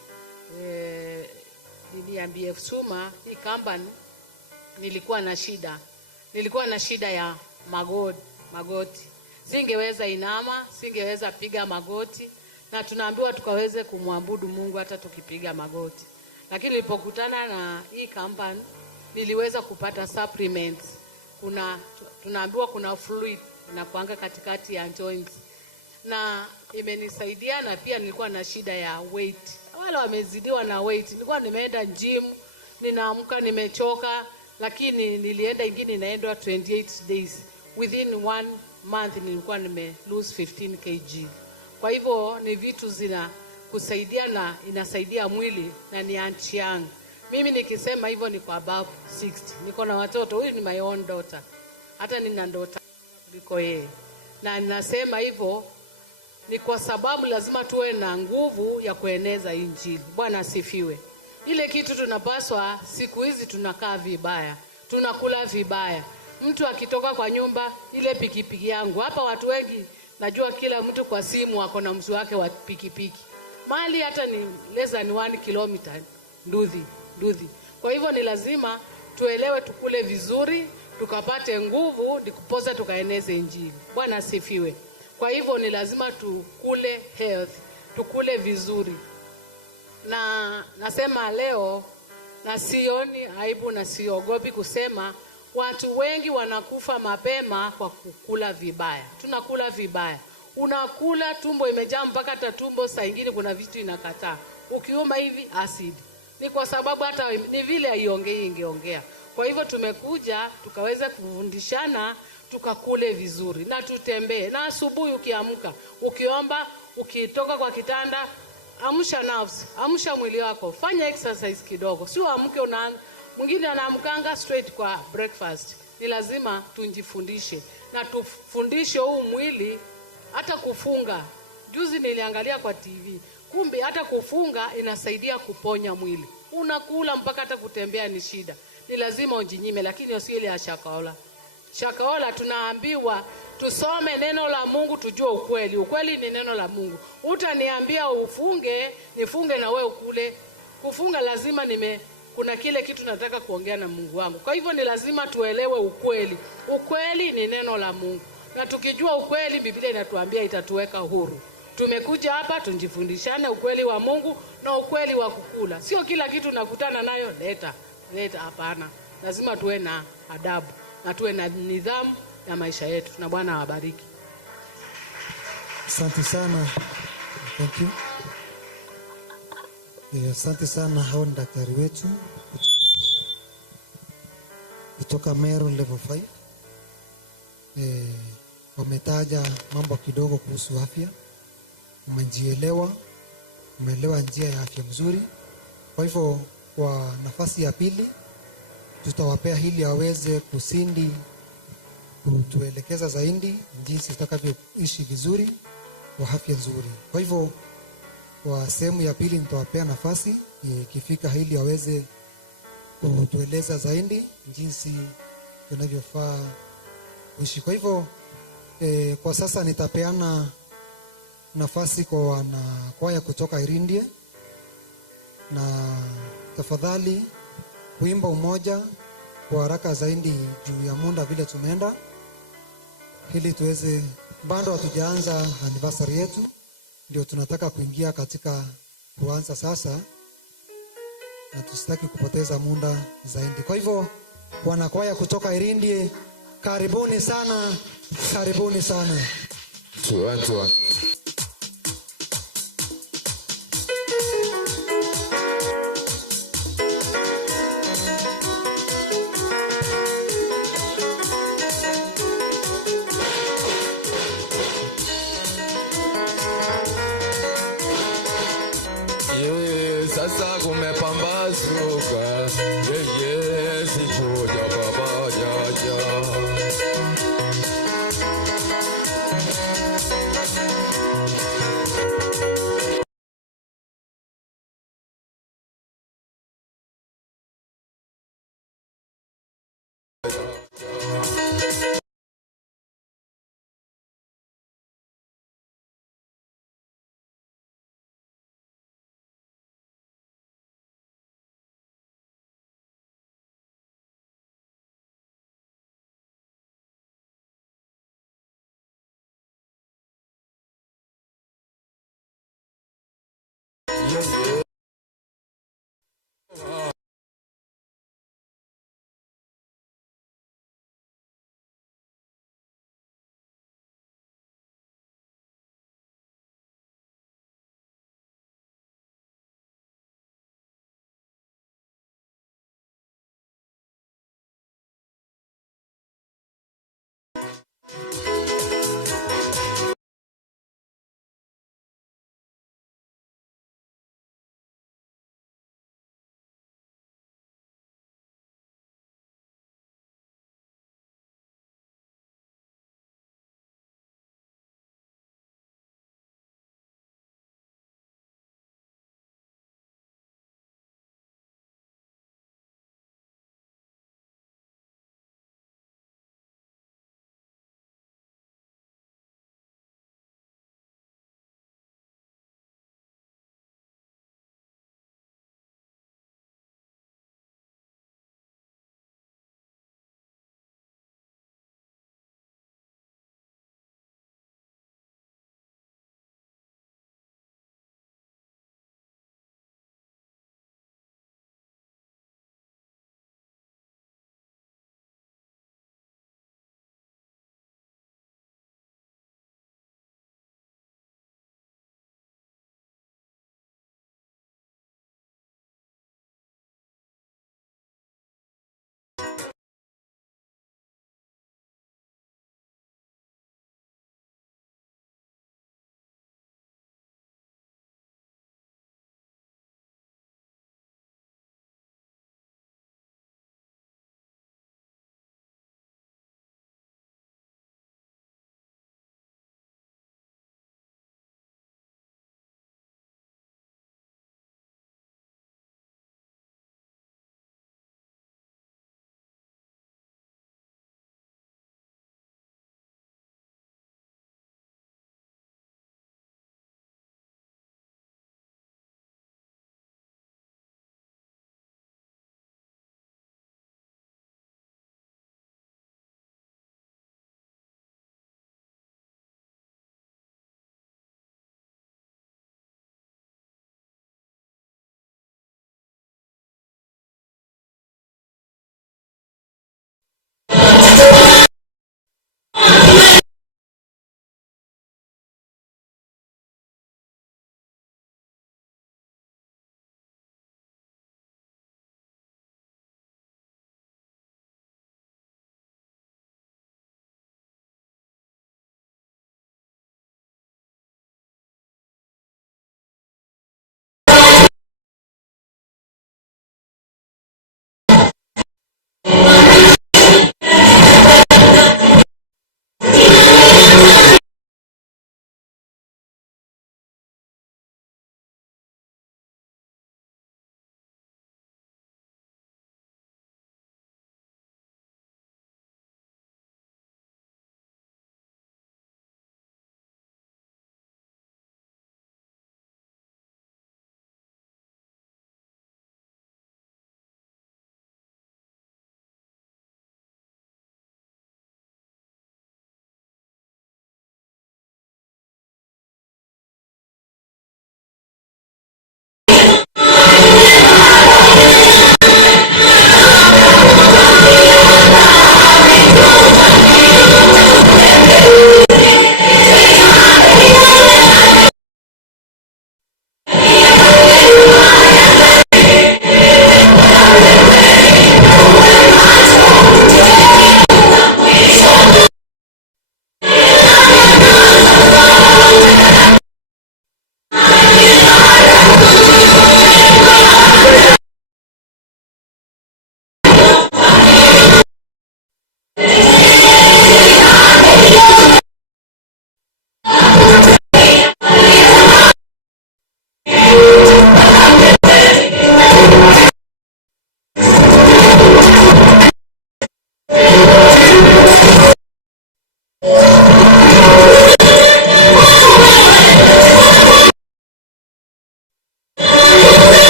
BF Suma, hii company, nilikuwa na shida ya magoti. Singeweza inama, singeweza piga magoti, na tunaambiwa tukaweze kumwabudu Mungu hata tukipiga magoti. Lakini nilipokutana na hii company niliweza kupata supplements. Tunaambiwa kuna fluid inakuanga katikati ya joints, na imenisaidia. Na pia nilikuwa na shida ya weight. Wale wamezidiwa na weight, nilikuwa nimeenda gym, ninaamka nimechoka, lakini nilienda ingine inaenda 28 days. Within 1 month nilikuwa lose 15 kg. Kwa hivyo ni vitu zina kusaidia na inasaidia mwili, na ni anti-young. Mimi nikisema hivyo ni kwa above 60. Niko na watoto, huyu ni my own daughter. Hata nina daughter kuliko yeye. Na ninasema hivyo ni kwa sababu lazima tuwe na nguvu ya kueneza injili. Bwana asifiwe. Ile kitu tunapaswa, siku hizi tunakaa vibaya, tunakula vibaya. Mtu akitoka kwa nyumba, ile pikipiki yangu hapa, watu wengi najua kila mtu kwa simu ako na mtu wake wa pikipiki. Mali hata ni less than 1 kilometer nduthi. Kwa hivyo ni lazima tuelewe, tukule vizuri, tukapate nguvu, ndikupoza tukaeneze injili. Bwana asifiwe. Kwa hivyo ni lazima tukule health, tukule vizuri. Na nasema leo, na sioni aibu na siogopi kusema, watu wengi wanakufa mapema kwa kukula vibaya. Tunakula vibaya. Unakula tumbo imejaa mpaka hata tumbo saa nyingine kuna vitu inakataa. Ukiuma hivi acid. Ni kwa sababu hata ni vile ingeongea. Kwa hivyo tumekuja tukaweza kufundishana, tukakule vizuri na tutembee. Na asubuhi ukiamka, ukiomba, ukitoka kwa kitanda, amsha nerves, amsha mwili wako, fanya exercise kidogo. Sio amke mwingine anaamkanga straight kwa breakfast. Ni lazima tunjifundishe na tufundishe huu mwili. Hata kufunga, juzi niliangalia kwa TV, kumbe hata kufunga inasaidia kuponya mwili. Unakula mpaka hata kutembea ni shida. Ni lazima ujinyime, lakini usio ile ya shakaola. Tunaambiwa tusome neno la Mungu, tujue ukweli. Ukweli ni neno la Mungu. Utaniambia ufunge, nifunge na wewe ukule. Kufunga lazima kuna kile kitu nataka kuongea na Mungu wangu. Kwa hivyo ni lazima tuelewe ukweli. Ukweli ni neno la Mungu. Na tukijua ukweli, Biblia inatuambia itatuweka huru. Tumekuja hapa tunjifundishane ukweli wa Mungu na ukweli wa kukula. Sio kila kitu nakutana nayo leta hapana. Lazima tuwe na adabu. na tuwe na nidhamu ya maisha yetu, na Bwana awabariki. Asante sana. Thank you. Asante sana. Hao ni daktari wetu kutoka Meru level 5. Wametaja mambo kidogo kuhusu afya. Umejielewa, umeelewa njia ya afya mzuri. Kwa hivyo kwa nafasi ya pili tutawapea hili waweze kusindi kutuelekeza zaidi jinsi tutakavyoishi vizuri kwa afya nzuri. Kwa hivyo kwa sehemu ya pili nitawapea nafasi ikifika hili waweze kutueleza zaidi jinsi tunavyofaa kuishi. Kwa hivyo kwa sasa nitapeana nafasi kwa wanakwaya kutoka Irindie, na tafadhali kuimba umoja kwa haraka zaidi juu ya muda vile tumeenda, ili tuweze, bado hatujaanza anniversary yetu, ndio tunataka kuingia katika kuanza sasa, na tusitaki kupoteza muda zaidi. Kwa hivyo wanakwaya kutoka Irindie, karibuni sana, karibuni sana. Tuanze. Sasa kumepambazuka, yeye sichuja baba jaja. Yeah.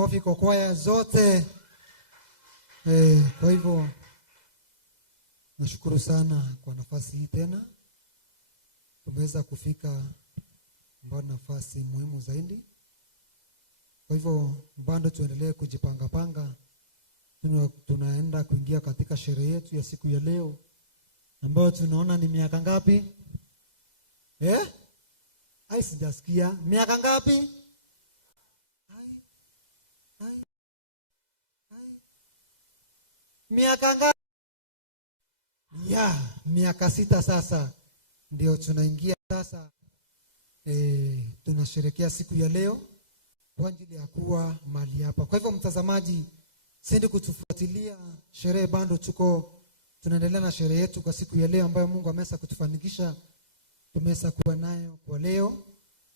Makofi kwa kwaya zote. Kwa hivyo nashukuru sana kwa nafasi hii tena. Tumeweza kufika mbona nafasi muhimu zaidi. Kwa hivyo bado tuendelee kujipanga. Tunaenda kuingia katika sherehe yetu ya siku ya leo ambayo tunaona ni miaka ngapi? Ai, sijasikia. Miaka ngapi? Miaka ngapi? Miaka 6 sasa ndio tunaingia sasa. Tunasherehekea siku ya leo kwa ajili ya kuwa mahali hapa. Kwa hivyo mtazamaji, sindi kutufuatilia sherehe, bado tunaendelea na sherehe yetu kwa siku ya leo ambayo Mungu ameweza kutufanikisha tumeweza kuwa nayo kwa leo.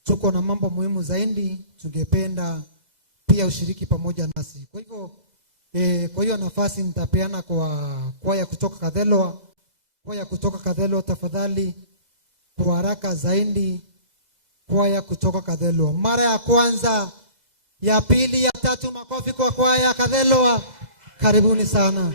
Tuko na mambo muhimu zaidi, tungependa pia ushiriki pamoja nasi. Kwa hiyo nafasi nitapeana kwa kwaya kutoka Kadhelwa. Kwaya kutoka Kadhelwa, tafadhali kwa haraka zaidi. Kwaya kutoka Kadhelwa, mara ya kwanza, ya pili, ya tatu, makofi kwa kwaya Kadhelwa. Karibuni sana.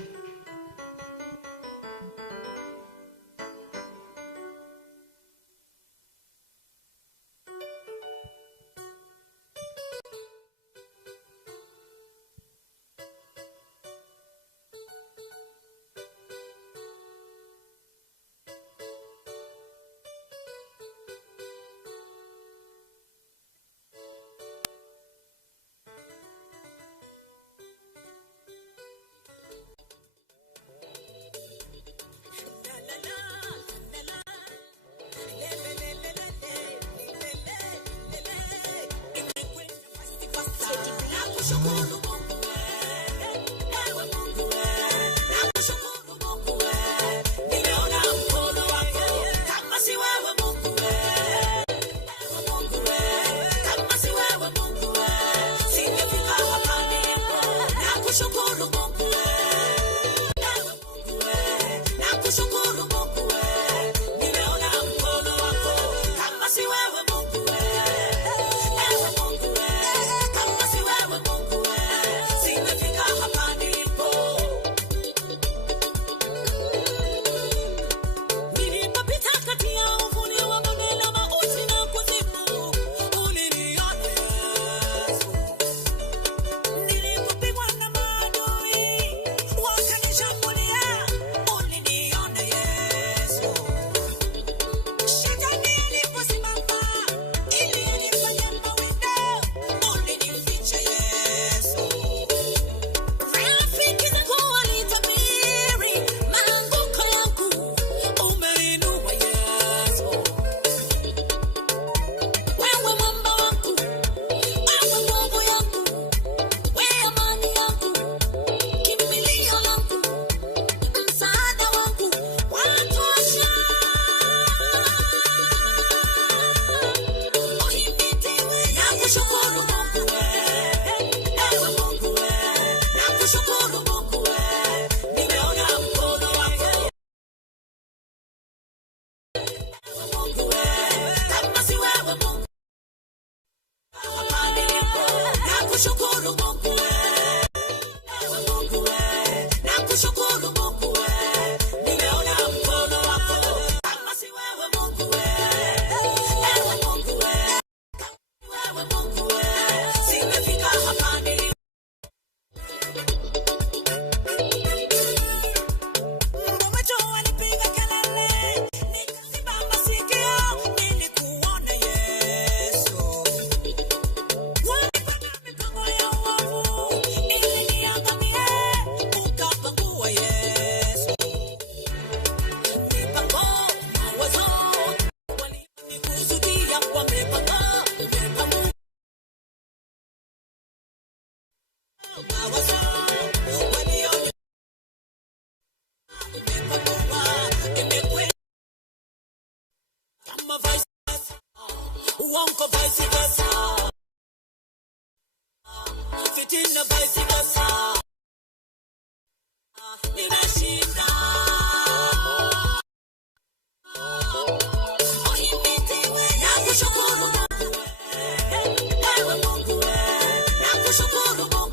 Nakushukuru Mungu,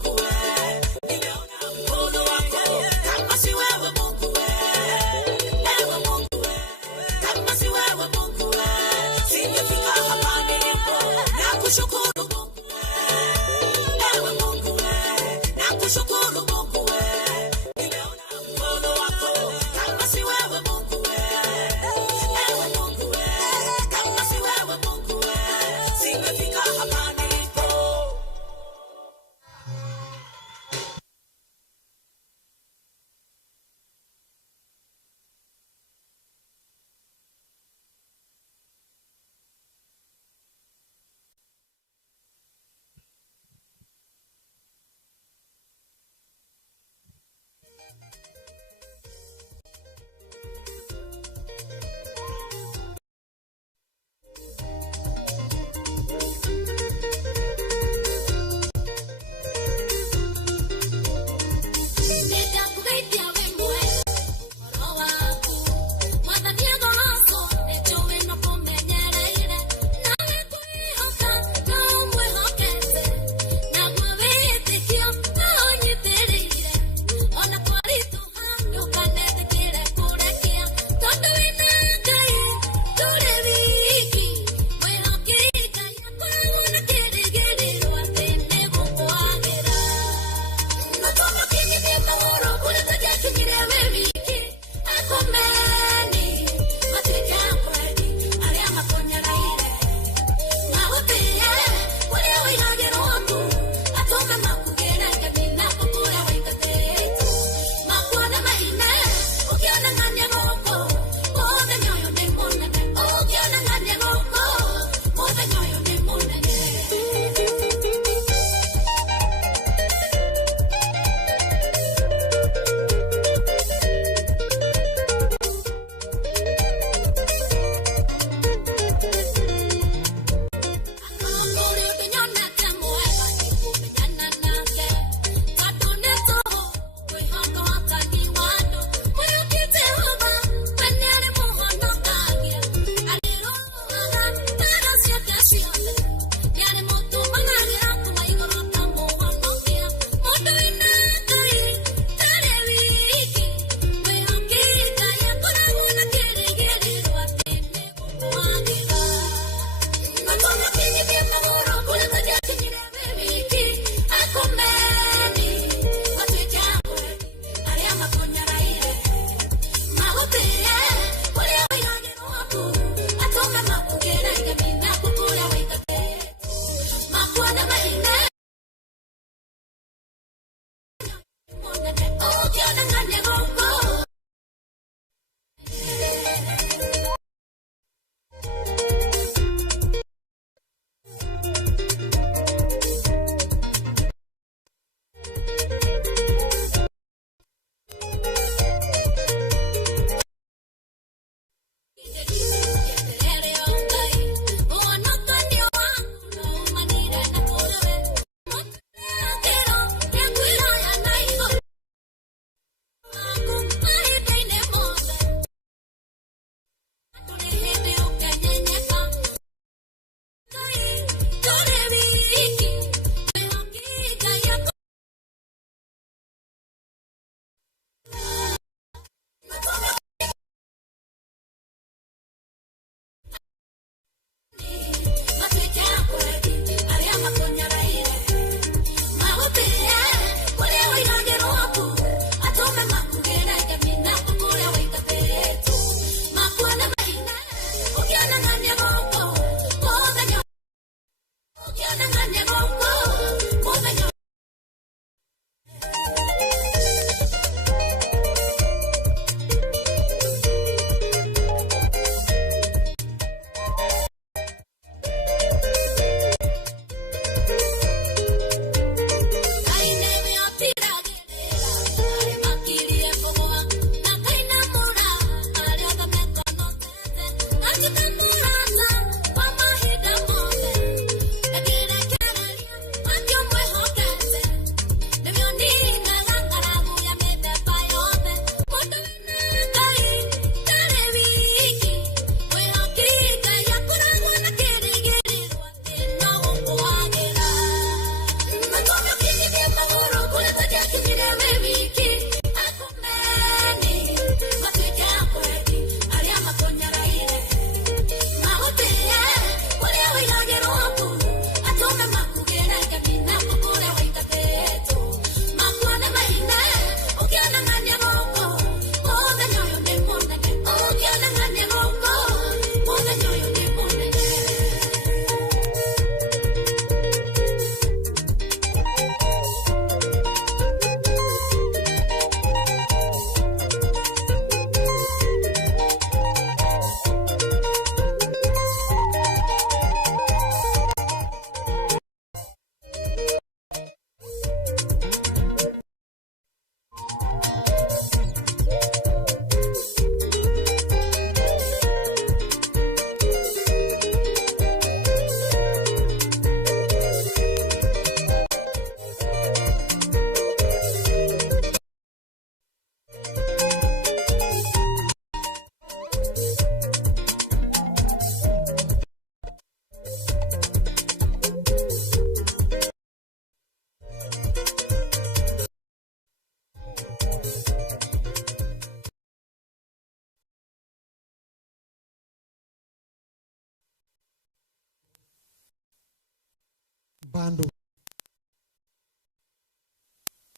bando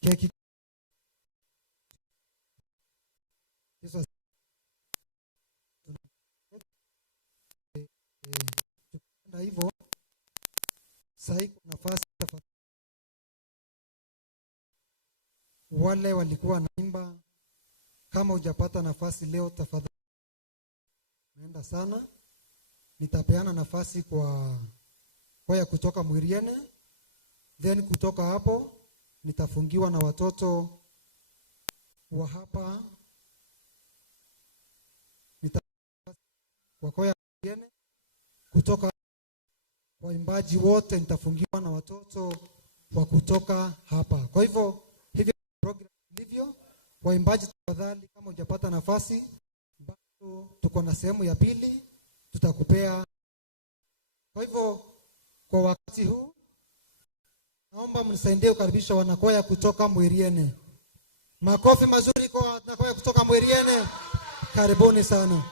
keki Yesu na hivyo sasa iko nafasi wale walikuwa naimba. Kama hujapata nafasi leo, tafadhali naenda sana. Nitapeana nafasi kwa kwaya kutoka Mwiriene, then kutoka hapo nitafungiwa na watoto wa hapa kwa kwaya Mwiriene. Kutoka waimbaji wote nitafungiwa na watoto wa kutoka hapa. Kwa hivyo hivyo program ilivyo. Waimbaji tafadhali, kama hujapata nafasi, bado tuko na sehemu ya pili tutakupea. Kwa hivyo Kwa wakati huu naomba mnisaidie kukaribisha wanakwaya kutoka Mwiriene. Makofi mazuri kwa wanakwaya kutoka Mwiriene. Karibuni sana.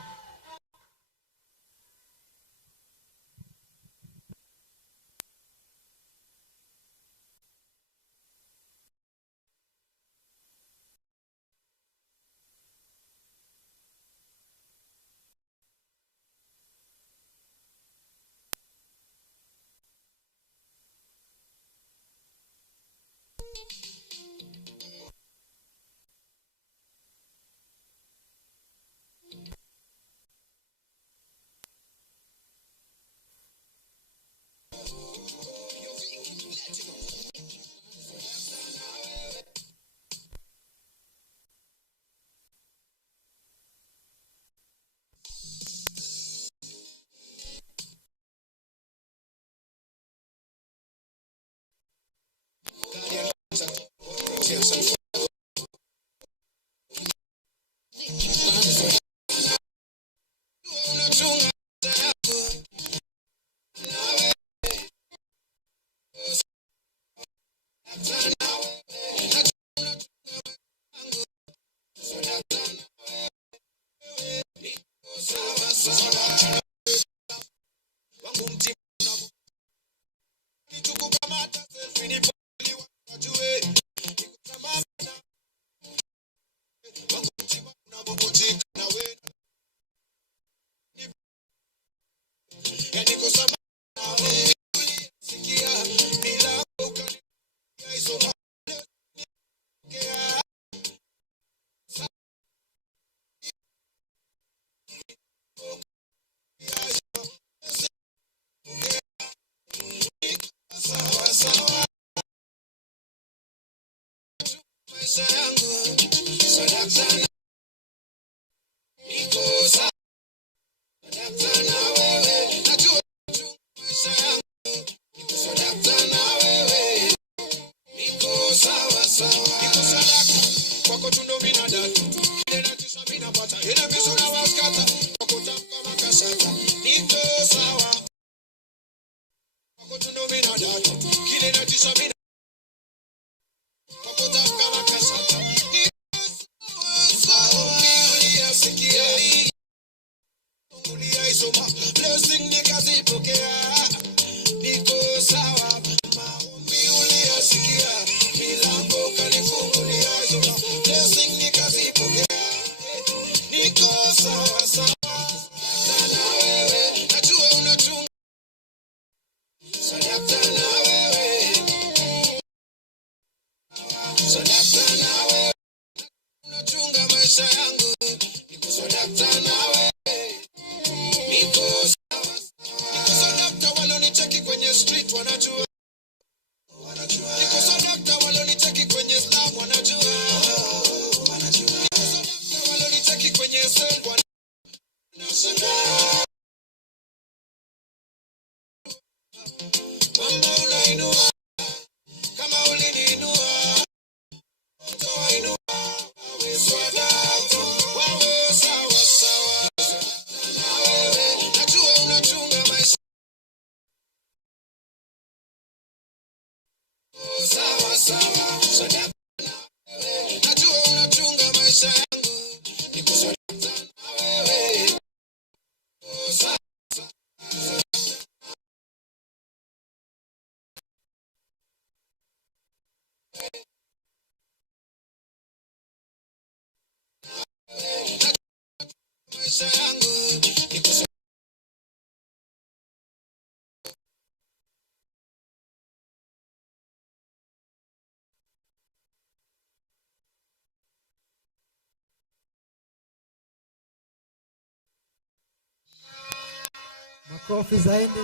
Makofi zaidi.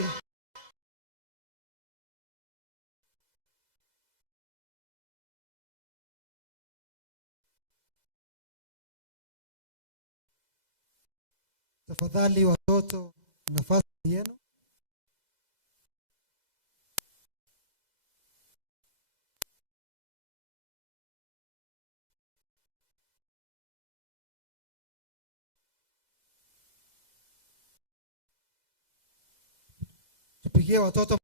Tafadhali watoto, nafasi yenu. Tupigie watoto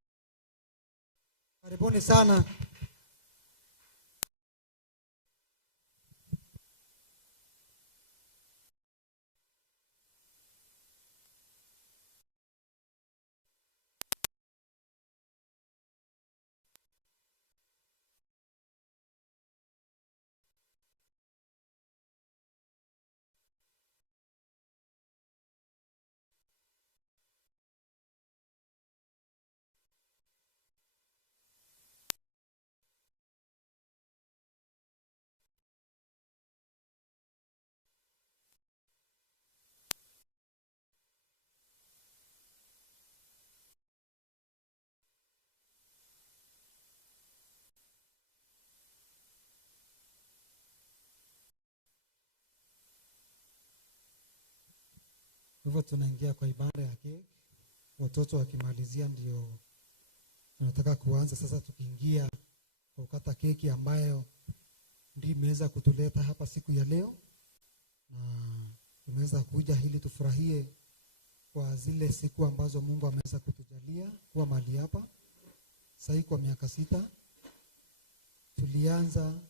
Karibuni sana. Hivyo tunaingia kwa ibada ya keki. Watoto wakimalizia ndio tunataka kuanza sasa, tukiingia kwa kukata keki ambayo ndio imeweza kutuleta hapa siku ya leo, na tumeweza kuja ili tufurahie kwa zile siku ambazo Mungu ameweza kutujalia kuwa mahali hapa. Sasa kwa miaka 6 tulianza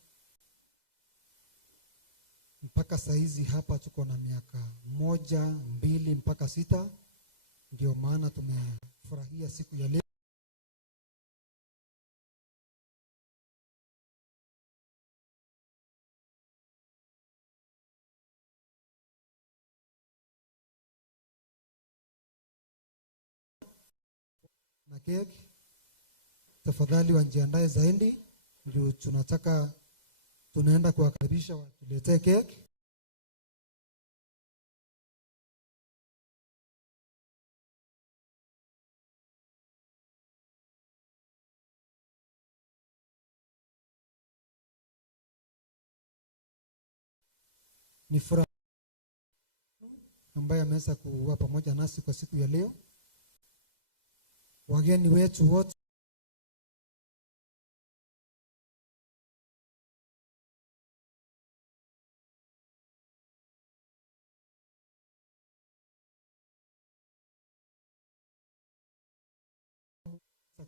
mpaka saizi hapa tuko na miaka 1, 2 mpaka 6. Ndio maana tumefurahia siku ya leo. Na keki, tafadhali wajiandae zaidi, ndio tunaenda kuwakaribisha watuletee keki. Ni furaha ambaye ameweza kuwa pamoja nasi kwa siku ya leo. Wageni wetu wote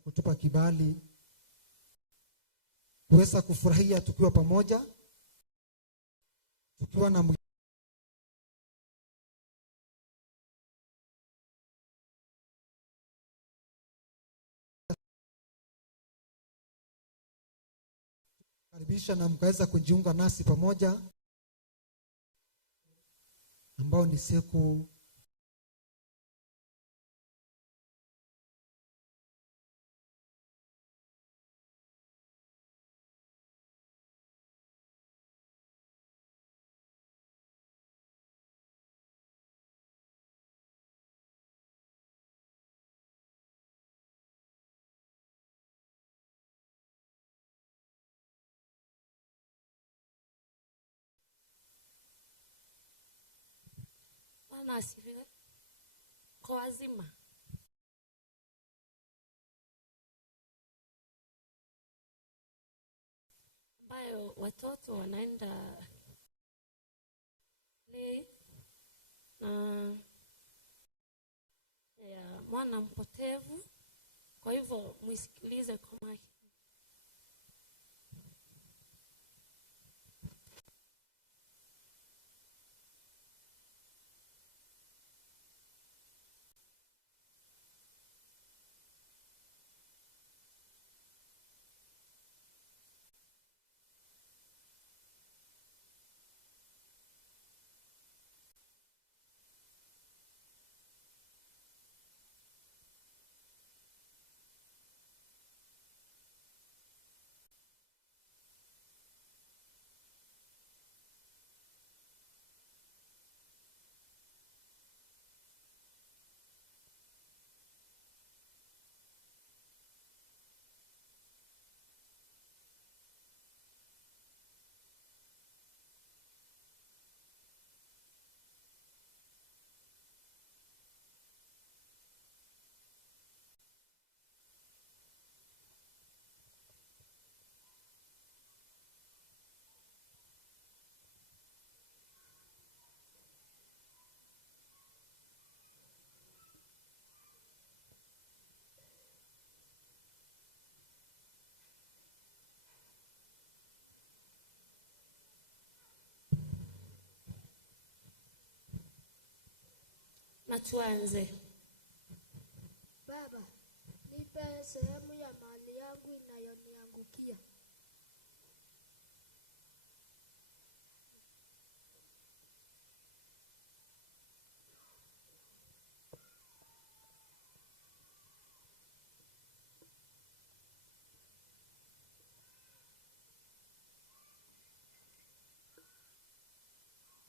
kutupa kibali kuweza kufurahia tukiwa pamoja, tukiwa na karibisha na mkaweza kujiunga nasi pamoja, ambao ni siku Bwana asifiwe. Kwa wazima ambayo watoto wanaenda na ya mwana mpotevu, kwa hivyo mwisikilize kwa makini. na tuanze. Baba, nipe sehemu ya mali yangu inayoniangukia.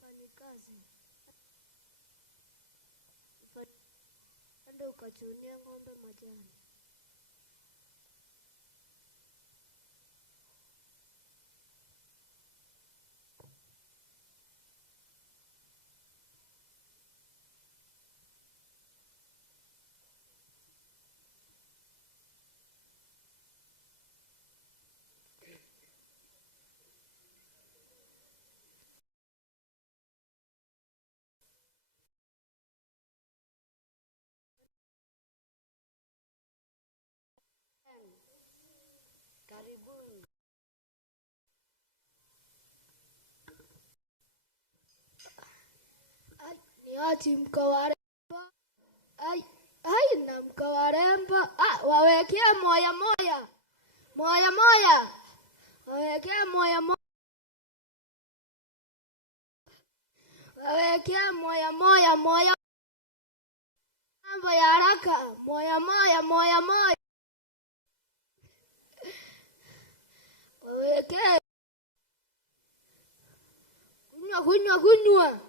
Fanyikazi, ende ukachunie ng'ombe majani. Karibuni. Ni ati mkawaremba. Na mkawaremba. Wawekea moya moya. Moya moya. Wawekea moya moya. Wawekea moya moya moya. Mambo ya haraka. Moya moya moya moya. Wawekea. Kunywa kunywa kunywa.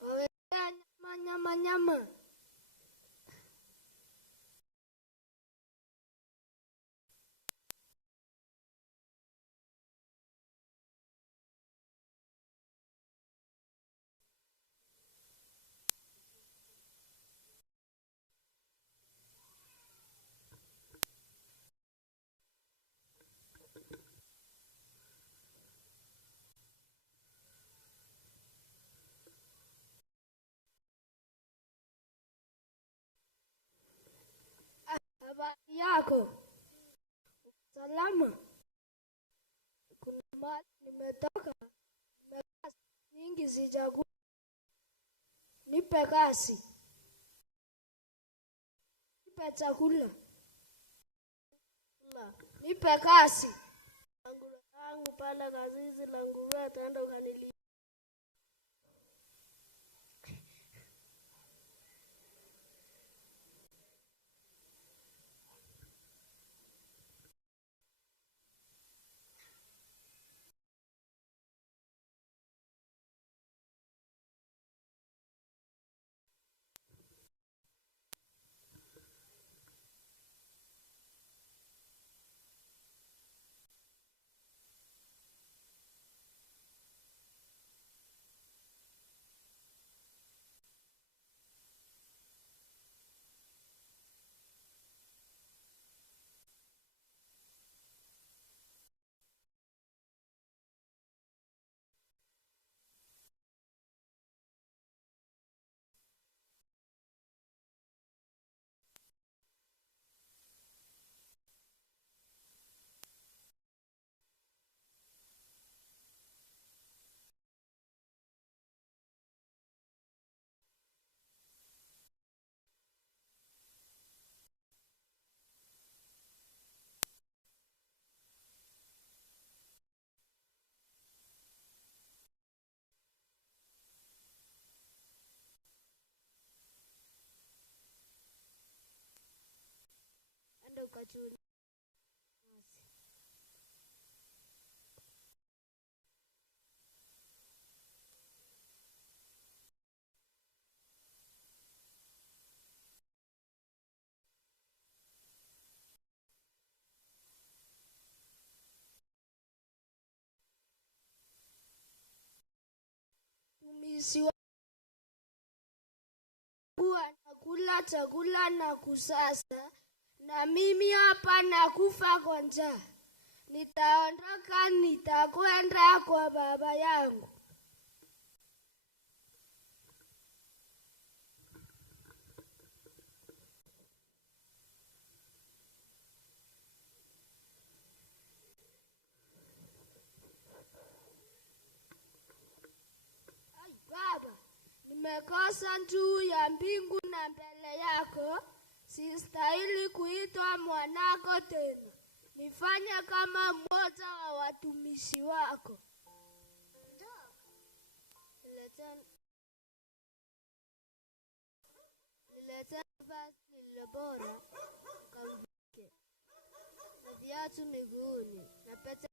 Wawekea nyama nyama. Habari yako? Salama. Kuna mahali nimetoka. Nimekaa nyingi sijakula. Nipe kasi. Nipe chakula. Nipe kasi. Nguruwe yangu pale kazizi la nguruwe ataenda ukanilia. ukachuni. Mtumishi wangu anakula chakula na kusasa, na mimi hapa nakufa kwa njaa. Nitaondoka, nitakwenda kwa baba yangu. Baba, nimekosa juu ya mbingu na mbele yako, sistahili kuitwa mwanako tena. Nifanye kama mmoja wa watumishi wako. Nileteni vazi lililo bora, kamvike, na viatu miguuni, na pete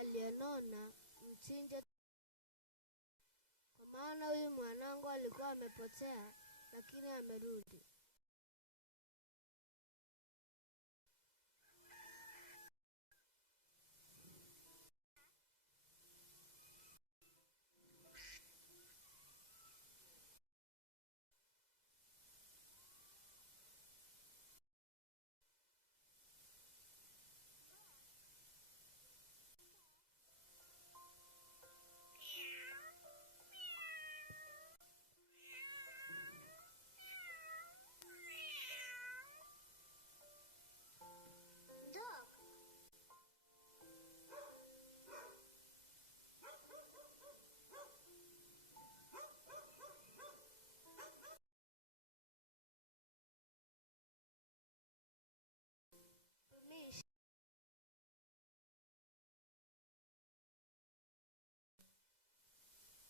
aliyenona mchinje, kwa maana huyu mwanangu alikuwa amepotea, lakini amerudi.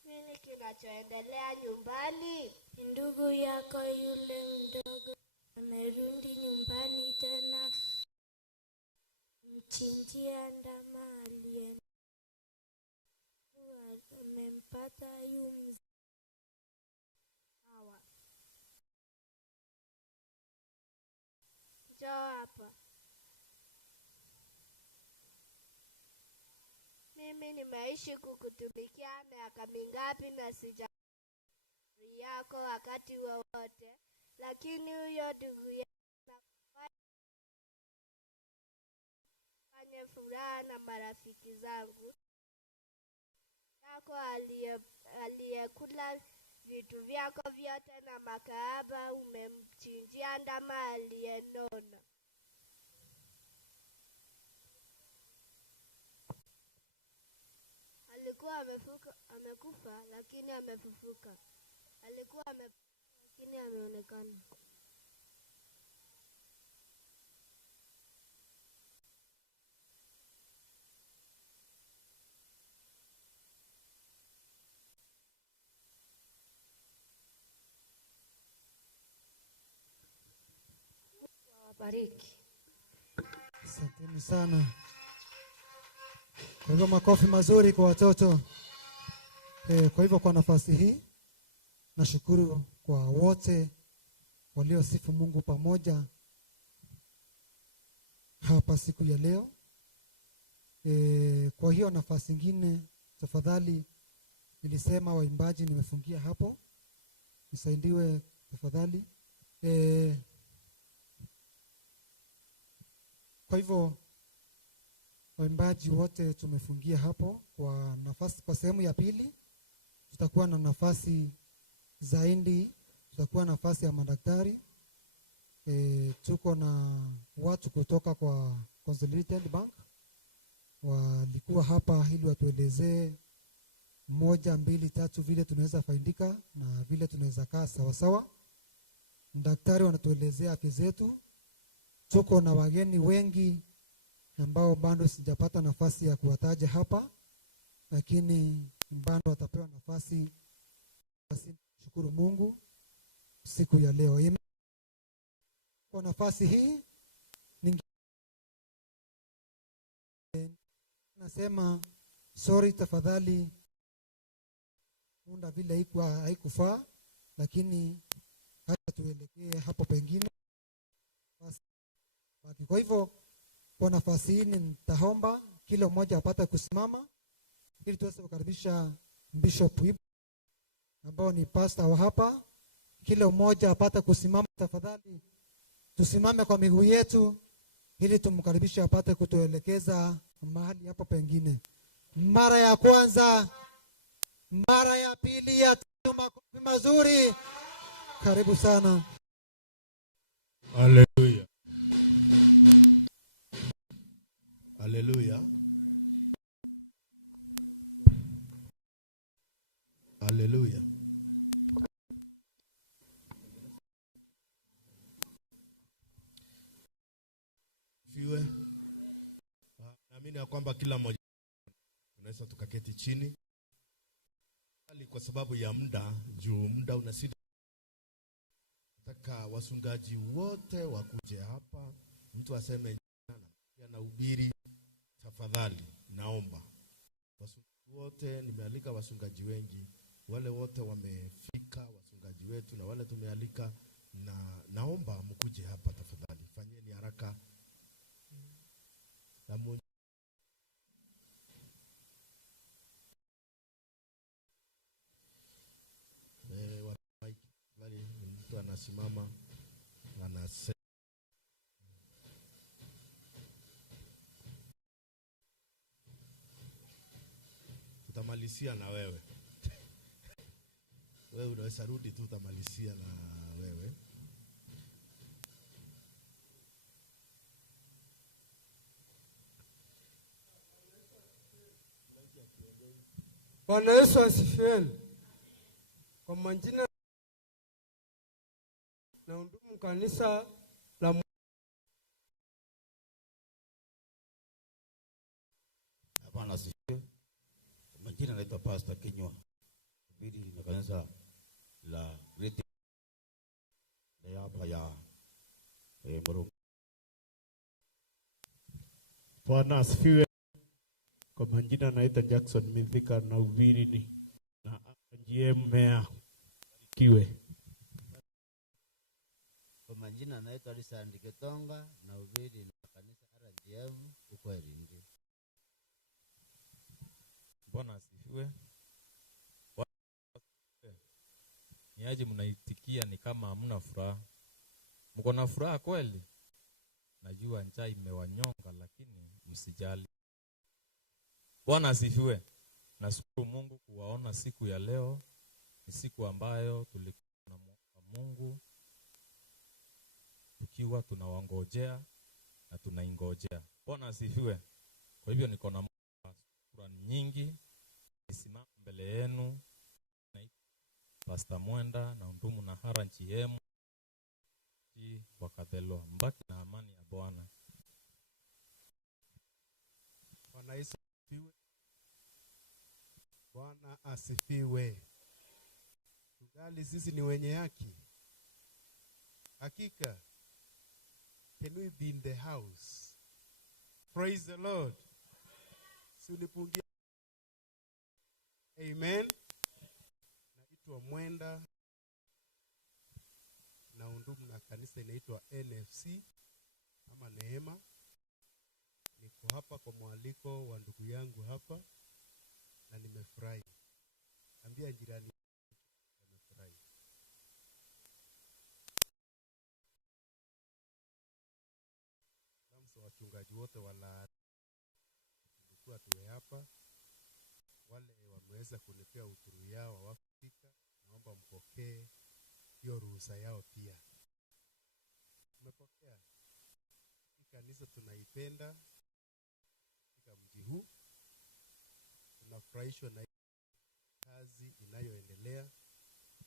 Nini kinachoendelea nyumbani? Ndugu yako yule mdogo amerudi nyumbani tena, mchinjia ndama aliye amempata yu Sawa, njoo hapa. Mimi nimeishi kukutumikia miaka mingapi na sija yako wakati wowote, lakini huyo ndugu fanye furaha na marafiki zangu yako aliyekula vitu vyako vyote na makahaba, umemchinjia ndama aliyenona. Alikuwa amekufa lakini amefufuka. Alikuwa amekufa lakini ameonekana. Mungu awabariki. Asanteni sana. Kwa hivyo makofi mazuri kwa watoto. Kwa hivyo kwa nafasi hii nashukuru kwa wote waliosifu Mungu pamoja hapa siku ya leo. Kwa hiyo nafasi nyingine tafadhali, nilisema waimbaji nimefungia hapo, nisaidiwe tafadhali. Kwa hivyo waimbaji wote tumefungia hapo. Kwa nafasi, kwa sehemu ya pili tutakuwa na nafasi zaidi, tutakuwa nafasi ya madaktari. Tuko na watu kutoka kwa Consolidated Bank walikuwa hapa ili watuelezee 1, 2, 3 vile tunaweza faidika na vile tunaweza kaa sawa sawa. Daktari wanatuelezea afya zetu. Tuko na wageni wengi ambao bado sijapata nafasi ya kuwataja hapa, lakini bado watapewa nafasi. Basi shukuru Mungu siku ya leo. Amen. Kwa nafasi hii nasema sorry tafadhali, muda vile haikufaa, lakini hata tuelekee hapo pengine. Kwa hivyo kwa nafasi hii nitaomba kila mmoja apate kusimama ili tuweze kukaribisha Bishop Ibu ambao ni pastor wa hapa. Kila mmoja apate kusimama tafadhali. Tusimame kwa miguu yetu ili tumkaribishe apate kutuelekeza mahali hapo pengine. Mara ya kwanza, mara ya pili, ya tatu, makofi mazuri. Karibu sana. Haleluya. Haleluya. Haleluya. Fiwe. Naamini ya kwamba kila mmoja unaweza tukaketi chini. Kwa sababu ya muda, juu muda unasidi. Nataka wasungaji wote wakuje hapa. Mtu aseme na ubiri tafadhali, naomba. Wasungaji wote, nimealika wasungaji wengi. Wale wote wamefika, wasungaji wetu na wale tumealika, na naomba mkuje hapa tafadhali. Fanyeni haraka. Na mtu anasimama anasema tutamalizia na wewe. Wewe unaweza rudi tu, tutamalizia na wewe. Bwana Yesu asifiwe. Kwa majina na hudumu kanisa la Bwana asifiwe. Kwa majina naitwa Pastor Kinywa. Bidi ni kanisa la Great hapa ya Moro. Bwana asifiwe. Kwa majina naitwa Jackson Mithika na ubiri ni na GM Mea kiwe. Kwa majina naitwa Alisa Ndiketonga na ubiri na kanisa RGM Ukweli. Bwana asifiwe. Ni aje mnaitikia ni kama hamna furaha? Mko na furaha kweli? Najua njaa imewanyonga, lakini msijali. Bwana asifiwe. Nashukuru Mungu kuwaona siku ya leo. Ni siku ambayo tulikuwa na Mungu tukiwa tunawangojea na tunaingojea. Bwana asifiwe. Kwa hivyo niko na shukrani nyingi. Nisimama mbele yenu Pastor Mwenda na Ndumu na Haranchi yemu wakathelwa. Mbaki na amani ya Bwana. Bwana Yesu asifiwe. Bwana asifiwe. Tungali sisi ni wenye haki. Hakika. Can we be in the house? Praise the Lord. Si unipungie. Amen. Naitwa Mwenda na undumu na kanisa inaitwa NFC ama Neema. Niko hapa kwa mwaliko wa ndugu yangu hapa na nimefurahi. Ambia jirani nimefurahi. Namsa wachungaji wote wala tulikuwa tuwe hapa. Wale wameweza kunipea udhuru yao wafika, naomba mpokee hiyo ruhusa yao pia. Umepokea? Kanisa tunaipenda katika mji huu. Tunafurahishwa na kazi inayoendelea.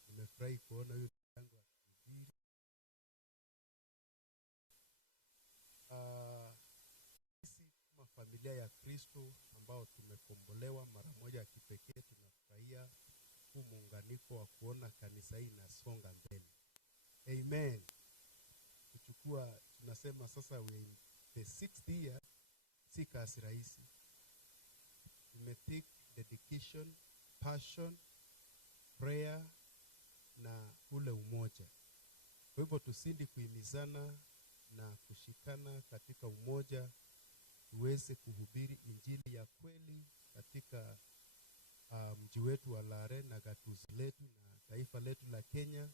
Nimefurahi kuona huyu yangu akihubiri. Sisi kama familia ya Kristo ambao tumekombolewa mara moja ya kipekee, tunafurahia huu muunganiko wa kuona kanisa hii inasonga mbele. Amen. Kuchukua tunasema sasa we in the 6th year, si kazi rahisi. Tumetake dedication, passion, prayer na ule umoja. Kwa hivyo tusindi kuhimizana na kushikana katika umoja, tuweze kuhubiri injili ya kweli katika mji wetu wa Lare na gatuzi letu na taifa letu la Kenya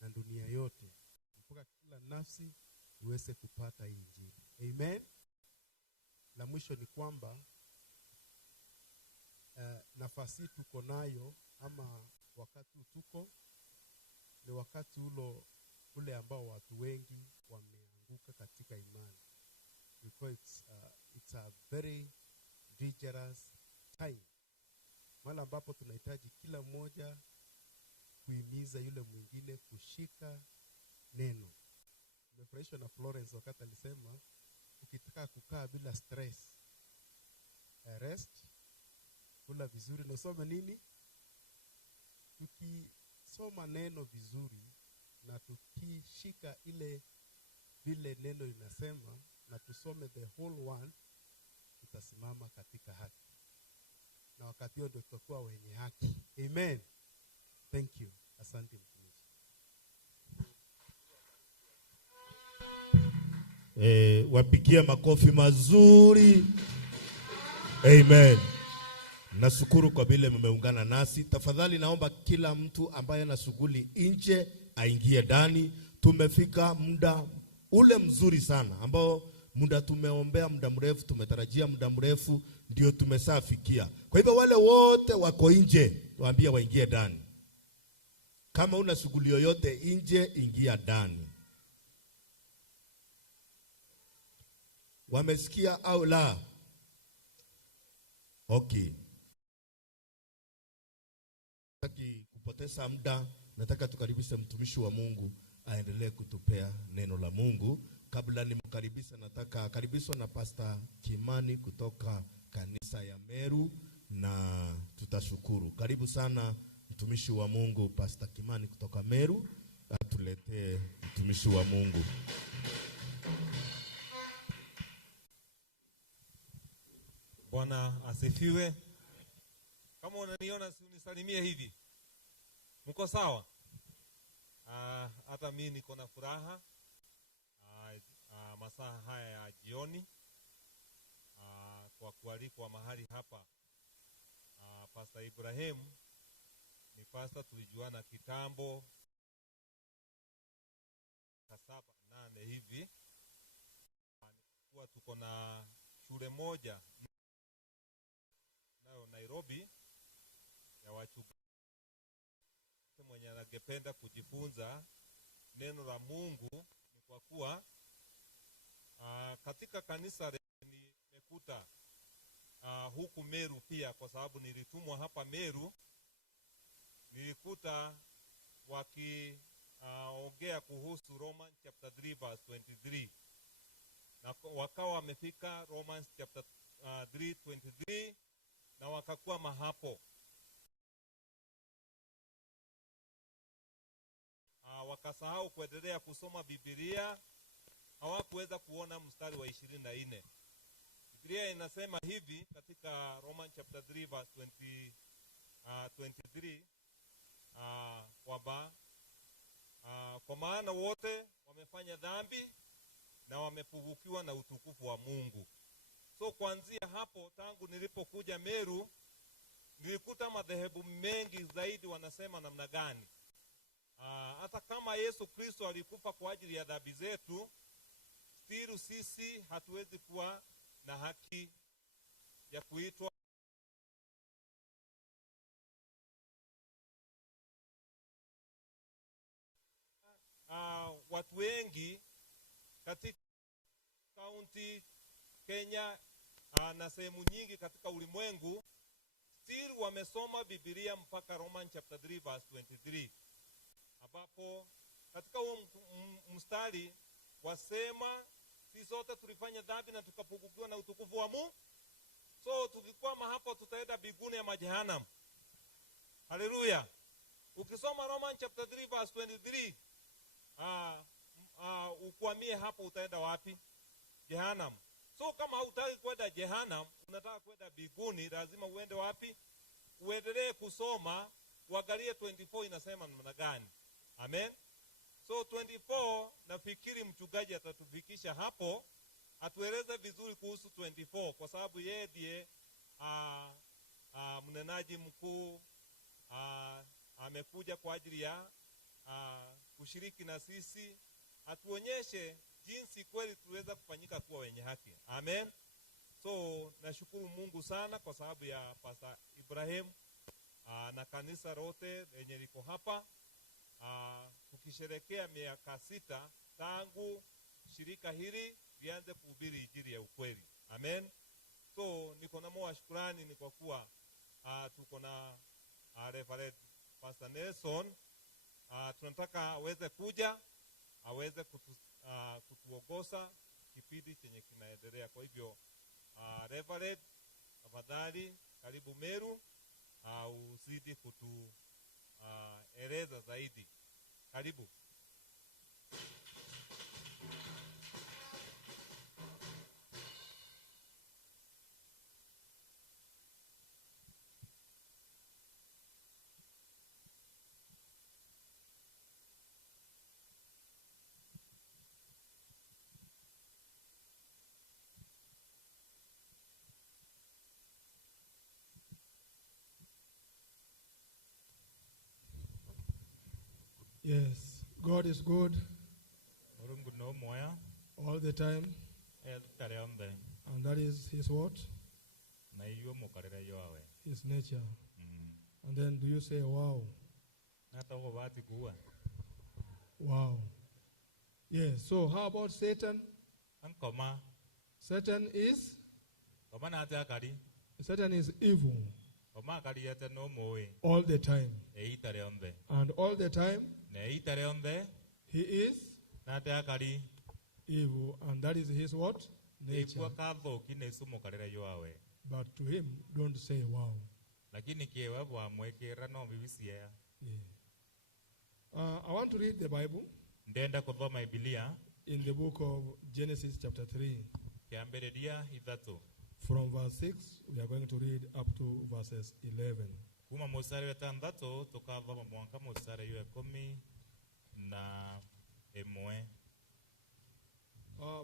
na dunia yote, mpaka kila nafsi iweze kupata hii injili. Amen. La mwisho ni kwamba nafasi tuko nayo ama wakati tuko ni wakati ule ambao watu wengi wameanguka katika imani. Because it's a very dangerous time. Mahali ambapo tunahitaji kila mmoja kuhimiza yule mwingine kushika neno. Nimefurahishwa na Florence wakati alisema ukitaka kukaa bila stress, rest, kula vizuri na usome nini? Tukisoma neno vizuri na tukishika vile neno linasema na tusome the whole one, tutasimama katika haki. Na wakati huo ndio tutakuwa wenye haki. Amen. Thank you. Asante mtumishi. Wapigie makofi mazuri. Amen. Nashukuru kwa vile mmeungana nasi. Tafadhali naomba kila mtu ambaye ana shughuli nje aingie ndani. Tumefika muda ule mzuri sana ambao muda tumeombea muda mrefu, tumetarajia muda mrefu, ndio tumesafikia. Kwa hivyo wale wote wako nje, waambie waingie ndani. Kama una shughuli yoyote nje, ingia ndani. Wamesikia au la? Okay. Nataka kupoteza muda, nataka tukaribishe mtumishi wa Mungu aendelee kutupea neno la Mungu. Kabla nimkaribishe, nataka karibishwa na Pastor Kimani kutoka kanisa ya Meru na tutashukuru. Karibu sana mtumishi wa Mungu Pastor Kimani kutoka Meru, atuletee mtumishi wa Mungu. Bwana asifiwe. Kama unaniona unisalimie hivi. Mko sawa? Hata mimi niko na furaha masaa haya ya jioni kwa kualikwa mahali hapa. Pastor Ibrahim ni pastor tulijuana kitambo 7-8 hivi. Kwa tuko na shule moja nayo Nairobi ya wachungaji. Mwenye anagependa kujifunza neno la Mungu ni kwa kuwa katika kanisa nimekuta huku Meru pia, kwa sababu nilitumwa hapa Meru, nilikuta wakiongea kuhusu Romans chapter 3 verse 23, na wakawa wamefika Romans chapter 3:23 na wakakuwa mahapo. Wakasahau kuendelea kusoma Biblia, hawakuweza kuona mstari wa 24. Biblia inasema hivi katika Roman chapter 3 verse 23 kwamba kwa maana wote wamefanya dhambi na wamepungukiwa na utukufu wa Mungu. So kuanzia hapo, tangu nilipokuja Meru, nilikuta madhehebu mengi zaidi wanasema namna gani. Hata kama Yesu Kristo alikufa kwa ajili ya dhambi zetu, still sisi hatuwezi kuwa na haki ya kuitwa watu wengi katika kaunti Kenya na sehemu nyingi katika ulimwengu still wamesoma Biblia mpaka Roman chapter 3 verse 23, ambapo katika huo mstari wasema sisi sote tulifanya dhambi na tukapungukiwa na utukufu wa Mungu. So tukikwama hapo tutaenda mbinguni ya majehanamu. Haleluya. Ukisoma Roman chapter 3 verse 23, ukwamie hapo utaenda wapi? Jehanamu. So kama hutaki kwenda jehanamu, unataka kwenda mbinguni, lazima uende wapi? Uendelee kusoma, uangalie 24 inasema namna gani. Amen. So 24 nafikiri mchungaji atatufikisha hapo, atueleze vizuri kuhusu 24 kwa sababu yeye ndiye mnenaji mkuu, amekuja kwa ajili ya kushiriki na sisi, atuonyeshe jinsi kweli tuweza kufanyika kuwa wenye haki. Amen. So nashukuru Mungu sana kwa sababu ya Pastor Ibrahim na kanisa lote lenye liko hapa, tukisherekea miaka 6 tangu shirika hili lianze kuhubiri injili ya ukweli. Amen. So niko na moyo wa shukrani ni kwa kuwa tuko na Reverend Pastor Nelson. Tunataka aweze kuja, aweze kutuongoza kipindi chenye kinaendelea. Kwa hivyo Reverend, tafadhali karibu Meru, uzidi kutueleza zaidi. Karibu. Yes, God is good all the time, and that is his what? His nature. And then do you say wow? Wow. Yes, so how about Satan? Satan is evil all the time. And all the time he is evil, and that is his what? Nature. But to him, don't say wow. I want to read the Bible in the book of Genesis chapter 3. From verse 6, we are going to read up to verses 11.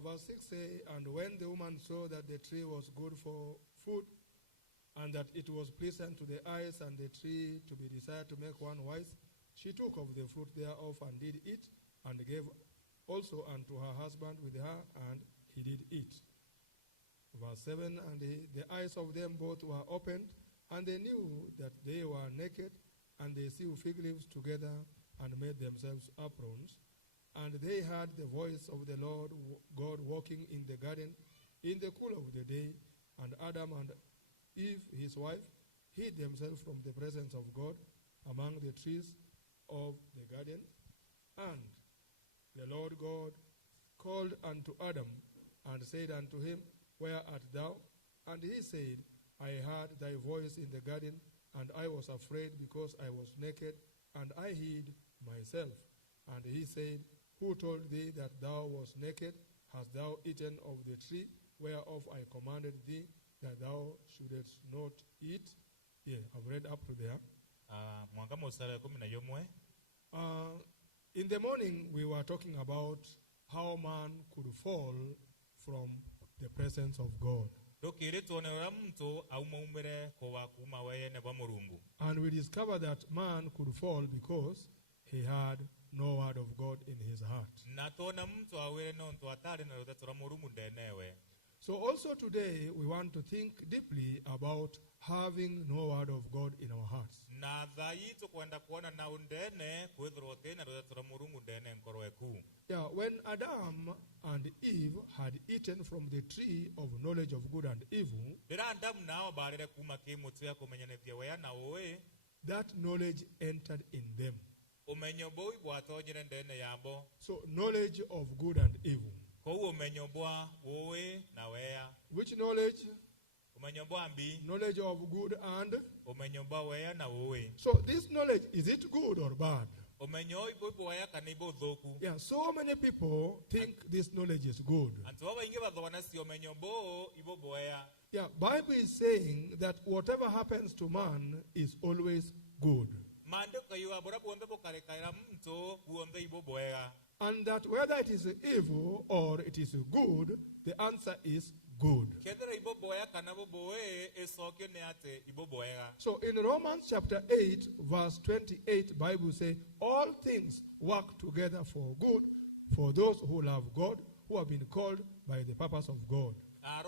Verse 6 says, and when the woman saw that the tree was good for food, and that it was pleasant to the eyes, and the tree to be desired to make one wise, she took of the fruit thereof and did eat, and gave also unto her husband with her, and he did eat. Verse 7, and the eyes of them both were opened, and they knew that they were naked, and they sewed fig leaves together, and made themselves aprons. And they heard the voice of the Lord God walking in the garden in the cool of the day, and Adam and Eve, his wife, hid themselves from the presence of God among the trees of the garden. And the Lord God called unto Adam, and said unto him, where art thou? And he said, I heard thy voice in the garden, and I was afraid because I was naked, and I hid myself. And he said, who told thee that thou wast naked? Hast thou eaten of the tree whereof I commanded thee that thou shouldest not eat. Yeah, I've read up to there. In the morning, we were talking about how man could fall from the presence of God. And we discovered that man could fall because he had no word of God in his heart. So also today, we want to think deeply about having no word of God in our hearts. Yeah, when Adam and Eve had eaten from the tree of knowledge of good and evil, that knowledge entered in them. So knowledge of good and evil. Which knowledge? Knowledge of good and. So this knowledge, is it good or bad? Yeah, so many people think this knowledge is good. Yeah, Bible is saying that whatever happens to man is always good. And that whether it is evil or it is good, the answer is good. So in Romans chapter 8, verse 28, Bible says, all things work together for good for those who love God, who have been called by the purpose of God. Yeah,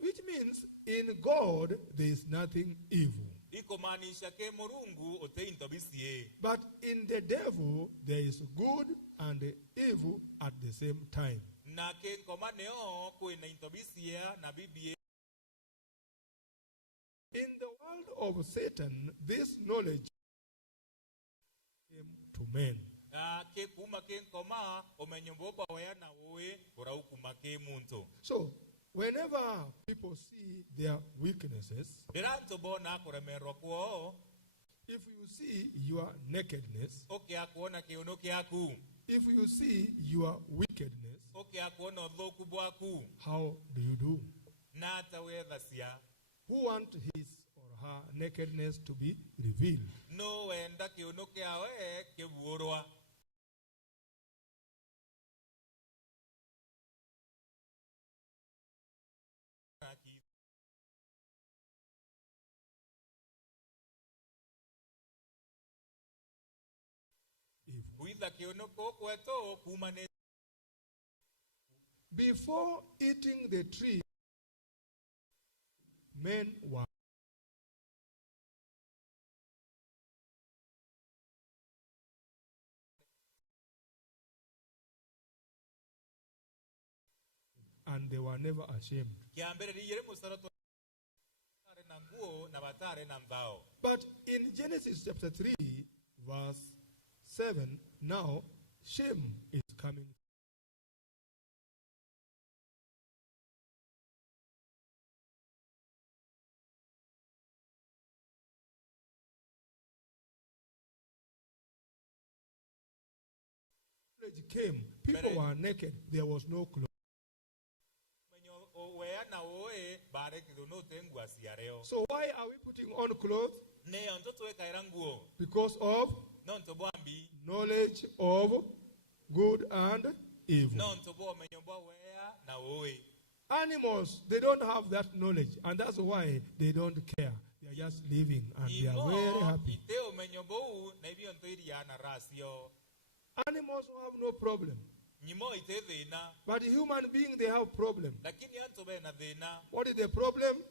which means in God there is nothing evil. But in the devil there is good and evil at the same time. In the world of Satan, this knowledge came to men. So, whenever people see their weaknesses, if you see your nakedness, if you see your wickedness, how do you do? Who wants his or her nakedness to be revealed? Before eating the tree, men were and they were never ashamed. But in Genesis chapter 3, verse 7, now shame is coming. Came, people were naked, there was no clothes. So why are we putting on clothes? Because of knowledge of good and evil. Animals, they don't have that knowledge, and that's why they don't care. They are just living and they are very happy. Animals have no problem. But human beings, they have problem. What is the problem?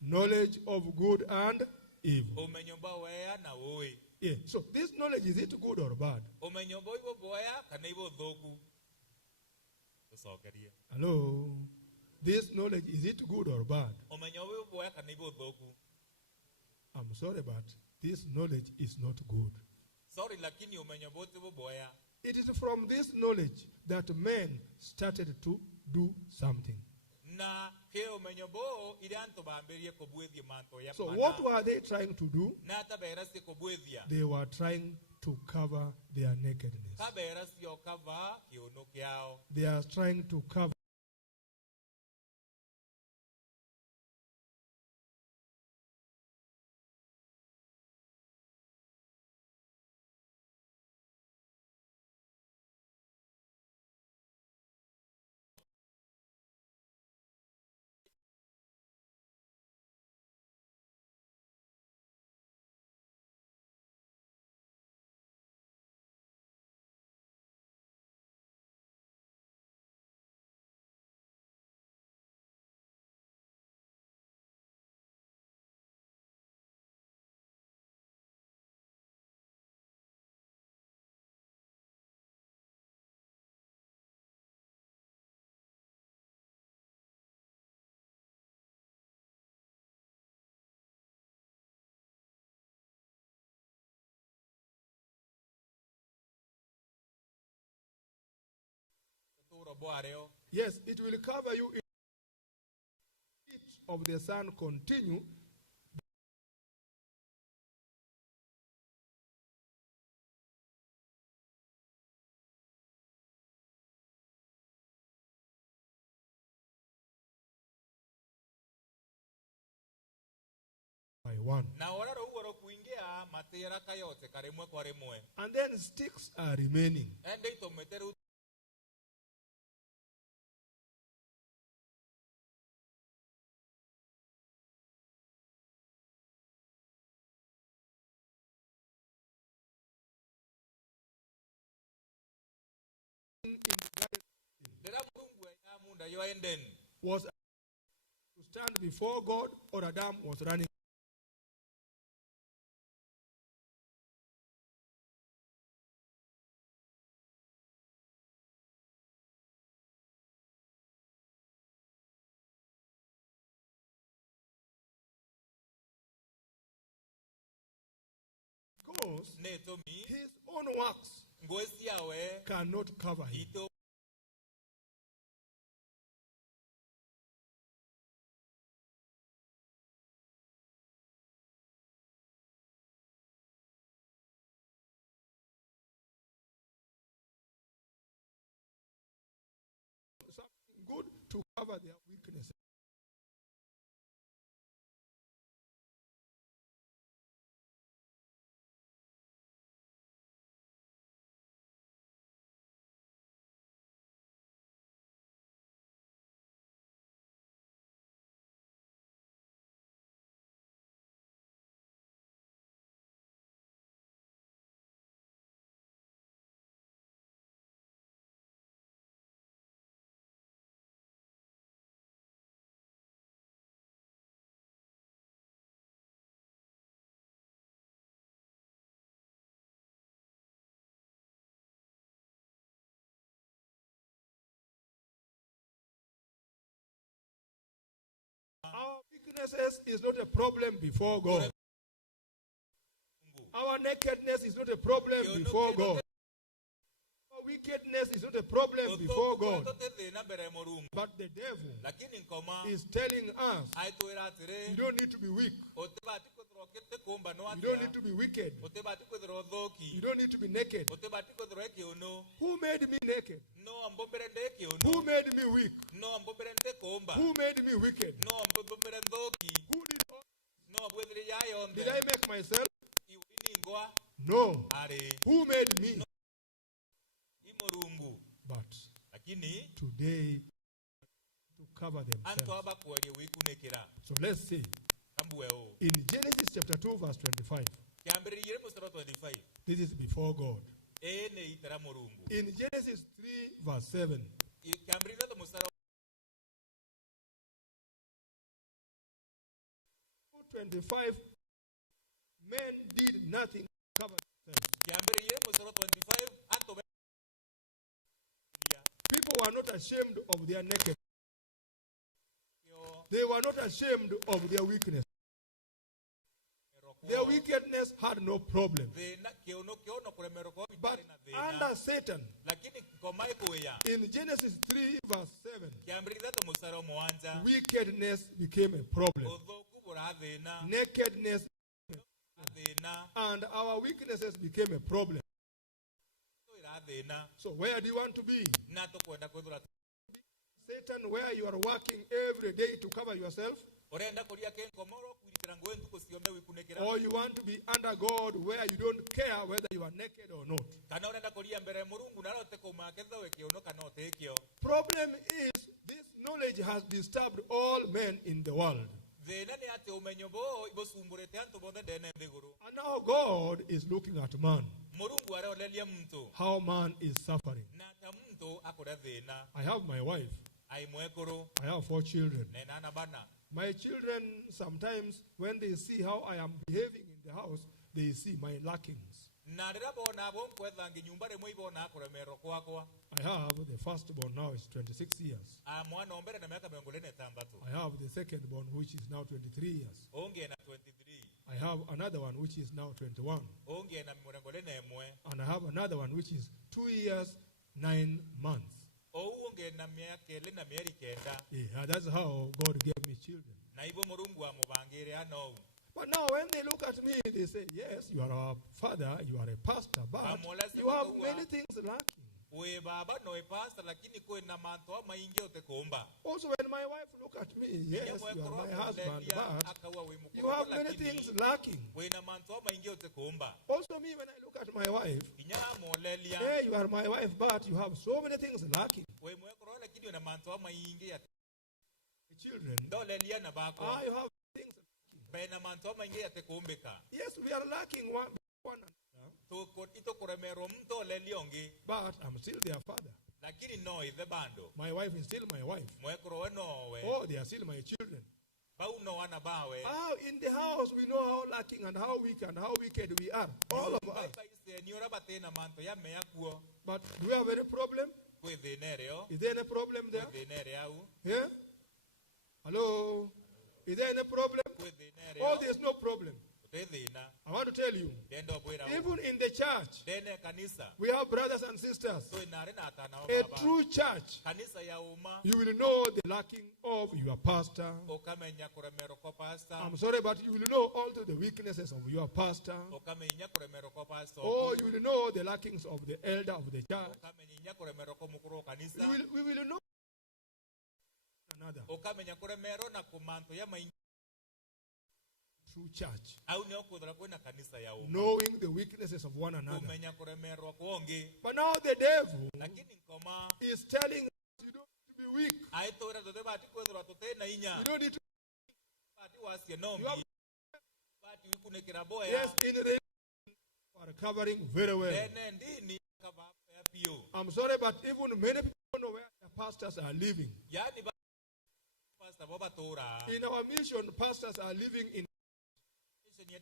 Knowledge of good and evil. Yeah. So this knowledge, is it good or bad? Hello? This knowledge, is it good or bad? I'm sorry, but this knowledge is not good. It is from this knowledge that men started to do something. So what were they trying to do? They were trying to cover their nakedness. kabera sio cover kiono kiao. They are trying to cover. Yes, it will cover you if the heat of the sun continue. By one. And then sticks are remaining. Was to stand before God, or Adam was running. Because his own works cannot cover him. Something good to cover their weaknesses. Our weaknesses is not a problem before God. Our nakedness is not a problem before God. Our wickedness is not a problem before God. But the devil is telling us, you don't need to be weak. You don't need to be wicked. You don't need to be naked. Who made me naked? Who made me weak? Who made me wicked? Who did all? Did I make myself? No. Who made me? But today, to cover themselves. So let's see. In Genesis chapter 2 verse 25. This is before God. In Genesis 3 verse 7. 25 men did nothing to cover themselves. People were not ashamed of their nakedness. They were not ashamed of their weakness. Their wickedness had no problem. But under Satan, in Genesis 3 verse 7, wickedness became a problem. Nakedness. And our weaknesses became a problem. So where do you want to be? Satan, where you are working every day to cover yourself? Or you want to be under God where you don't care whether you are naked or not? Problem is, this knowledge has disturbed all men in the world. And now God is looking at man. How man is suffering. I have my wife. I have 4 children. My children, sometimes when they see how I am behaving in the house, they see my lackings. I have the firstborn now is 26 years. I have the secondborn which is now 23 years. I have another one which is now 21. And I have another one which is 2 years, 9 months. Yeah, that's how God gave me children. But now when they look at me, they say, yes, you are our father, you are a pastor, but you have many things lacking. Also when my wife look at me, yes, you are my husband, but you have many things lacking. Also me, when I look at my wife, hey, you are my wife, but you have so many things lacking. Children, you have things lacking. Yes, we are lacking one another. But I'm still their father. My wife is still my wife. Oh, they are still my children. In the house we know how lacking and how weak and how wicked we are. All of us. But do we have any problem? Is there any problem there? Yeah? Hello? Is there any problem? Oh, there's no problem. I want to tell you, even in the church, we have brothers and sisters. A true church, you will know the lacking of your pastor. I'm sorry, but you will know also the weaknesses of your pastor. Oh, you will know the lackings of the elder of the church. We will know another. True church, knowing the weaknesses of one another. But now the devil is telling us you don't need to be weak. You don't need to yes, in the you are covering very well. I'm sorry, but even many people don't know where the pastors are living. In our mission, pastors are living in. And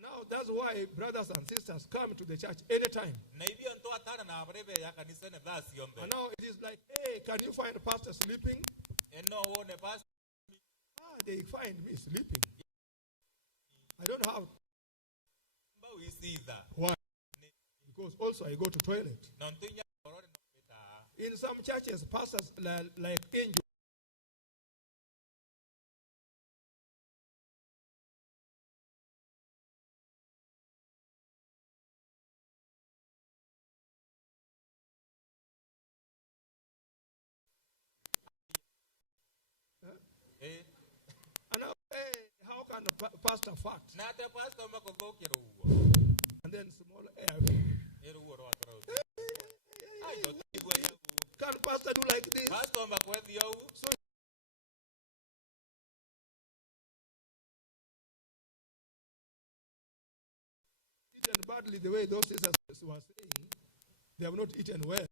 now that's why brothers and sisters come to the church anytime. And now it is like, hey, can you find a pastor sleeping? They find me sleeping. I don't have. Why? Because also I go to toilet. In some churches, pastors like angels. How can a pastor fart? And then small air. Can pastor do like this? So eaten badly the way those sisters were saying. They have not eaten well.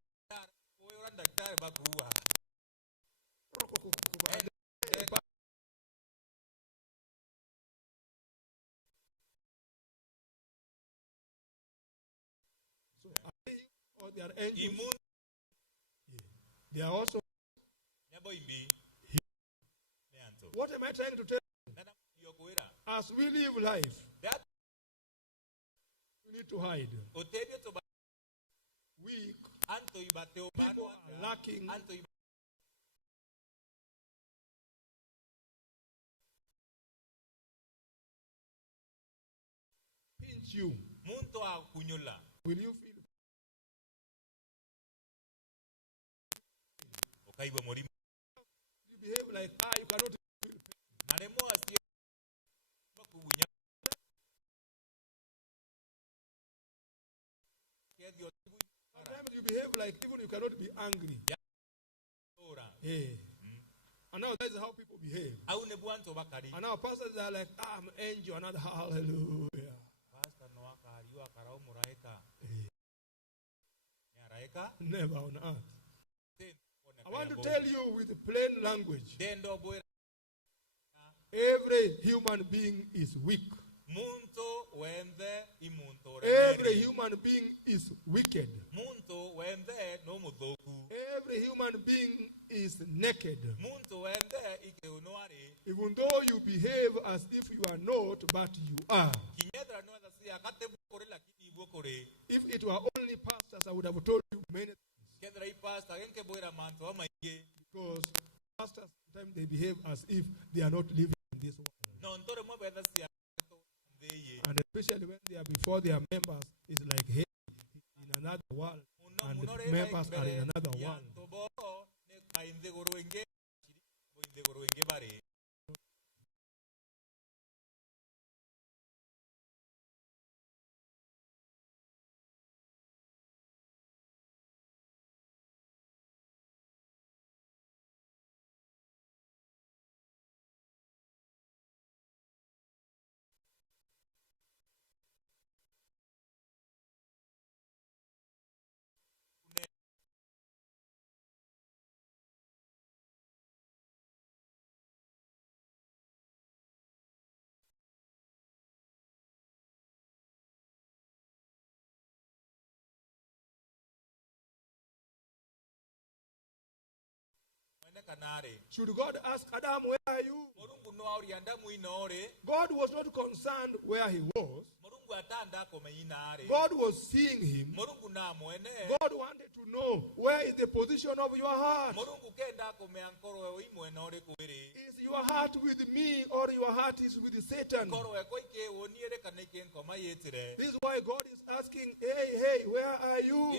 Or they are angels. They are also. What am I trying to tell you? As we live life, we need to hide. Weak. People are lacking. hit you, muntu akunyula, will you feel? ukaiwa murimu. You behave like you cannot feel pain. Maremo asio bakubunya. Sometimes you behave like even you cannot be angry. Yeah. And now that is how people behave. And now pastors are like, I'm an angel, another hallelujah. Never on earth. I want to tell you with plain language. Every human being is weak. Every human being is wicked. Every human being is naked. Even though you behave as if you are not, but you are. If it were only pastors, I would have told you many things. Because pastors sometimes they behave as if they are not living in this world. And especially when they are before their members, it's like, hey, in another world. And the members are in another world. Should God ask Adam, where are you? God was not concerned where he was. God was seeing him. God wanted to know, where is the position of your heart? Is your heart with me or your heart is with Satan? This is why God is asking, hey, where are you?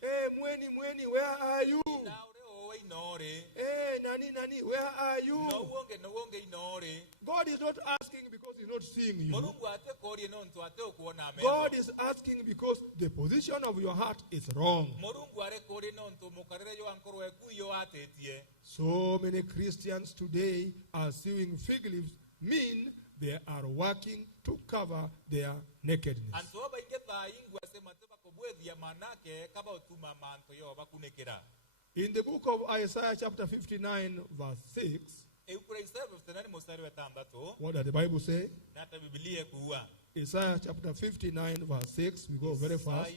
Hey, Mweni, where are you? Hey, Nani, where are you? God is not asking because he's not seeing you. God is asking because the position of your heart is wrong. So many Christians today are sewing fig leaves, mean they are working to cover their nakedness. In the book of Isaiah chapter 59 verse 6, what does the Bible say? Isaiah chapter 59 verse 6, we go very fast.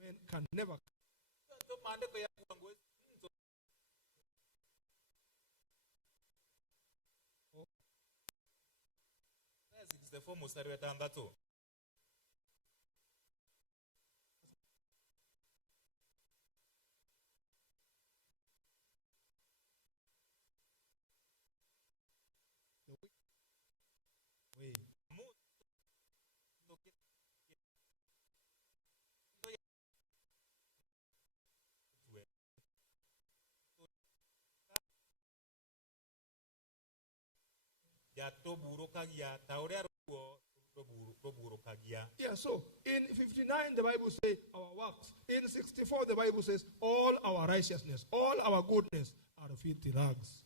Men can never. ya toburukagia tauria ruo toburukagia. Yeah, so in 59 the Bible says our works. In 64 the Bible says all our righteousness, all our goodness are filthy rags.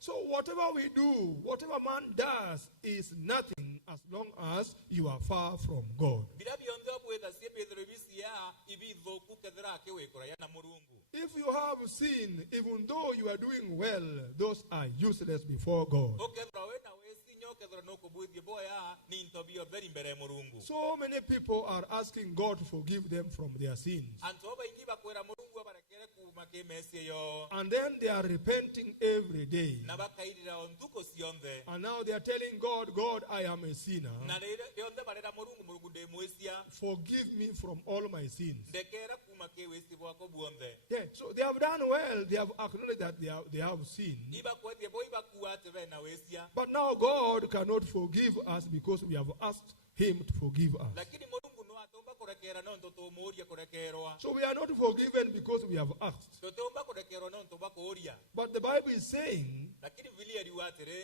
So whatever we do, whatever man does is nothing as long as you are far from God. If you have sin, even though you are doing well, those are useless before God. So many people are asking God to forgive them from their sins. And then they are repenting every day. And now they are telling God, God, I am a sinner. Forgive me from all my sins. Yeah, so they have done well. They have acknowledged that they have sinned. But now God cannot forgive us because we have asked Him to forgive us. So we are not forgiven because we have asked. But the Bible is saying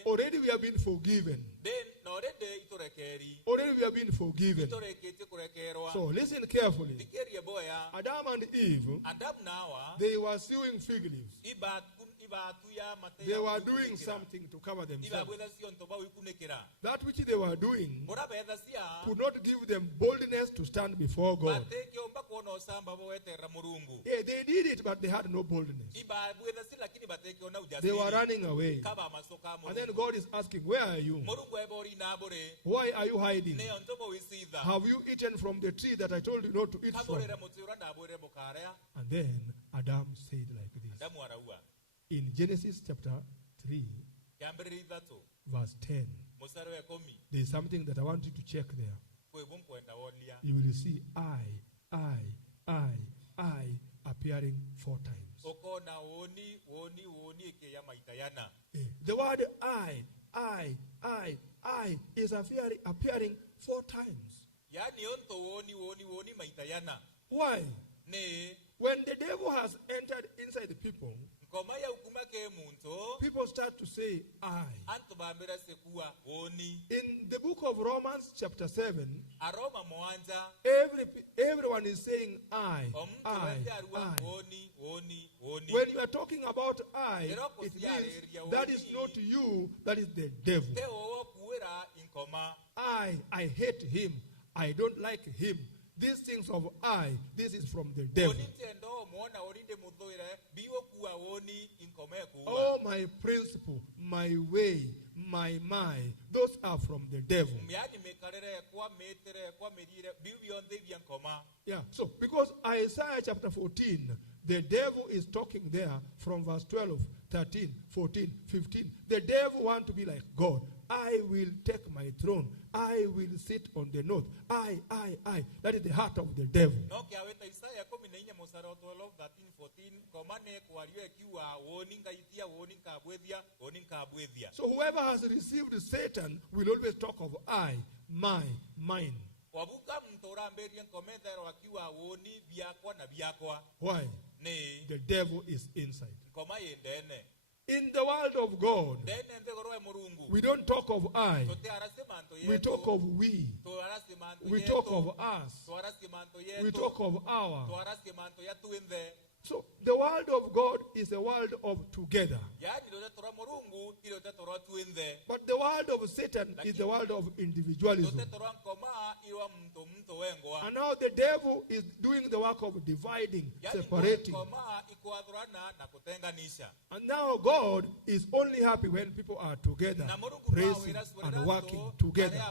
already we have been forgiven. Already we have been forgiven. So listen carefully. Adam and Eve, they were sewing fig leaves. They were doing something to cover themselves. That which they were doing could not give them boldness to stand before God. Yeah, they did it, but they had no boldness. They were running away. And then God is asking, where are you? Why are you hiding? Have you eaten from the tree that I told you not to eat from? And then Adam said like this. In Genesis chapter 3, verse 10, there is something that I want you to check there. You will see I appearing 4 times. The word I is appearing 4 times. Why? When the devil has entered inside the people, people start to say I. In the book of Romans chapter 7, everyone is saying I. When you are talking about I, it means that is not you, that is the devil. I hate him. I don't like him. These things of I, this is from the devil. Oh, my principle, my way, my mind, those are from the devil. Yeah, so because Isaiah chapter 14, the devil is talking there from verse 12, 13, 14, 15. The devil wants to be like God. I will take my throne. I will sit on the north. I. That is the heart of the devil. So whoever has received Satan will always talk of I, my, mine. Why? The devil is inside. In the world of God, we don't talk of I. We talk of we. We talk of us. We talk of our. So the world of God is a world of together. But the world of Satan is the world of individualism. And now the devil is doing the work of dividing, separating. And now God is only happy when people are together, praising and working together.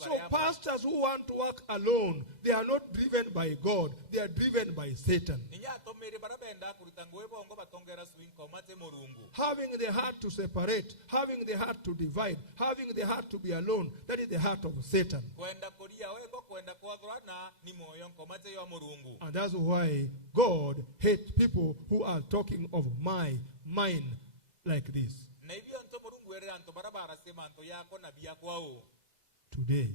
So pastors who want to work alone, they are not driven by God, they are driven by Satan. Having the heart to separate, having the heart to divide, having the heart to be alone, that is the heart of Satan. And that's why God hates people who are talking of my, mine, like this. Today,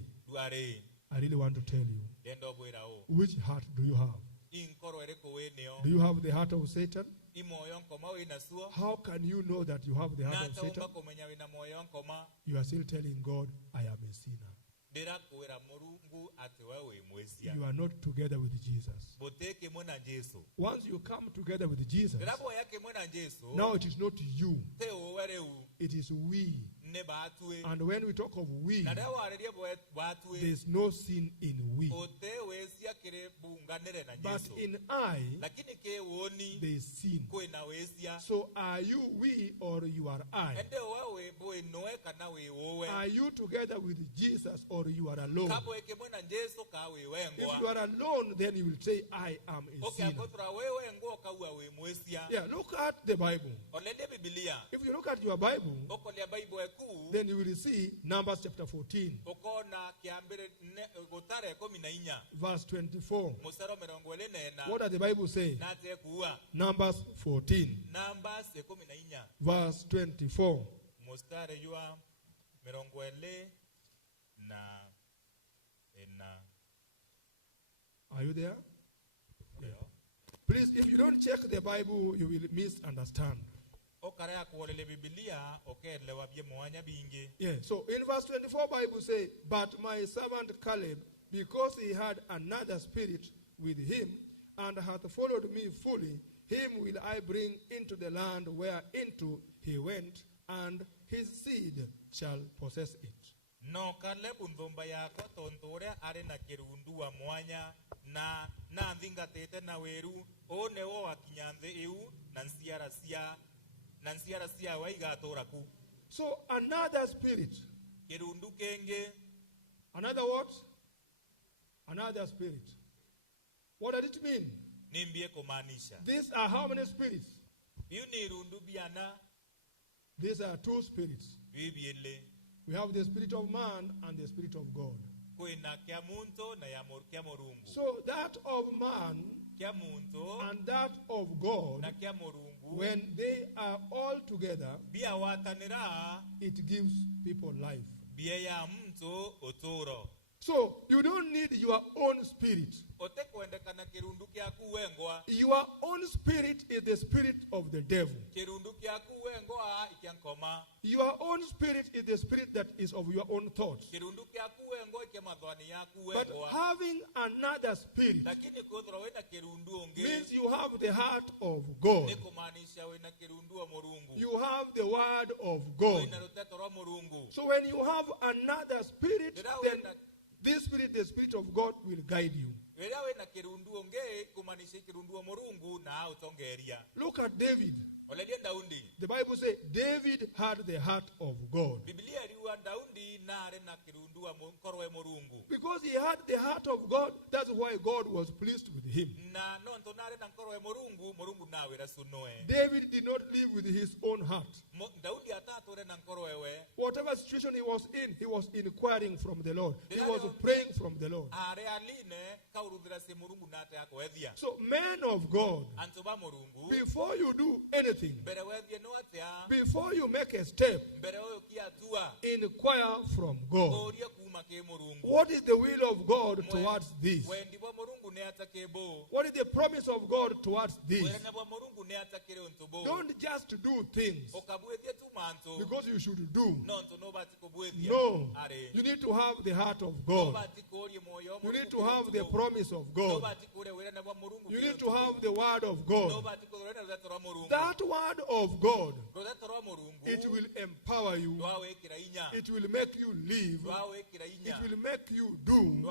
I really want to tell you, which heart do you have? inkoro ereko weneo Do you have the heart of Satan? imoyo nkoma winasuo How can you know that you have the heart of nataumba Satan? kumenya wina moyo nkoma You are still telling God, I am a sinner. ndirakwira Murungu ati wewe mwezia You are not together with Jesus. boteke mona Jesu Once you come together with Jesus, ndirabo yake mona Jesu now it is not you, te uwereu it is we. ne batwe And when we talk of we, na dawa arerie batwe there is no sin in we. ote wezia kire bunganire na But Jesu in I, lakini ke woni there is sin. kwina wezia So are you we or you are I? ende wewe boy noe kana we wowe Are you together with Jesus or you are alone? kabo eke mona Jesu ka we If wengwa you are alone, then you will say, I am a okay sinner. akotra wewe ngo ka we mwezia Yeah, look at the Bible. olede Biblia If you look at your Bible, okolia Bible eku then you will see Numbers chapter 14, okona kiambere gotare 14 verse 24. musaro 24 What does the Bible say? nate kuwa Numbers 14, Numbers 14 verse 24. mustare yua 24 na ena. Are you there? Yeah. Please, if you don't check the Bible, you will misunderstand. Okarea kuolele Biblia okelewa bie mwanya bingi. Yeah. So in verse 24, Bible say, but my servant Caleb, because he had another spirit with him, and hath followed me fully, him will I bring into the land whereinto he went, and his seed shall possess it. No Caleb nthumba yakwa tontore are na kirundu wa mwanya na nthingatete na weru one wo wakinyanthe iu na nsiara cia wa igatura ku. So another spirit. Kirundu kenge. Another what? Another spirit. What does it mean? Nimbie kumanisha. These are how many spirits? Yu ni rundu biana. These are two spirits. Bibiele. We have the spirit of man and the spirit of God. So that of man and that of God, when they are all together, it gives people life. So you don't need your own spirit. Your own spirit is the spirit of the devil. Your own spirit is the spirit that is of your own thoughts. But having another spirit means you have the heart of God. You have the word of God. So when you have another spirit, then this spirit, the spirit of God, will guide you. Look at David. The Bible says David had the heart of God. Because he had the heart of God, that's why God was pleased with him. David did not live with his own heart. Whatever situation he was inquiring from the Lord. He was praying from the Lord. So men of God, before you do anything, before you make a step, inquire from God. What is the will of God towards this? What is the promise of God towards this? Don't just do things because you should do. No. You need to have the heart of God. You need to have the promise of God. You need to have the word of God. That word of God, it will empower you. It will make you live. It will make you do.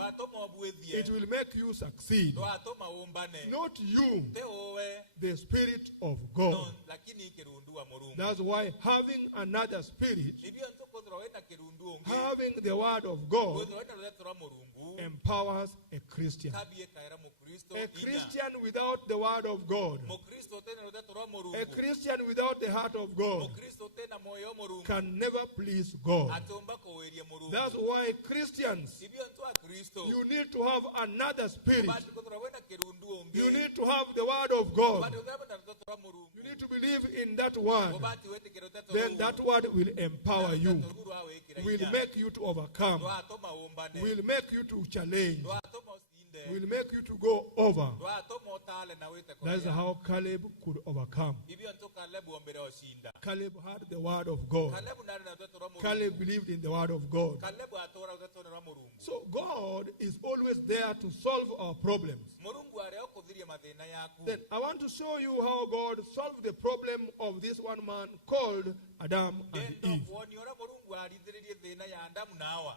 It will make you succeed. Not you, the Spirit of God. That's why having another spirit, having the word of God, empowers a Christian. A Christian without the word of God, a Christian without the heart of God, can never please God. That's why Christians, you need to have another spirit. You need to have the word of God. You need to believe in that word. Then that word will empower you, will make you to overcome, will make you to challenge, will make you to go over. That is how Caleb could overcome. Caleb had the word of God. Caleb believed in the word of God. So God is always there to solve our problems. Then I want to show you how God solved the problem of this one man called Adam and Eve.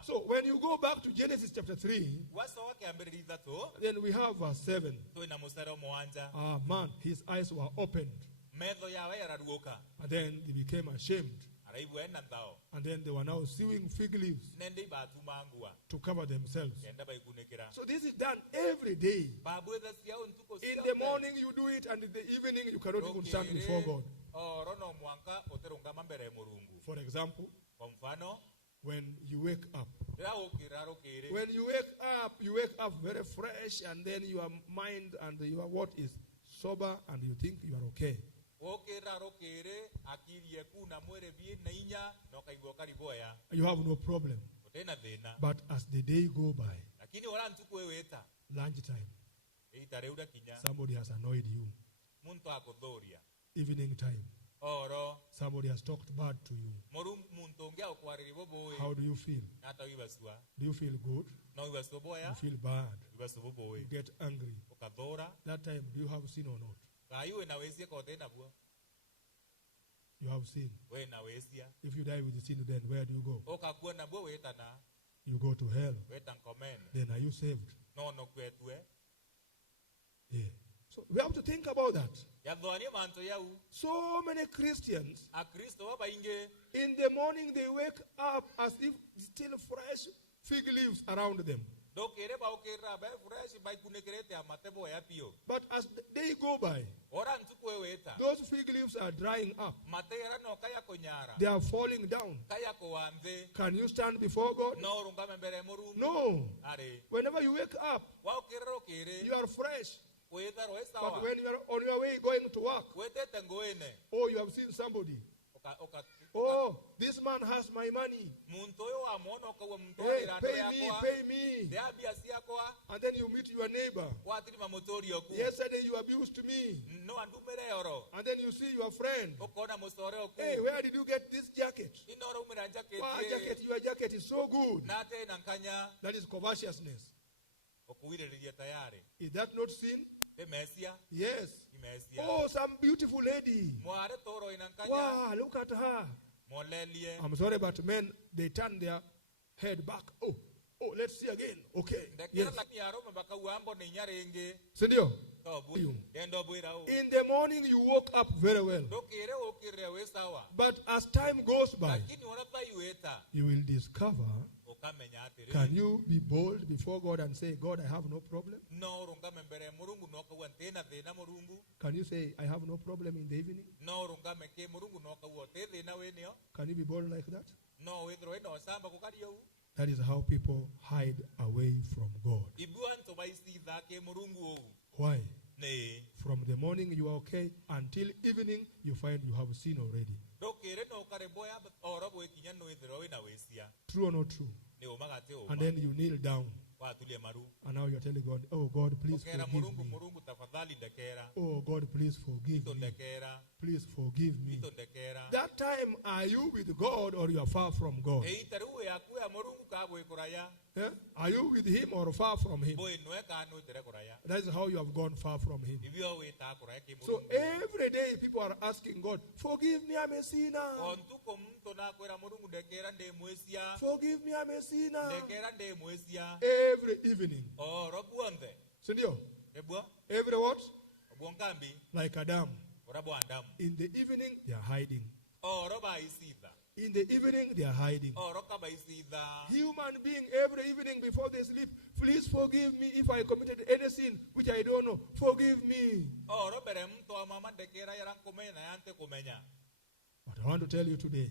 So when you go back to Genesis chapter 3, then we have verse 7. Man, his eyes were opened. And then they became ashamed. And then they were now sewing fig leaves to cover themselves. So this is done every day. In the morning you do it, and in the evening you cannot even stand before God. For example, when you wake up. When you wake up very fresh, and then your mind and your what is sober, and you think you are okay. You have no problem. But as the day go by, lunchtime, somebody has annoyed you. Evening time, somebody has talked bad to you. How do you feel? Do you feel good? You feel bad? You get angry? That time, do you have sin or not? You have sin. If you die with the sin, then where do you go? You go to hell. Then are you saved? Yeah. So we have to think about that. So many Christians, in the morning they wake up as if still fresh fig leaves around them. But as they go by, those fig leaves are drying up. They are falling down. Can you stand before God? No. Whenever you wake up, you are fresh. But when you are on your way going to work, oh, you have seen somebody. Oh, this man has my money. Hey, pay me. And then you meet your neighbor. Yesterday you abused me. And then you see your friend. Hey, where did you get this jacket? Wow, your jacket is so good. That is covetousness. Is that not sin? Yes. Oh, some beautiful lady. Wow, look at her. I'm sorry, but men, they turn their head back. Oh, let's see again. Okay. Yes. Senor, in the morning you woke up very well. But as time goes by, you will discover. Can you be bold before God and say, God, I have no problem? Can you say, I have no problem in the evening? Can you be bold like that? That is how people hide away from God. Why? From the morning you are okay until evening you find you have sin already. True or not true? And then you kneel down. And now you're telling God, oh God, please forgive me. Oh God, please forgive me. Please forgive me. That time, are you with God or you are far from God? Yeah? Are you with Him or far from Him? That is how you have gone far from Him. So every day people are asking God, forgive me, I'm a sinner. Forgive me, I'm a sinner. Every evening. Senor, every what? Like Adam. In the evening, they are hiding. In the evening, they are hiding. Human being, every evening before they sleep, please forgive me if I committed any sin which I don't know. Forgive me. But I want to tell you today,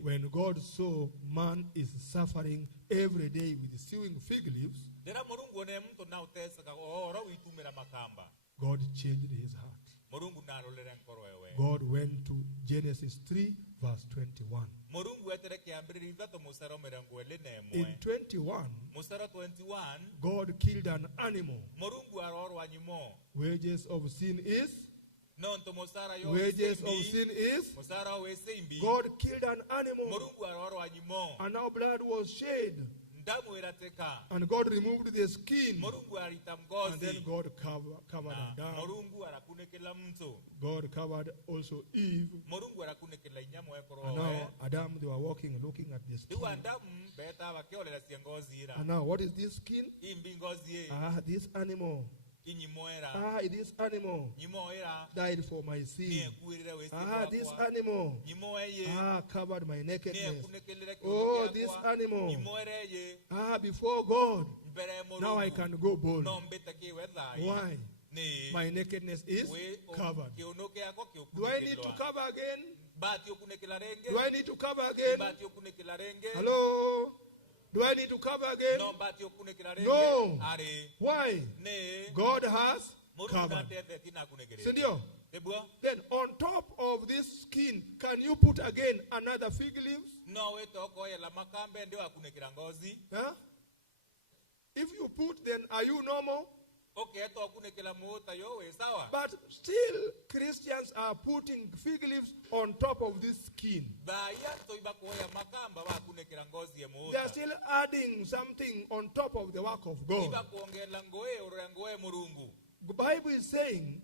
when God saw man is suffering every day with sewing fig leaves, God changed his heart. God went to Genesis 3 verse 21. Murungu etere kiambiri ithato musaro mirongo ĩrĩ na ĩmwe. In 21, Musaro 21, God killed an animal. Murungu arorwa nyimo. Wages of sin is? Nonto musara yo Wages of sin is? musara we sembi. God killed an animal. Murungu arorwa nyimo. And now blood was shed. Ndamu irateka. And God removed the skin. Murungu arita mgozi. And then God covered Adam. Murungu arakunekela mtu. God covered also Eve. Murungu arakunekela inyamo ekoro. And now Adam, they were walking, looking at the skin. Andamu beta wakeolela siengozi ira. And now what is this skin? Imbi ngozi. This animal. This animal died for my sin. This animal covered my nakedness. Oh, this animal. Before God, now I can go bold. Why? My nakedness is covered. Do I need to cover again? Do I need to cover again? Hello? Do I need to cover again? No. Why? God has covered. Sindio? Then on top of this skin, can you put again another fig leaves? Huh? If you put, then are you normal? But still, Christians are putting fig leaves on top of this skin. They are still adding something on top of the work of God. The Bible is saying,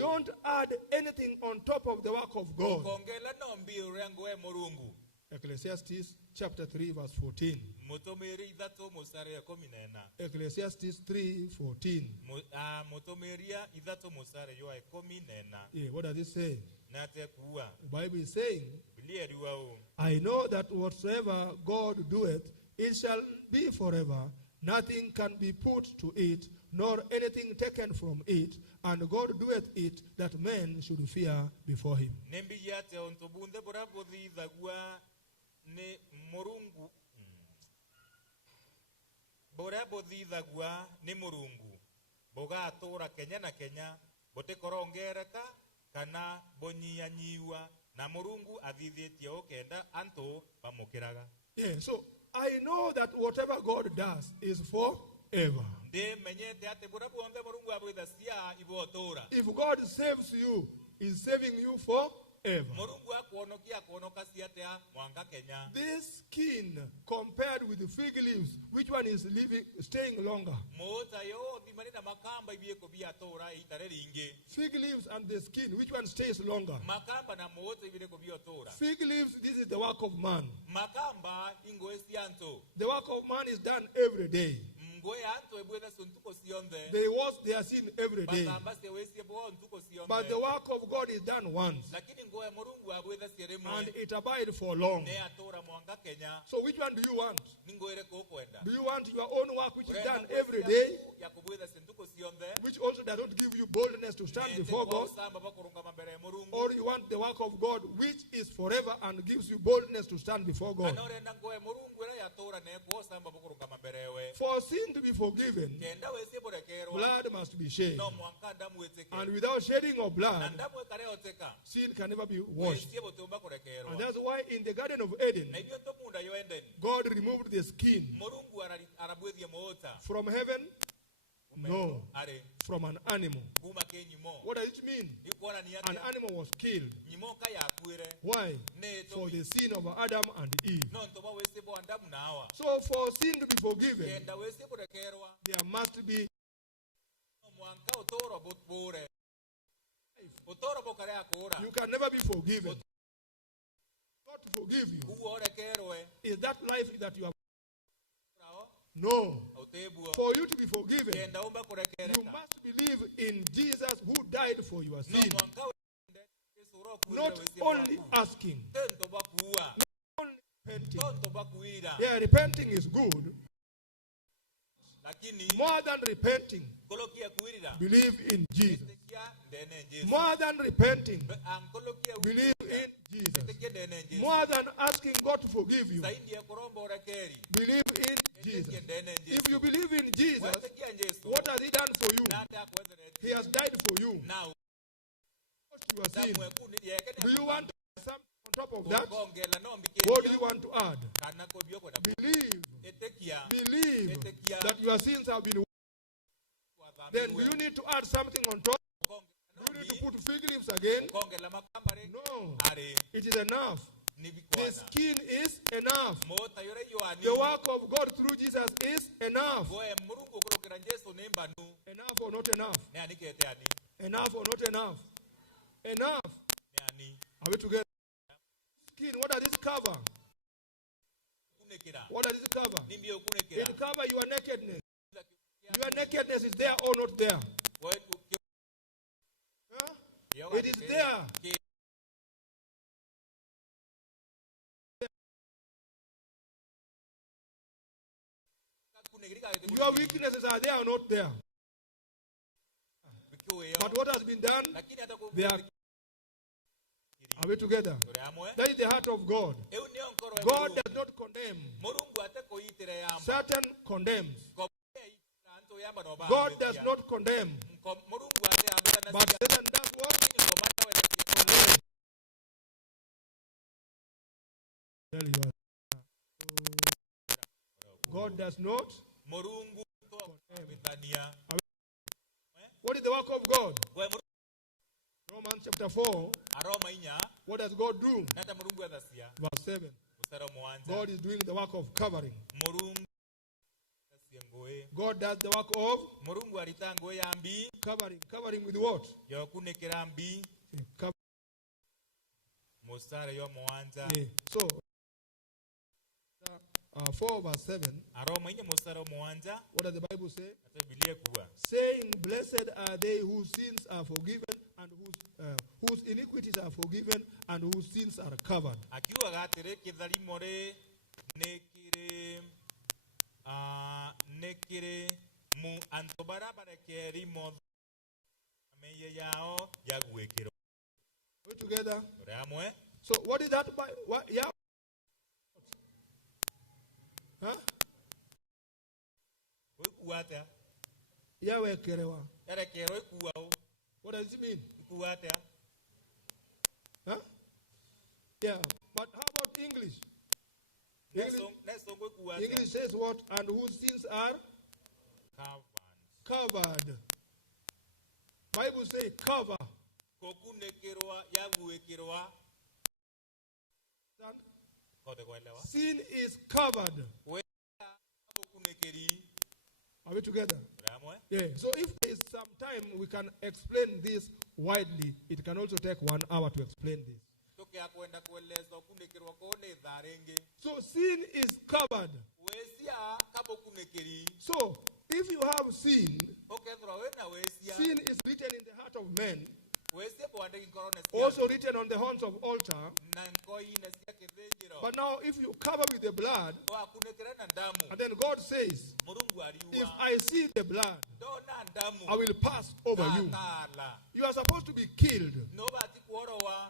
don't add anything on top of the work of God. Ecclesiastes chapter 3 verse 14. Ecclesiastes 3:14. Yeah, what does it say? The Bible is saying, I know that whatsoever God doeth, it shall be forever. Nothing can be put to it, nor anything taken from it, and God doeth it that men should fear before him. Ne murungu bora bothithagua ni murungu boga atura Kenya na Kenya bote korongereka kana bonyianyiwa na murungu athithitie okenda anto bamukiraga. Yeah, so I know that whatever God does is forever. If God saves you, He's saving you forever. This skin compared with the fig leaves, which one is staying longer? Fig leaves and the skin, which one stays longer? Fig leaves, this is the work of man. The work of man is done every day. They wash their sin every day. But the work of God is done once. And it abides for long. So which one do you want? Do you want your own work which is done every day, which also does not give you boldness to stand before God? Or you want the work of God which is forever and gives you boldness to stand before God? For sin to be forgiven, blood must be shed. And without shedding of blood, sin can never be washed. And that's why in the Garden of Eden, God removed the skin from heaven. No, from an animal. What does it mean? An animal was killed. Why? For the sin of Adam and Eve. So for sin to be forgiven, there must be you can never be forgiven. God to forgive you. Is that life that you have? No. For you to be forgiven, you must believe in Jesus who died for your sin. Not only asking, not only repenting. Yeah, repenting is good. More than repenting, believe in Jesus. More than repenting, believe in Jesus. More than asking God to forgive you, believe in Jesus. If you believe in Jesus, what has He done for you? He has died for you. Your sin. Do you want something on top of that, ukongela no what do you want to add? kana kobyo kona Believe etekia that your sins have been. Then do you need to add something on top? Do you need to put fig leaves again? No. It is enough. The skin is enough. The work of God through Jesus is enough. Enough or not enough? Enough or not enough? Enough. Are we together? Skin, what does this cover? What does it cover? It covers your nakedness. Your nakedness is there or not there? Huh? It is there. Your weaknesses are there or not there? But what has been done? They are we together? That is the heart of God. God does not condemn. Satan condemns. God does not condemn. But Satan does what? Condemn. Tell you. God does not condemn. What is the work of God? Romans chapter 4. What does God do? Verse 7. God is doing the work of covering. God does the work of covering. Covering with what? So, 4 verse 7. What does the Bible say? Saying, blessed are they whose sins are forgiven and whose iniquities are forgiven and whose sins are covered. We together? So what is that? What? Yeah. Huh? Yahweh kerewa. What does it mean? Huh? Yeah. But how about English? English says what? And whose sins are covered. Bible says cover. Sin is covered. Are we together? Yeah. So if there is some time we can explain this widely, it can also take 1 hour to explain this. So sin is covered. So if you have sin, sin is written in the heart of men, also written on the horns of altar. But now if you cover with the blood, and then God says, if I see the blood, I will pass over you. You are supposed to be killed.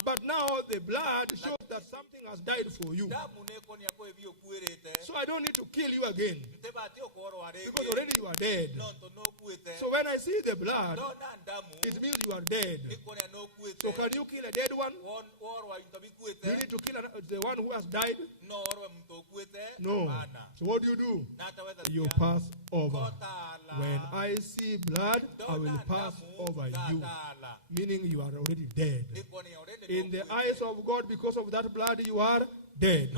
But now the blood shows that something has died for you. So I don't need to kill you again, because already you are dead. So when I see the blood, it means you are dead. So can you kill a dead one? You need to kill the one who has died? No. So what do? You pass over. When I see blood, I will pass over you. Meaning you are already dead. In the eyes of God, because of that blood, you are dead.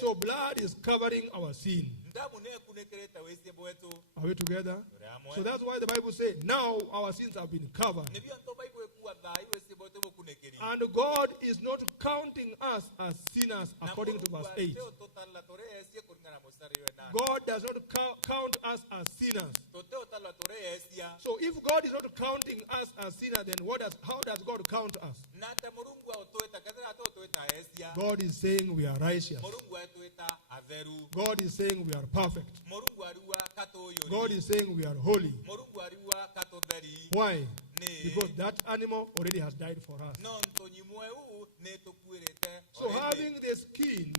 So blood is covering our sin. Are we together? So that's why the Bible says, now our sins have been covered. And God is not counting us as sinners according to verse 8. God does not count us as sinners. So if God is not counting us as sinners, then how does God count us? God is saying we are righteous. God is saying we are perfect. God is saying we are holy. Why? Because that animal already has died for us. So having the skin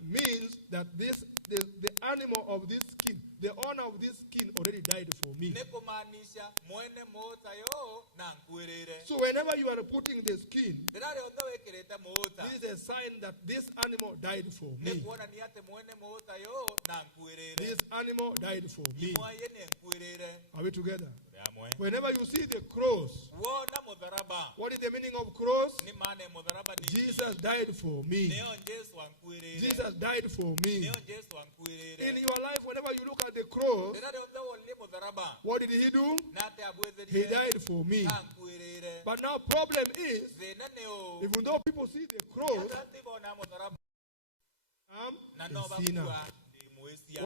means that the animal of this skin, the owner of this skin already died for me. nekumaanisha mwene mota yo nankwirire. So whenever you are putting the skin, Ndirari utawekirete mota. this is a sign that this animal died for me. Nekuona ni ate mwene mota yo nankwirire. This animal died for me. Imwaye nenkwirire. Are we together? Amwe. Whenever you see the cross, Wona mudharaba. what is the meaning of cross? Ni maana mudharaba ni Jesus died for me. Neo Yesu ankwirire. Jesus died for me. Neo Yesu ankwirire. In your life, whenever you look at the cross, Ndirari utawekirete mudharaba. what did he do? Nate abwethe He died for me. ankwirire. But now problem is, Zena neo. even though people see the cross, Asante bona mudharaba. Na I'm no a sinner. bakua ni muesia.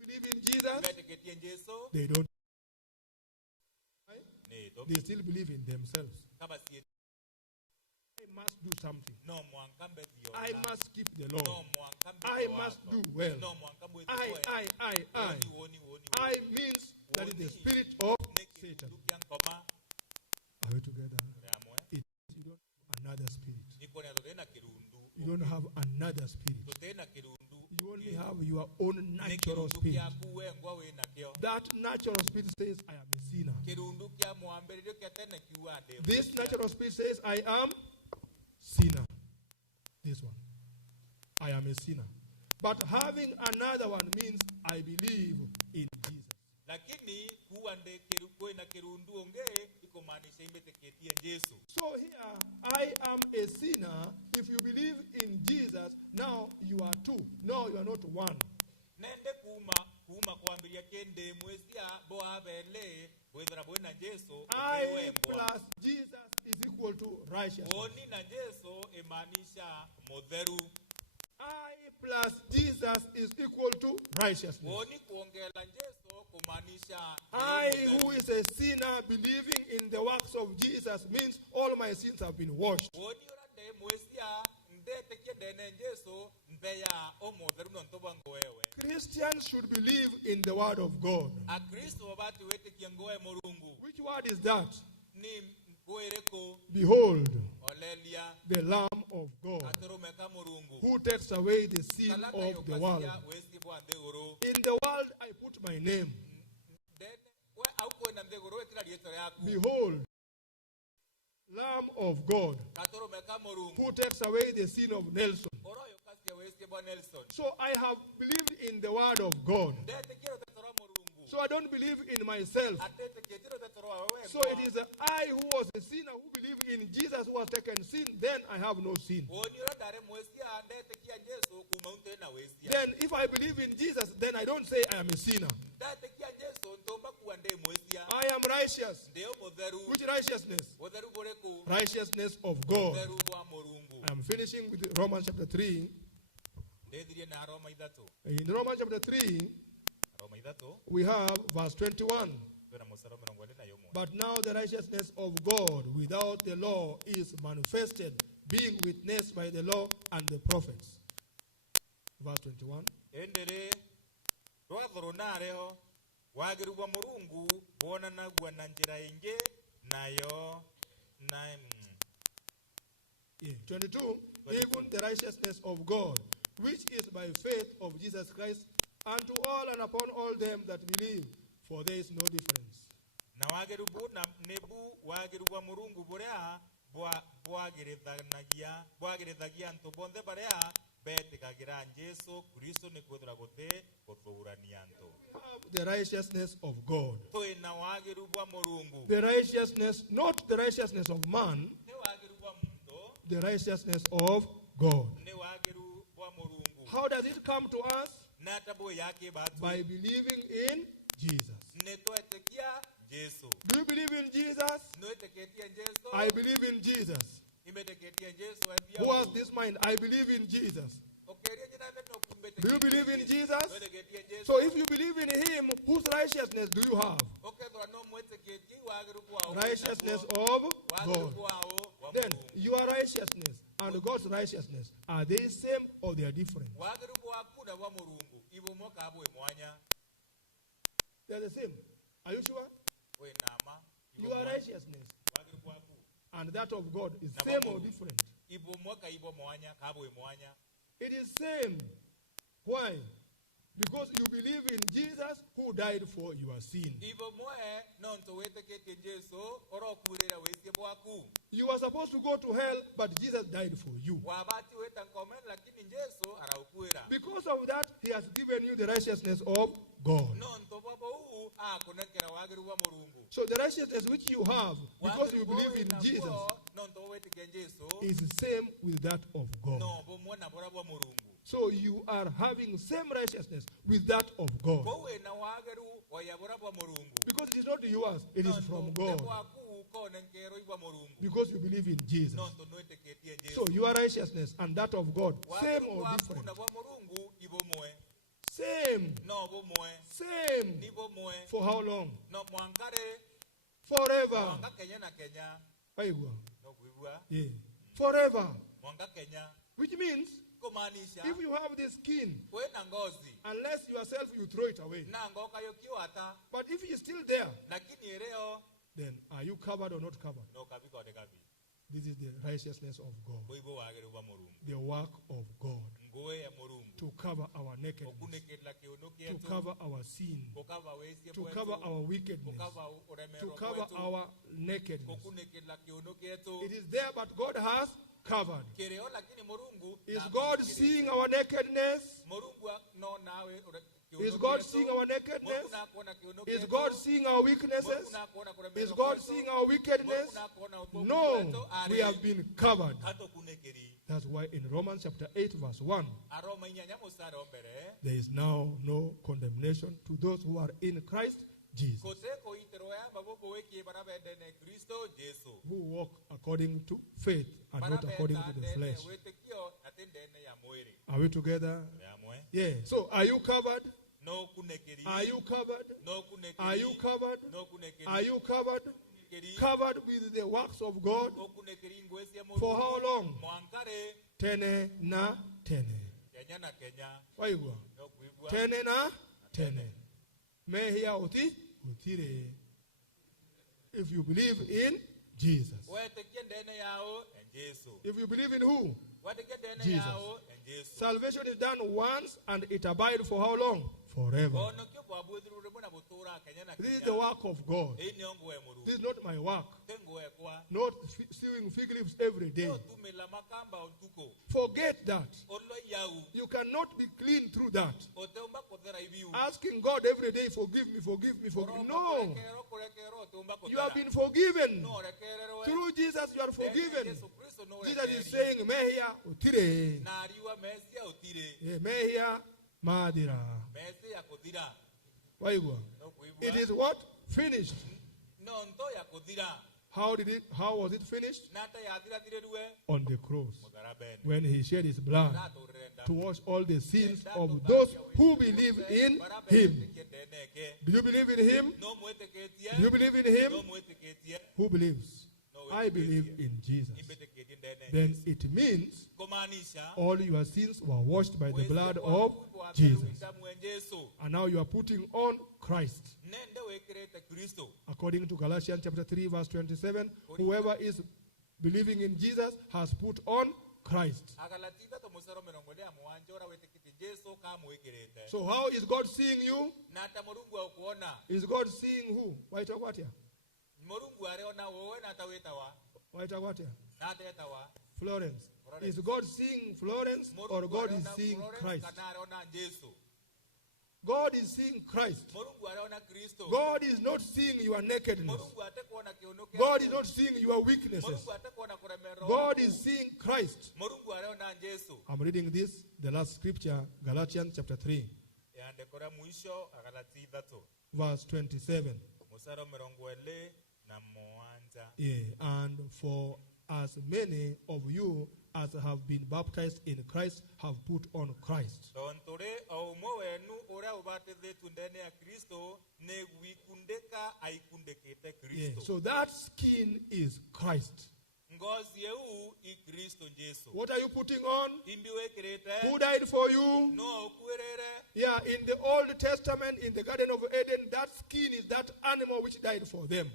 Believe in Jesus, Beteketie Yesu. they don't. Ne to. They still believe in themselves. Kama si I must do something. no mwankambe dio. I must keep the law. No mwankambe. I must do well. No mwankambe. I. I means that is the spirit of Satan. Are we together? You don't have another spirit. You don't have another spirit. You only have your own natural spirit. That natural spirit says, I am a sinner. This natural spirit says, I am sinner. This one. I am a sinner. But having another one means I believe in Jesus. Lakini kuande kiruko na kirundu onge ikomaanisha imbeteketie Yesu. So here, I am a sinner. If you believe in Jesus, now you are two. No, you are not one. Nende kuma kuambiria kende mwesia boabele wethera bwena Yesu. I plus Jesus is equal to righteousness. Oni na Yesu emaanisha modheru. I plus Jesus is equal to righteousness. Oni kuongela Yesu kumaanisha I, who is a sinner, believing in the works of Jesus, means all my sins have been washed. Oni orade mwesia ndete kedene Yesu mbeya omodheru nontobango wewe. Christians should believe in the word of God. A Kristo wabati wete kiengoe morungu. Which word is that? Ni mkoereko. Behold, Olelia. the Lamb of God, Atoromeka morungu. who takes away the sin of the world. In the world I put my name. Behold, Lamb of God, who takes away the sin of Nelson. So I have believed in the word of God. So I don't believe in myself. So it is I who was a sinner who believe in Jesus who has taken sin, then I have no sin. Then if I believe in Jesus, then I don't say I am a sinner. I am righteous. Which righteousness? Righteousness of God. I am finishing with Romans chapter 3. In Romans chapter 3, we have verse 21. But now the righteousness of God without the law is manifested, being witnessed by the law and the prophets. Verse 21. Wagirwa murungu bona na gwana njira inge nayo na 22. Even the righteousness of God, which is by faith of Jesus Christ, unto all and upon all them that believe, for there is no difference. Na wagirubu na nebu wagirwa murungu borea bwagirithagia nto bonde barea betikagira Yesu Kristo ni kuthura gute kuthurania nto. The righteousness of God. Toina wagirwa murungu. The righteousness, not the righteousness of man, Ne wagirwa mto. the righteousness of God. Ne wagirwa murungu. How does it come to us? Natabo yake batu. By believing in Jesus. Ne toetekia Yesu. Do you believe in Jesus? No eteketia Yesu. I believe in Jesus. Imeteketia Yesu andia. Who has this mind? I believe in Jesus. Do you believe in Jesus? So if you believe in him, whose righteousness do you have? Righteousness of God. Then your righteousness and God's righteousness, are they same or they are different? They are the same. Are you sure? Your righteousness and that of God is same or different? It It is same. Why? Because you believe in Jesus who died for your sin. ivo mwe nonto weteketie Jesu orokurera wesie bwaku You are supposed to go to hell, but Jesus died for you. wabati wetankomen lakini Jesu araukwira Because of that, he has given you the righteousness of God. nonto babo u akunekera wagiru wa Mulungu So the righteousness which you have, because you believe in Jesus, nonto wetike Jesu is the same with that of God. no bomona bora bwa Mulungu So you are having same righteousness with that of God. bowe na wagiru wayabora bwa Mulungu Because it is not yours, it is from God. bwaku ko nenkero ibwa Mulungu Because you believe in Jesus. nonto noeteketie Jesu So your righteousness and that of God, same or different? na bwa Mulungu ibo mwe Same. no bomwe Same. ni bomwe For how long? no mwankare Forever. mwanga Kenya na Kenya Aigwa. no kuibwa Yeah. Forever. mwanga Kenya Which means, kumaanisha if you have the skin, we na ngozi unless yourself you throw it away. na ngoka yokiwata But if it's still there, lakini ereo then are you covered or not covered? no kabiko de kabi This is the righteousness of God. boibo wagiru bwa Mulungu The work of God. ngoe ya Mulungu To cover our nakedness. okuneketla kiuno To kietu cover our sin. kokava wesie To cover our wickedness. kokava To uremero cover our nakedness. kokuneketla kiuno kietu It is there, but God has covered. kereo lakini Mulungu Is God seeing our nakedness? Mulungu no nawe Is God seeing our nakedness? Is God seeing our weaknesses? Is God seeing our wickedness? No, we have been covered. That's why in Romans chapter 8 verse 1, there is now no condemnation to those who are in Christ Jesus, who walk according to faith and not according to the flesh. Are we together? Yeah. So are you covered? Are you covered? Are you covered? Are you covered? Covered with the works of God? For how long? Tene na tene. Waigwa. Tene na tene. Mehia utire. If you believe in Jesus. If you believe in who? Jesus. Salvation is done once and it abides for how long? Forever. This is the work of God. This is not my work. Not sewing fig leaves every day. Forget that. You cannot be clean through that. Asking God every day, forgive me, forgive me, forgive me. No. You have been forgiven. Through Jesus, you are forgiven. Jesus is saying, Mehia utire. Mehia madira. It is what? Finished. How was it finished? On the cross. When he shed his blood to wash all the sins of those who believe in him. Do you believe in him? Do you believe in him? Who believes? I believe in Jesus. Then it means all your sins were washed by the blood of Jesus. And now you are putting on Christ. According to Galatians chapter 3 verse 27, whoever is believing in Jesus has put on Christ. So how is God seeing you? Is God seeing who? Florence. Is God seeing Florence or God is seeing Christ? God is seeing Christ. God is not seeing your nakedness. God is not seeing your weaknesses. God is seeing Christ. I'm reading this, the last scripture, Galatians chapter 3, verse 27. Yeah, and for as many of you as have been baptized in Christ have put on Christ. Yeah, so that skin is Christ. What are you putting on? Who died for you? Yeah, in the Old Testament, in the Garden of Eden, that skin is that animal which died for them.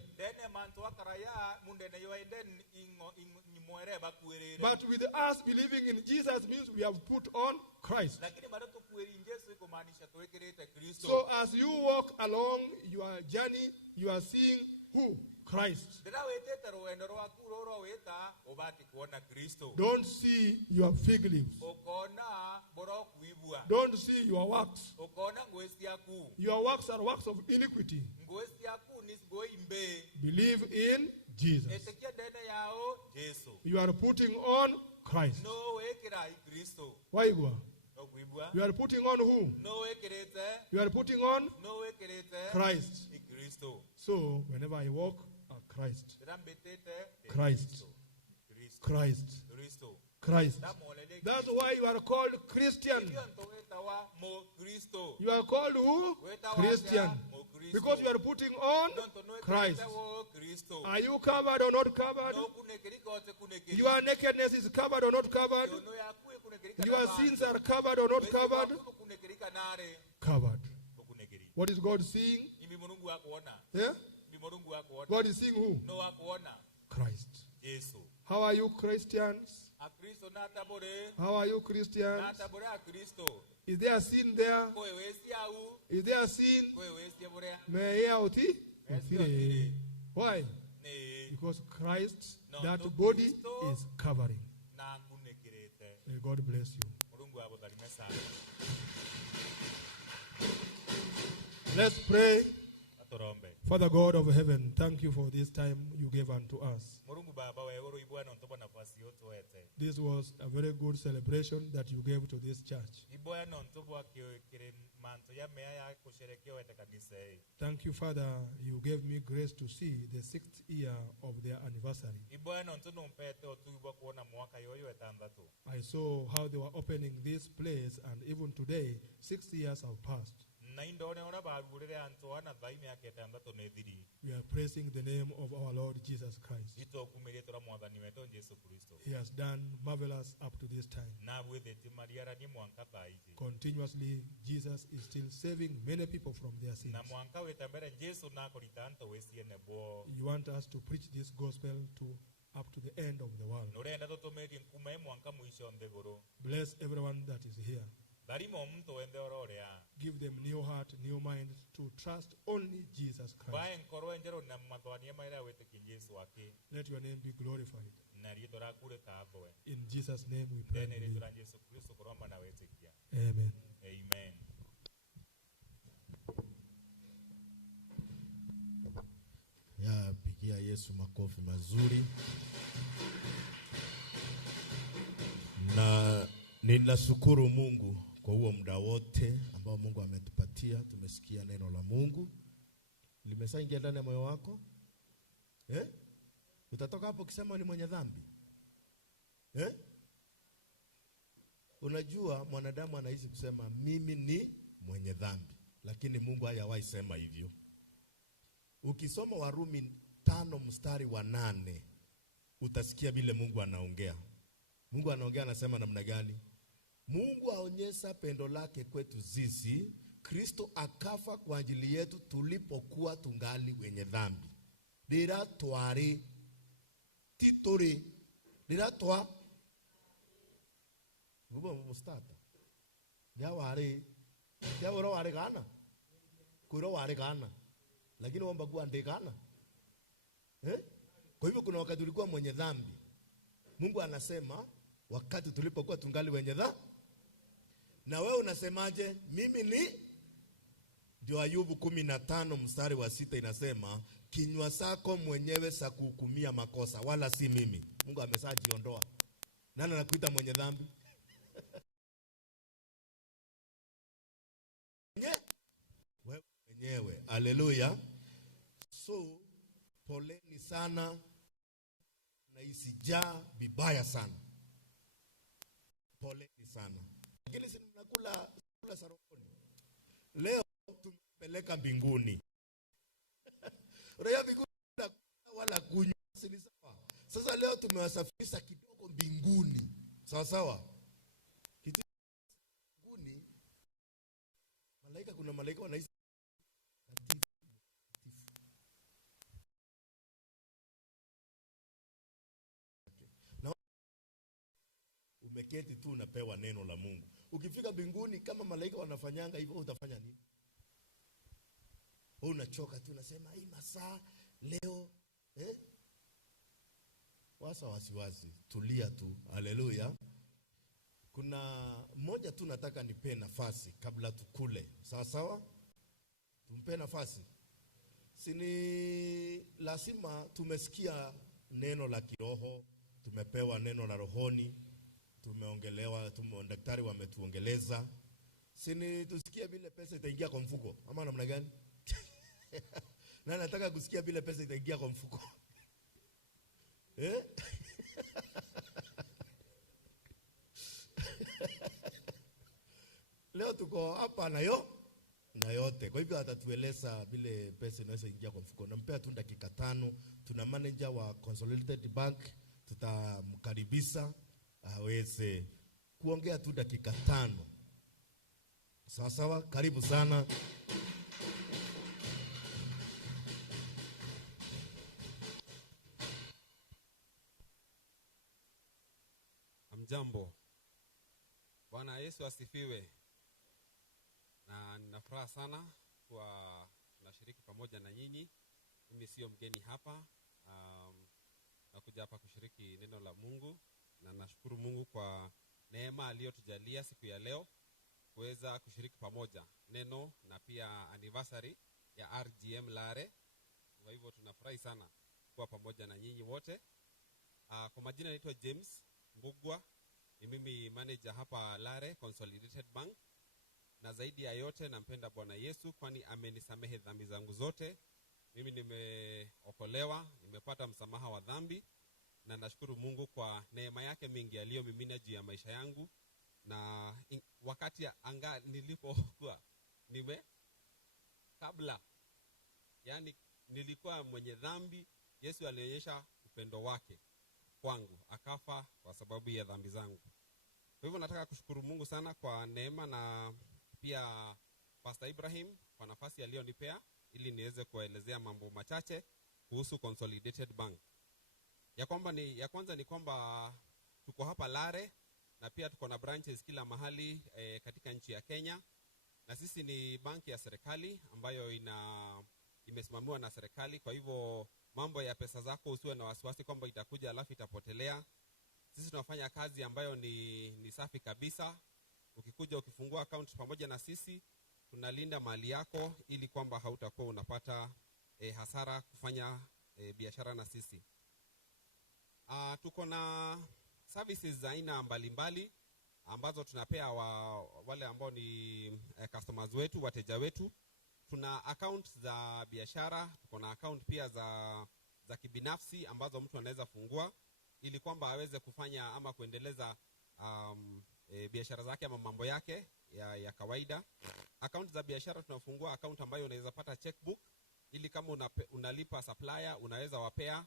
But with us believing in Jesus means we have put on Christ. So as you walk along your journey, you are seeing who? Christ. Don't see your fig leaves. Don't see your works. Your works are works of iniquity. Believe in Jesus. You are putting on Christ. Why go? You are putting on who? You are putting on Christ. So whenever I walk, Christ. Christ. Christ. Christ. That's why you are called Christian. You are called who? Christian. Because you are putting on Christ. Are you covered or not covered? Your nakedness is covered or not covered? Your sins are covered or not covered? Covered. What is God seeing? Yeah? God is seeing who? Christ. How are you Christians? How are you Christians? Is there a sin there? Is there a sin? Why? Because Christ, that body is covering. May God bless you. Let's pray. Father God of heaven, thank you for this time you gave unto us. This was a very good celebration that you gave to this church. Thank you, Father, you gave me grace to see the 6th year of their anniversary. I saw how they were opening this place, and even today, 6 years have passed. We are praising the name of our Lord Jesus Christ. He has done marvelous up to this time. Continuously, Jesus is still saving many people from their sins. You want us to preach this gospel to up to the end of the world. Bless everyone that is here. Give them new heart, new mind to trust only Jesus Christ. Let your name be glorified. In Jesus' name we pray. Amen. Amen. Ya pigia Yesu makofi mazuri. Na ninashukuru Mungu kwa huo muda wote ambao Mungu ametupatia. Tumesikia neno la Mungu. Limesaingia ndani ya moyo wako? Utatoka hapo ukisema ni mwenye dhambi? Unajua mwanadamu anahisi kusema mimi ni mwenye dhambi, lakini Mungu hajawahi sema hivyo. Ukisoma Warumi 5 mstari wa 8 utasikia vile Mungu anaongea. Mungu anaongea anasema namna gani? Mungu aonyesha pendo lake kwetu sisi, Kristo akafa kwa ajili yetu tulipokuwa tungali wenye dhambi. Dira twari titori dira twa Ngubo mustata. Ya wari gana. Kuro wari gana. Lakini wamba kuwa ndegana. Kwa hivyo kuna wakati tulikuwa mwenye dhambi. Mungu anasema wakati tulipokuwa tungali wenye dhambi. Na wewe unasemaje? Mimi ni? Ndio Ayubu 15 mstari wa 6 inasema, kinywa chako mwenyewe sa kuhukumia makosa, wala si mimi. Mungu ameshajiondoa. Nani anakuita mwenye dhambi? Wewe mwenyewe. Haleluya. So poleni sana na isijaa vibaya sana. Poleni sana. Lakini si mnakula saroni. Leo tumepeleka mbinguni. Roho mbinguni wala kunywa si sawa. Sasa leo tumewasafirisha kidogo mbinguni. Sawa sawa? Kitu mbinguni. Malaika, kuna malaika wanaishi na umeketi tu unapewa neno la Mungu. Ukifika mbinguni kama malaika wanafanyanga hivyo, utafanya nini? Unachoka tu, unasema hii masaa leo wasa wasiwasi, tulia tu. Haleluya. Kuna mmoja tu nataka nipe nafasi kabla tukule. Sawa sawa? Tumpe nafasi. Sini lazima tumesikia neno la kiroho, tumepewa neno la rohoni, tumeongelewa, daktari wametuongeleza. Sini tusikie vile pesa itaingia kwa mfuko ama namna gani? Na nataka kusikia vile pesa itaingia kwa mfuko. Leo tuko hapa na yote. Kwa hivyo atatueleza vile pesa inaweza ingia kwa mfuko. Nampea tu dakika 5. Tuna manager wa Consolidated Bank, tutamkaribisha aweze kuongea tu dakika 5. Sawa sawa, karibu sana. Amjambo. Bwana Yesu asifiwe. Na ninafuraha sana kwa tunashiriki pamoja na nyinyi. Mimi sio mgeni hapa. Nakuja hapa kushiriki neno la Mungu, na nashukuru Mungu kwa neema aliyotujalia siku ya leo kuweza kushiriki pamoja neno na pia anniversary ya RGM Lare. Kwa hivyo tunafurahi sana kuwa pamoja na nyinyi wote. Kwa majina naitwa James Mbugwa, ni mimi manager hapa Lare Consolidated Bank, na zaidi ya yote nampenda Bwana Yesu kwani amenisamehe dhambi zangu zote. Mimi nimeokolewa, nimepata msamaha wa dhambi, na nashukuru Mungu kwa neema yake mingi aliyomimina juu ya maisha yangu. Na wakati nilipokuwa kabla, yani nilikuwa mwenye dhambi, Yesu alionyesha upendo wake kwangu, akafa kwa sababu ya dhambi zangu. Kwa hivyo nataka kushukuru Mungu sana kwa neema, na pia Pastor Ibrahim kwa nafasi aliyonipea ili niweze kuelezea mambo machache kuhusu Consolidated Bank. Ya kwanza ni kwamba tuko hapa Lare na pia tuko na branches kila mahali katika nchi ya Kenya, na sisi ni banki ya serikali ambayo imesimamiwa na serikali. Kwa hivyo mambo ya pesa zako usiwe na wasiwasi kwamba itakuja alafu itapotelea. Sisi tunafanya kazi ambayo ni safi kabisa. Ukikuja ukifungua account pamoja na sisi, tunalinda mali yako ili kwamba hautakuwa unapata hasara kufanya biashara na sisi. Tuko na services za aina mbalimbali ambazo tunapea wale ambao ni customers wetu, wateja wetu. Tuna account za biashara, tuko na account pia za kibinafsi ambazo mtu anaweza fungua ili kwamba aweze kufanya ama kuendeleza biashara zake ama mambo yake ya kawaida. Account za biashara tunafungua account ambayo unaweza pata checkbook, ili kama unalipa supplier unaweza wapea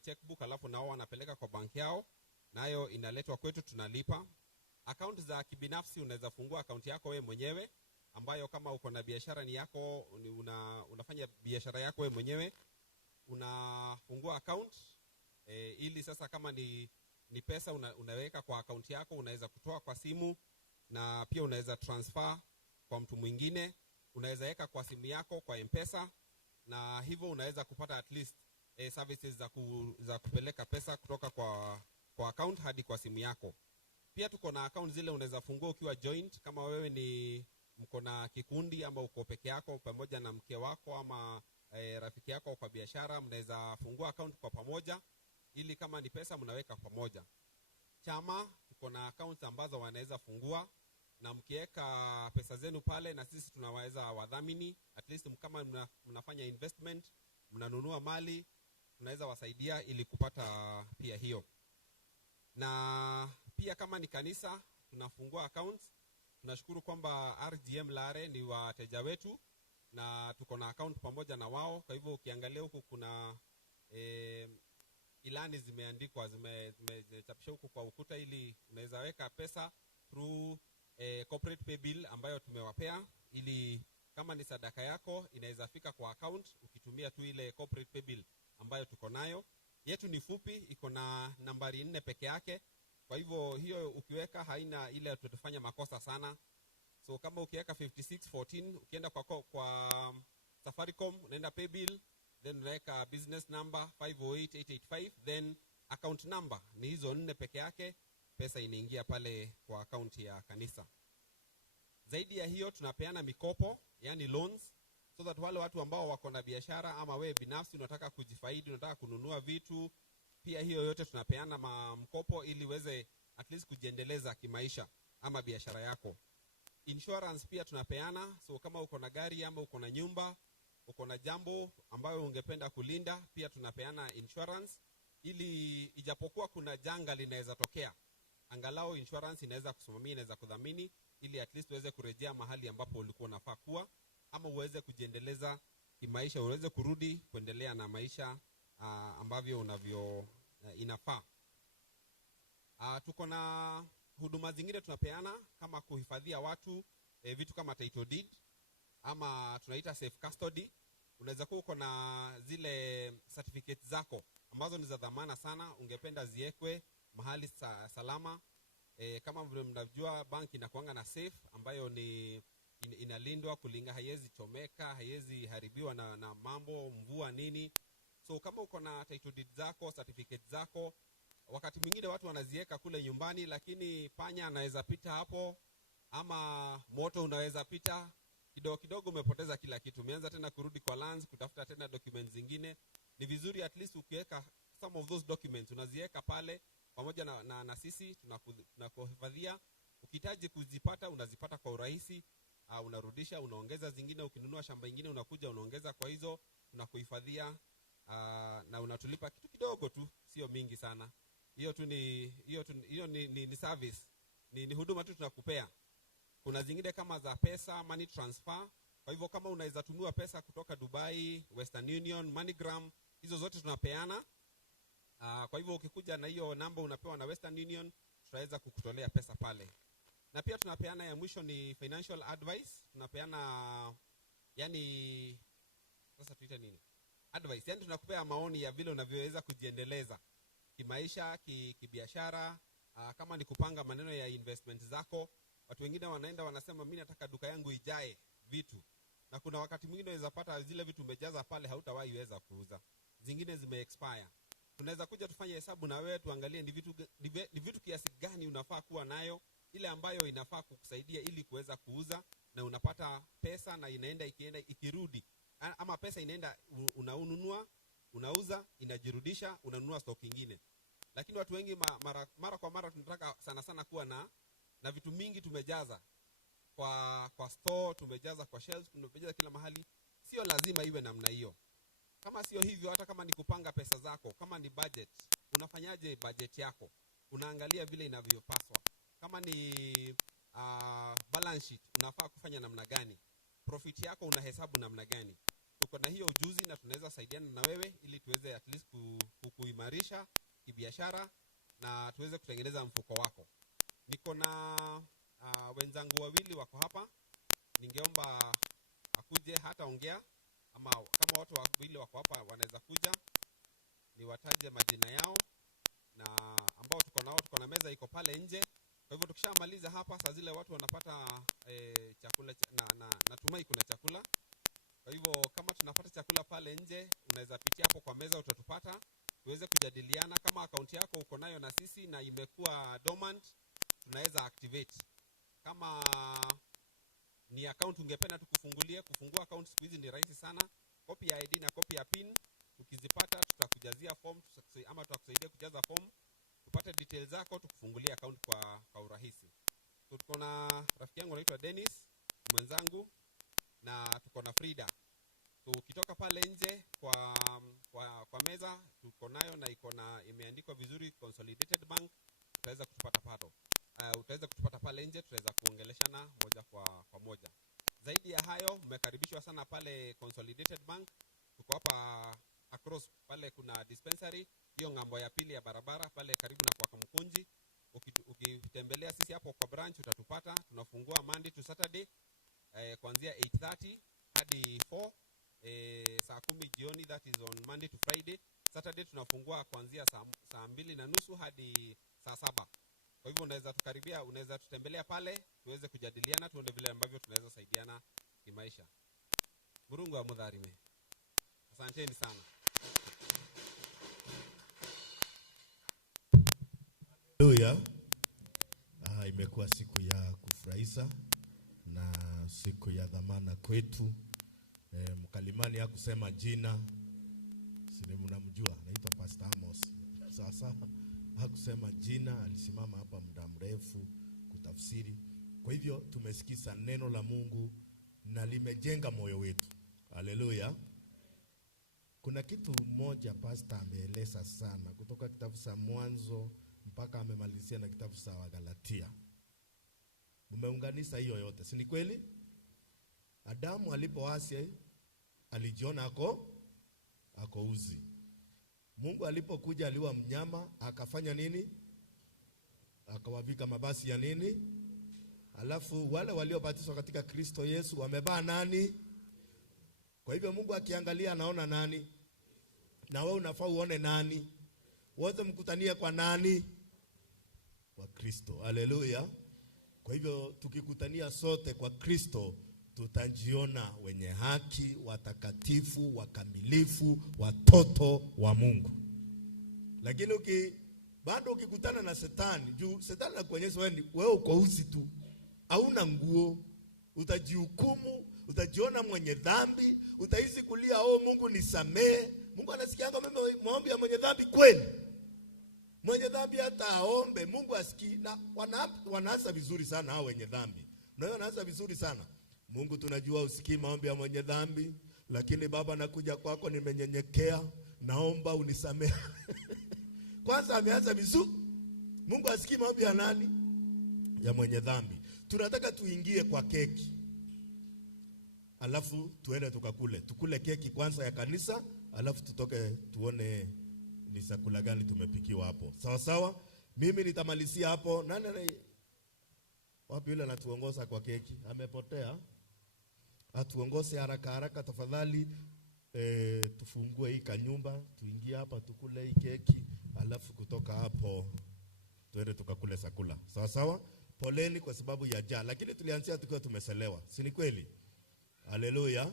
checkbook alafu nao wanapeleka kwa banki yao, nayo inaletwa kwetu tunalipa. Account za kibinafsi unaweza fungua account yako wewe mwenyewe, ambayo kama uko na biashara ni yako, unafanya biashara yako wewe mwenyewe, unafungua account ili sasa kama ni pesa unaweka kwa account yako, unaweza kutoa kwa simu na pia unaweza transfer kwa mtu mwingine, unaweza weka kwa simu yako kwa M-Pesa, na hivyo unaweza kupata at least services za kupeleka pesa kutoka kwa account hadi kwa simu yako. Pia tuko na account zile unaweza fungua ukiwa joint, kama wewe mko na kikundi ama uko peke yako pamoja na mke wako ama rafiki yako kwa biashara, mnaweza fungua account kwa pamoja ili kama ni pesa mnaweka pamoja. Chama tuko na accounts ambazo wanaweza fungua, na mkiweka pesa zenu pale na sisi tunaweza wadhamini, at least kama mnafanya investment, mnanunua mali, tunaweza wasaidia ili kupata pia hiyo. Na pia kama ni kanisa tunafungua accounts. Tunashukuru kwamba RGM Lare ni wateja wetu na tuko na account pamoja na wao. Kwa hivyo ukiangalia huku kuna ilani zimeandikwa, zimechapisha huku kwa ukuta, ili unaweza weka pesa through corporate pay bill ambayo tumewapea, ili kama ni sadaka yako inaweza fika kwa account ukitumia tu ile corporate pay bill ambayo tuko nayo. Yetu ni fupi, iko na nambari 4 peke yake, Kwa hivyo hiyo ukiweka haina ile tutafanya makosa sana. So kama ukiweka 5614 ukienda kwa Safaricom unaenda pay bill, then unaweka business number 508885, then account number ni hizo 4 peke yake, pesa inaingia pale kwa account ya kanisa. Zaidi ya hiyo tunapeana mikopo, yani loans, so that wale watu ambao wako na biashara ama wewe binafsi unataka kujifaidi, unataka kununua vitu, pia hiyo yote tunapeana mkopo ili uweze at least kujiendeleza kimaisha ama biashara yako. Insurance pia tunapeana, so kama uko na gari ama uko na nyumba, uko na jambo ambayo ungependa kulinda, pia tunapeana insurance ili ijapokuwa kuna janga linaweza tokea, angalau insurance inaweza kusimamia, inaweza kudhamini ili at least uweze kurejea mahali ambapo ulikuwa unafaa kuwa, ama uweze kujiendeleza kimaisha, uweze kurudi kuendelea na maisha ambavyo unavyo inafaa. Tuko na huduma zingine tunapeana kama kuhifadhia watu vitu kama title deed ama tunaita safe custody. Unaweza kuwa uko na zile certificates zako ambazo ni za dhamana sana, ungependa ziekwe mahali salama. Kama vile mnajua banki inakuanga na safe ambayo ni inalindwa kulinga, haiwezi chomeka, haiwezi haribiwa na mambo mvua nini. So kama uko na title deed zako, certificates zako, wakati mwingine watu wanaziweka kule nyumbani, lakini panya anaweza pita hapo ama moto unaweza pita, kidogo umepoteza kila kitu, umeanza tena kurudi kwa lands kutafuta tena documents zingine. Ni vizuri at least ukiweka some of those documents unaziweka pale pamoja na sisi tunakuhifadhia. Ukihitaji kuzipata unazipata kwa urahisi, unarudisha, unaongeza zingine, ukinunua shamba lingine unakuja unaongeza kwa hizo, tunakuhifadhia na unatulipa kitu kidogo tu, sio mingi sana. Hiyo ni service, ni huduma tu tunakupea. Kuna zingine kama za pesa, money transfer. Kwa hivyo kama unaweza tunua pesa kutoka Dubai, Western Union, MoneyGram, hizo zote tunapeana. Kwa hivyo ukikuja na hiyo namba unapewa na Western Union, tutaweza kukutolea pesa pale. Na pia tunapeana, ya mwisho ni financial advice. Tunapeana yani sasa tuita nini? Advice. Yani tunakupea maoni ya vile unavyoweza kujiendeleza kimaisha, kibiashara, kama ni kupanga maneno ya investment zako. Watu wengine wanaenda wanasema mimi nataka duka yangu ijae vitu. Na kuna wakati mwingine unaweza pata zile vitu umejaza pale hautawahi weza kuuza. Zingine zime expire. Tunaweza kuja tufanye hesabu na wewe tuangalie ni vitu kiasi gani unafaa kuwa nayo, ile ambayo inafaa kukusaidia ili kuweza kuuza, na unapata pesa na ikienda ikirudi. Ama pesa inaenda unanunua, unauza, inajirudisha, unanunua stock nyingine. Lakini watu wengi mara kwa mara tunataka sana kuwa na vitu mingi tumejaza kwa store, tumejaza kwa shelves, tumejaza kila mahali. Sio lazima iwe namna hiyo. Kama sio hivyo, hata kama ni kupanga pesa zako, kama ni budget, unafanyaje budget yako? Unaangalia vile inavyopaswa. Kama ni balance sheet, unafaa kufanya namna gani? Profit yako unahesabu namna gani? Tuko na hiyo ujuzi na tunaweza saidiana na wewe ili tuweze at least kuimarisha kibiashara na tuweze kutengeneza mfuko wako. Niko na wenzangu wawili wako hapa. Ningeomba akuje hata ongea, ama kama watu wawili wako hapa wanaweza kuja niwataje majina yao, na ambao tuko na meza iko pale nje. Kwa hivyo tukishamaliza hapa, saa zile watu wanapata chakula na natumai kuna chakula. Kwa hivyo kama tunapata chakula pale nje, unaweza pitia hapo kwa meza utatupata, tuweze kujadiliana. Kama akaunti yako uko nayo na sisi na imekuwa dormant, tunaweza activate. Kama ni account ungependa tukufungulie, kufungua account siku hizi ni rahisi sana. Copy ya ID na copy ya PIN ukizipata, tutakujazia form ama tutakusaidia kujaza form, tupate details zako, tukufungulie account kwa urahisi. So tuko na rafiki yangu anaitwa Dennis, mwenzangu, na tuko na Frida. So ukitoka pale nje kwa meza tuko nayo na imeandikwa vizuri Consolidated Bank, utaweza kutupata pato. Utaweza kutupata pale nje, tutaweza kuongeleshana moja kwa moja. Zaidi ya hayo, mmekaribishwa sana pale Consolidated Bank. Tuko hapa across pale kuna dispensary, hiyo ngambo ya pili ya barabara pale karibu na kwa Kamkunji. Ukitembelea sisi hapo kwa branch utatupata. Tunafungua Monday to Saturday kuanzia 8:30 hadi 4 saa 10 jioni, that is on Monday to Friday. Saturday tunafungua kuanzia saa 2:30 hadi saa 7. Kwa hivyo unaweza tukaribia, unaweza tutembelea pale tuweze kujadiliana, tuone vile ambavyo tunaweza saidiana kimaisha. Murungu wa mudharime. Asanteni sana. Haleluya. Imekuwa siku ya kufurahisha na siku ya dhamana kwetu. Mkalimani hakusema jina, sisi mnamjua, anaitwa Pastor Amos. Sasa hakusema jina, alisimama hapa muda mrefu kutafsiri. Kwa hivyo tumesikiza neno la Mungu na limejenga moyo wetu. Haleluya. Kuna kitu moja pastor ameeleza sana kutoka kitabu cha Mwanzo mpaka amemalizia na kitabu cha Wagalatia. Mumeunganisha hiyo yote, si ni kweli? Adamu alipoasi alijiona ako uzi. Mungu alipokuja aliwa mnyama, akafanya nini? Akawavika mabasi ya nini? Alafu wale waliobatizwa katika Kristo Yesu wamevaa nani? Kwa hivyo Mungu akiangalia anaona nani? Na wewe unafaa uone nani? Wote mkutanie kwa nani? Kwa Kristo. Haleluya. Kwa hivyo tukikutania sote kwa Kristo, tutajiona wenye haki, watakatifu, wakamilifu, watoto wa Mungu. Lakini bado ukikutana na Shetani, juu Shetani anakuonyesha wewe uko uzi tu, hauna nguo, utajihukumu, utajiona mwenye dhambi, utahisi kulia, Mungu nisamee. Mungu anasikianga maombi ya mwenye dhambi kweli? Mwenye dhambi hata aombe Mungu asikii. Na wanaanza vizuri sana hao wenye dhambi. Na wanaanza vizuri sana. Mungu, tunajua usikii maombi ya mwenye dhambi, lakini Baba nakuja kwako nimenyenyekea, naomba unisamehe. Kwanza ameanza vizuri. Mungu asikii maombi ya nani? Ya mwenye dhambi. Tunataka tuingie kwa keki, alafu tuende tukule keki kwanza ya kanisa, alafu tutoke tuone ni chakula gani tumepikiwa hapo. Sawa sawa? Mimi nitamalizia hapo. Nani wapi yule anatuongoza kwa keki? Amepotea. Atuongoze haraka haraka tafadhali. Tufungue hii kanyumba, tuingie hapa tukule hii keki, alafu kutoka hapo tuende tukakule chakula. Sawa sawa? Poleni kwa sababu ya njaa, lakini tulianzia tukiwa tumeselewa. Si ni kweli? Haleluya.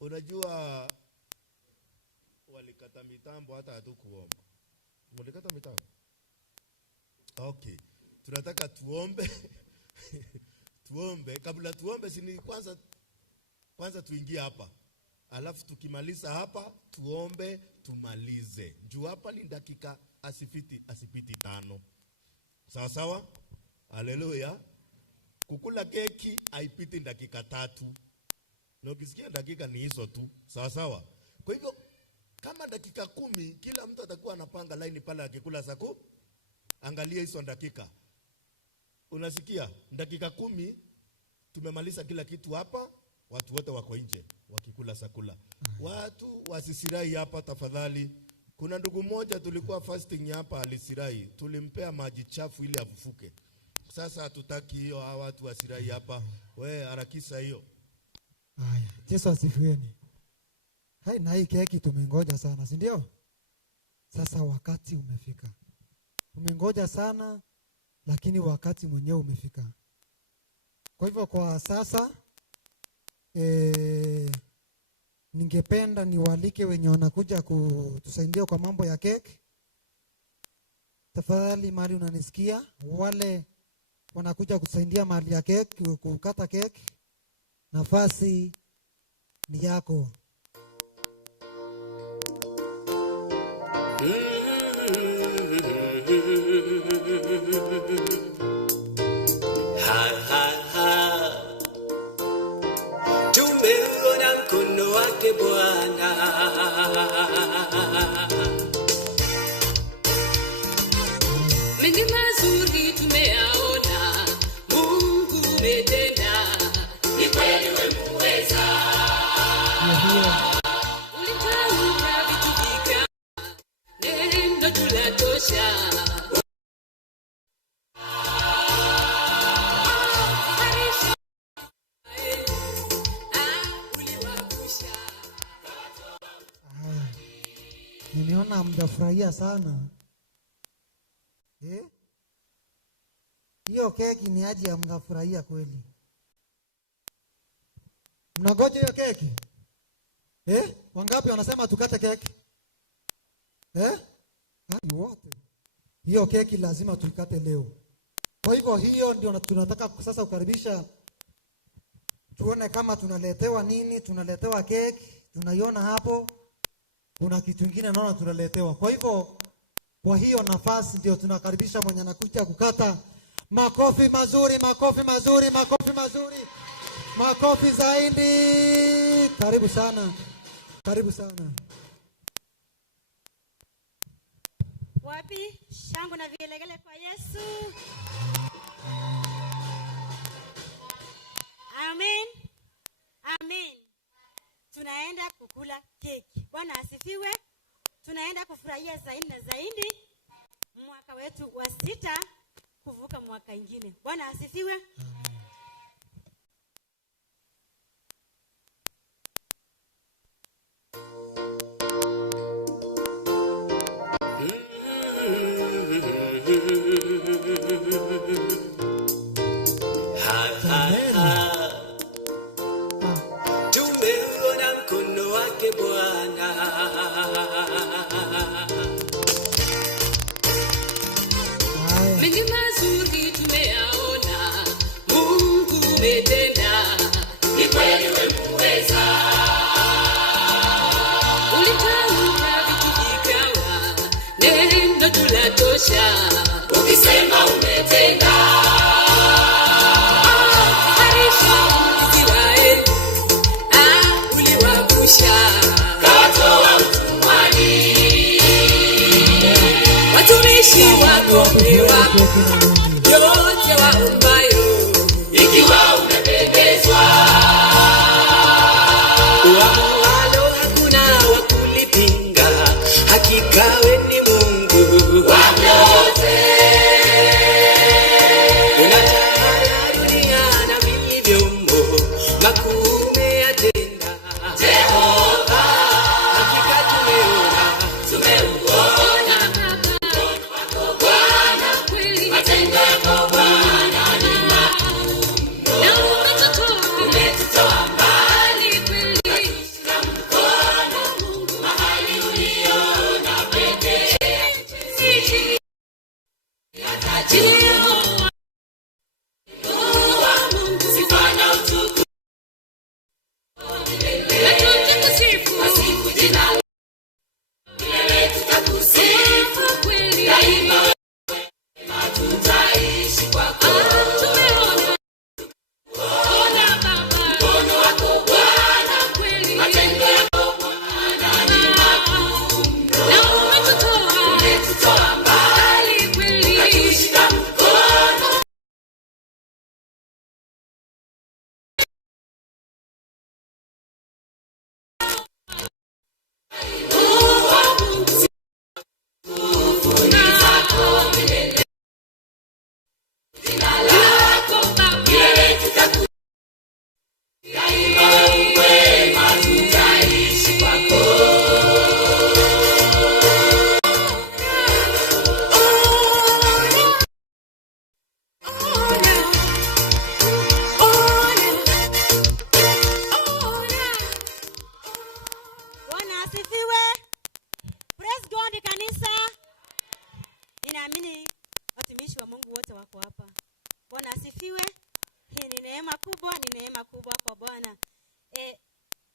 Unajua walikata mitambo hata hatukuomba. Walikata mitambo. Okay. Tunataka tuombe. Tuombe. Kabla tuombe si ni kwanza tuingie hapa. Alafu tukimaliza hapa tuombe tumalize. Juu hapa ni dakika asipiti 5. Sawa sawa? Haleluya. Kukula keki haipiti dakika 3. Na ukisikia dakika ni hizo tu. Sawa sawa? Kwa hivyo kama dakika 10 kila mtu atakuwa anapanga line pale akikula saku. Angalia hizo dakika. Unasikia? Dakika 10 tumemaliza kila kitu hapa, watu wote wako nje wakikula sakula. Watu wasisirai hapa tafadhali. Kuna ndugu mmoja tulikuwa fasting hapa alisirai. Tulimpea maji chafu ili afufuke. Sasa hatutaki hiyo, watu wasirai hapa. Wewe harakisha hiyo. Haya, Yesu asifiweni. Hai, na hii keki tumengoja sana, si ndio? Sasa wakati umefika. Tumengoja sana, lakini wakati mwenyewe umefika. Kwa hivyo kwa sasa ningependa niwaalike wenye wanakuja kutusaidia kwa mambo ya keki. Tafadhali mahali unanisikia, wale wanakuja kusaidia mahali ya keki, kukata keki, nafasi ni yako. Tumeona mkono wake Bwana, mengi mazuri tumeyaona, Mungu umetenda, ni kweli wewe muweza. Ulitamka vitu vika, neno tulatosha. Nimeona mjafurahia sana. hiyo keki ni aje ya mnafurahia kweli? Mnangoja hiyo keki? Wangapi wanasema tukate keki? Hadi wote. Hiyo keki lazima tuikate leo. Kwa hivyo hiyo ndio tunataka sasa kukaribisha, tuone kama tunaletewa nini. Tunaletewa keki, tunaiona hapo. Kuna kitu kingine naona tunaletewa. Kwa hivyo kwa hiyo nafasi ndio tunakaribisha mwenye anakuja kukata. Makofi mazuri, makofi mazuri, makofi mazuri. Makofi zaidi. Karibu sana. Karibu sana. Wapi shangwe na vigelegele kwa Yesu? Amen. Amen. Tunaenda kukula keki. Bwana asifiwe. Tunaenda kufurahia zaidi na zaidi mwaka wetu wa 6 kuvuka mwaka ingine. Bwana asifiwe. Tumeona mkono wake Bwana. Mengi mazuri tumeyaona, Mungu umetenda, ni kweli wewe muweza. Ulitamka vitu vikawa, neno tulatosha, ukisema umetenda. Watumishi wako ni wako, yote waombayo, ikiwa umependezwa. Walo hakuna wa kulipinga, hakika wewe ni Mungu wa wote. Unatawala dunia na vilivyomo, makuu umeyatenda Jehova. Hakika tumeuona matendo yako Bwana ni makuu. Na umetutoa mbali kweli, na mkono mahali uliona pekee. Sisi yatajio wa Mungu, sifa na utukufu tukusifu jina lako. Wewe tutakusifu kweli daima. Tutaishi kwako. Tumeona Baba mkono wako Bwana kweli, matendo yako Bwana ni makuu. Na umetutoa mbali kweli, ukatushika mkono. Bwana asifiwe. Praise God kanisa. Ninaamini watumishi wa Mungu wote wako hapa. Bwana asifiwe. Hii ni neema kubwa, ni neema kubwa kwa Bwana.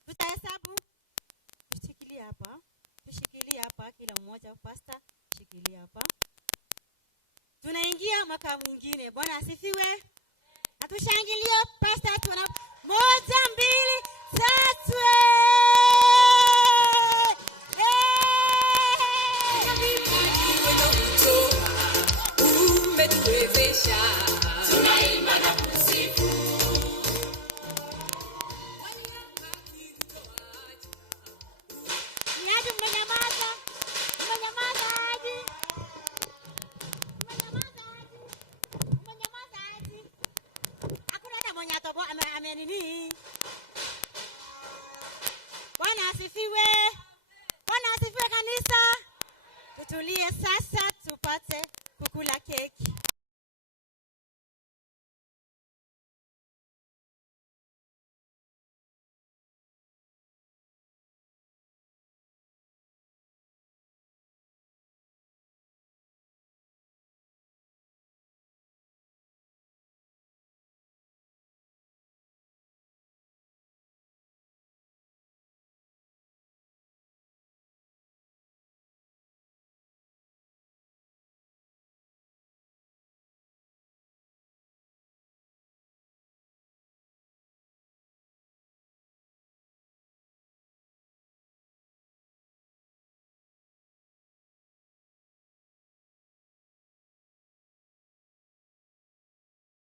Tutahesabu. Tushikilie hapa. Tushikilie hapa kila mmoja, pastor, shikilia hapa. Tunaingia mwaka mwingine. Bwana asifiwe. Na tushangilie pastor, tuna 1 2 3. Umetuwezesha, tunaimba na kusifu. Ni aje mmenyamaza? Mmenyamaza aje? Mmenyamaza aje? Hakuna hata mwenye atoboa amenini. Bwana asifiwe. Bwana asifiwe kanisa. Tutulie sasa tupate kukula keki.